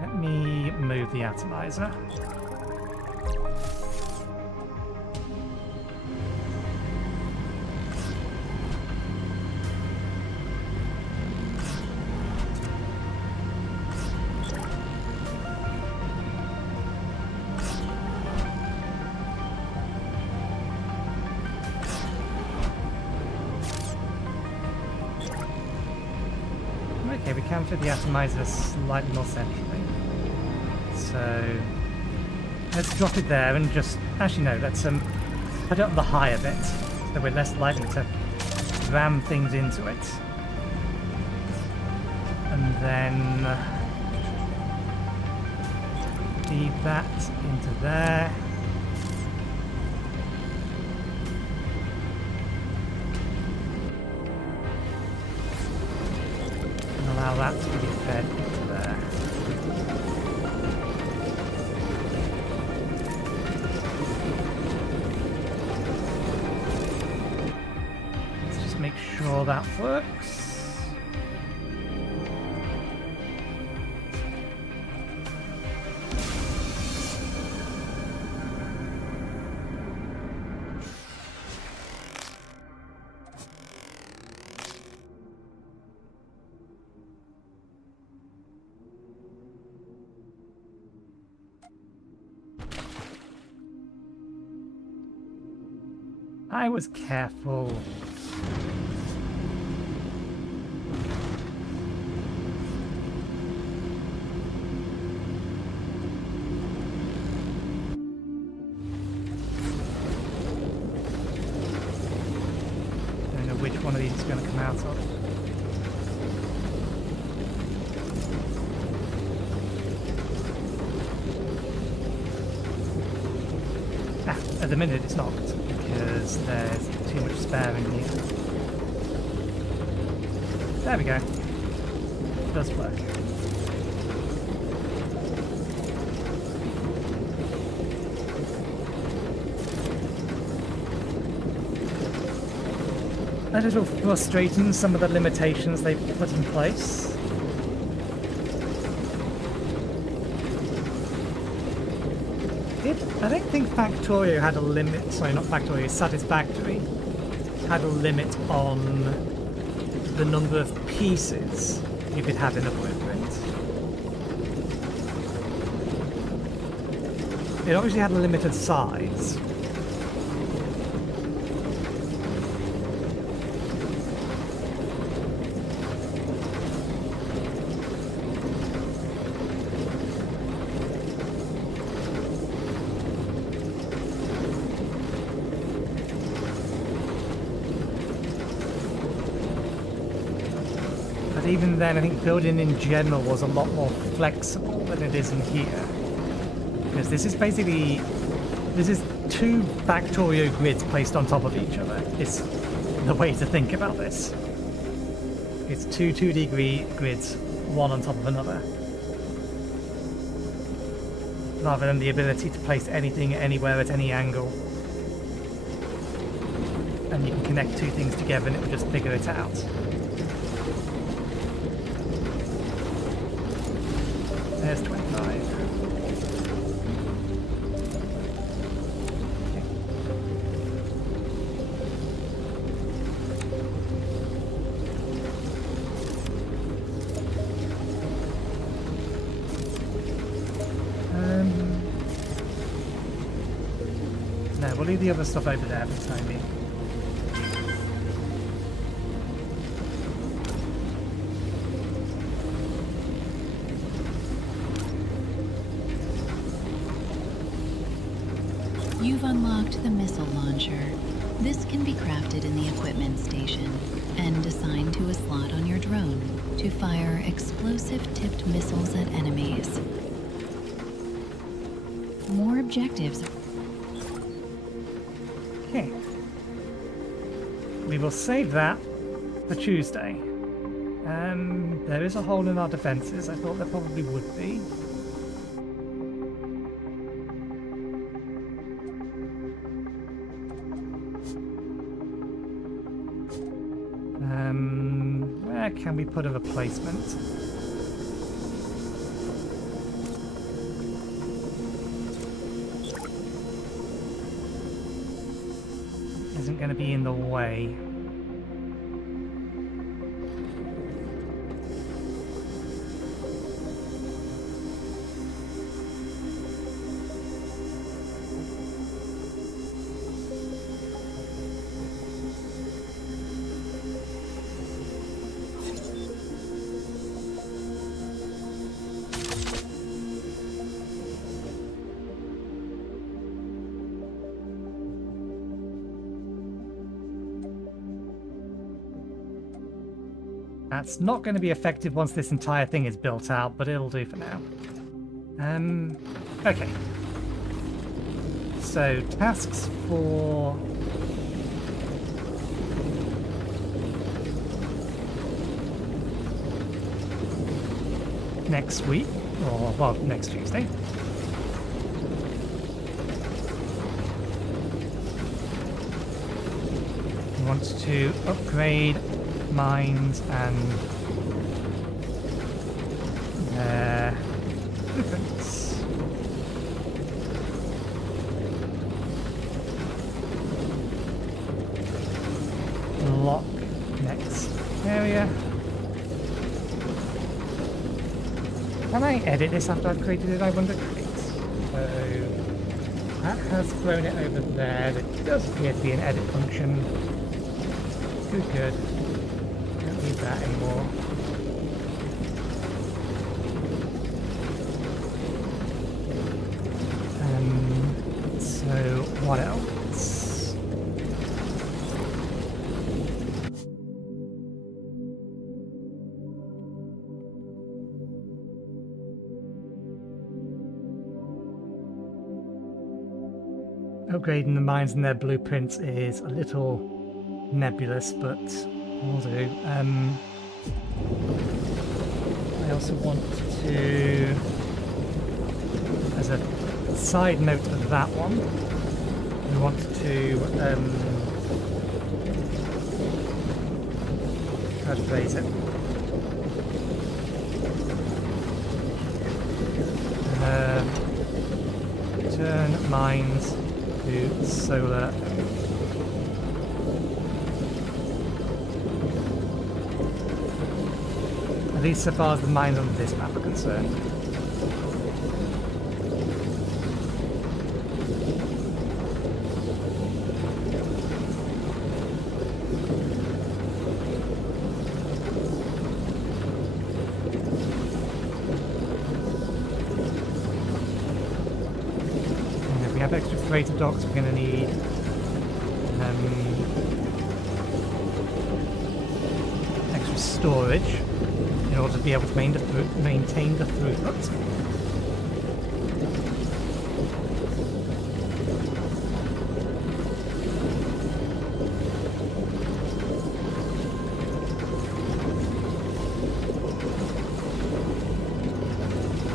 Let me move the atomizer. Okay, we can fit the atomizer slightly more centrally. So let's drop it there and just actually no, let's put it up the higher bit so we're less likely to ram things into it. And then feed that into there. Allow that to be fed into there. Let's just make sure that works. I was careful. Don't know which one of these is going to come out of. At the minute it's not, because there's too much spare in here. There we go. It does work. A little frustrating, some of the limitations they've put in place. I don't think Factorio had a limit, sorry, not Factorio, Satisfactory had a limit on the number of pieces you could have in a blueprint. It obviously had a limited size. Even then, I think building in general was a lot more flexible than it is in here. Because this is basically, this is two Factorio grids placed on top of each other. It's the way to think about this. It's two 2D grids, one on top of another. Rather than the ability to place anything anywhere at any angle. And you can connect two things together and it will just figure it out. There's 25. No, we'll leave the other stuff over there for the time being. You've unlocked the missile launcher. This can be crafted in the equipment station and assigned to a slot on your drone to fire explosive-tipped missiles at enemies. More objectives. Okay. We will save that for Tuesday. There is a hole in our defences. I thought there probably would be. Where can we put a replacement? Isn't going to be in the way. That's not going to be effective once this entire thing is built out, but it'll do for now. Okay. So, tasks for... next week, or, well, next Tuesday. We want to upgrade mines and blueprints. Lock next area. Can I edit this after I've created it? I wonder. So that has thrown it over there. There does appear to be an edit function. Good. Don't need that anymore. So what else? Upgrading the mines and their blueprints is a little nebulous, but will do. I also want to, as a side note of that one, we want to how to phrase it? Turn mines to solar. At least so far as the mines on this map are concerned. And if we have extra freighter docks, we're going to need extra storage in order to be able to maintain the throughput.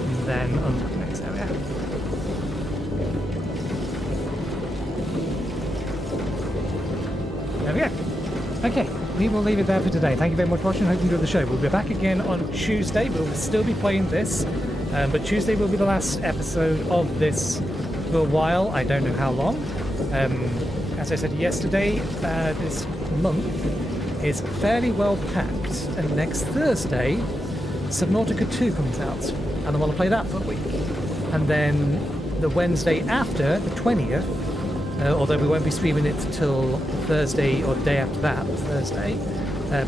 And then unlock the next area. There we go. Okay. We will leave it there for today. Thank you very much for watching. Hope you enjoyed the show. We'll be back again on Tuesday. We'll still be playing this, but Tuesday will be the last episode of this for a while. I don't know how long. As I said yesterday, this month is fairly well packed, and next Thursday, Subnautica 2 comes out, and I want to play that for a week. And then the Wednesday after, the 20th, although we won't be streaming it till Thursday or the day after that, Thursday.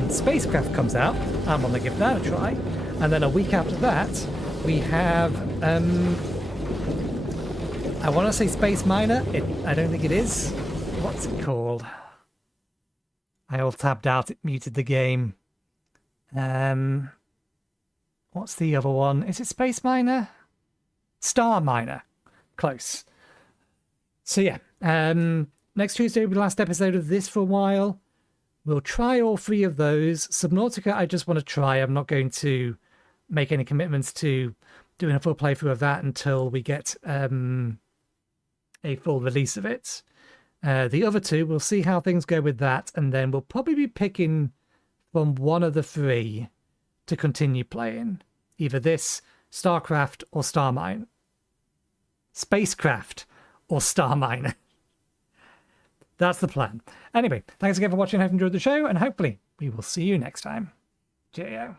Spacecraft comes out. I'm going to give that a try. And then a week after that, we have... I want to say Space Miner. I don't think it is. What's it called? I all tabbed out. It muted the game. What's the other one? Is it Space Miner? Star Miner. Close. So yeah, next Tuesday will be the last episode of this for a while. We'll try all three of those. Subnautica, I just want to try. I'm not going to make any commitments to doing a full playthrough of that until we get a full release of it. The other two, we'll see how things go with that, and then we'll probably be picking from one of the three to continue playing. Either this, Starcraft, or Starmine. Spacecraft or Star Miner. That's the plan. Anyway, thanks again for watching. I hope you enjoyed the show, and hopefully we will see you next time. Cheerio.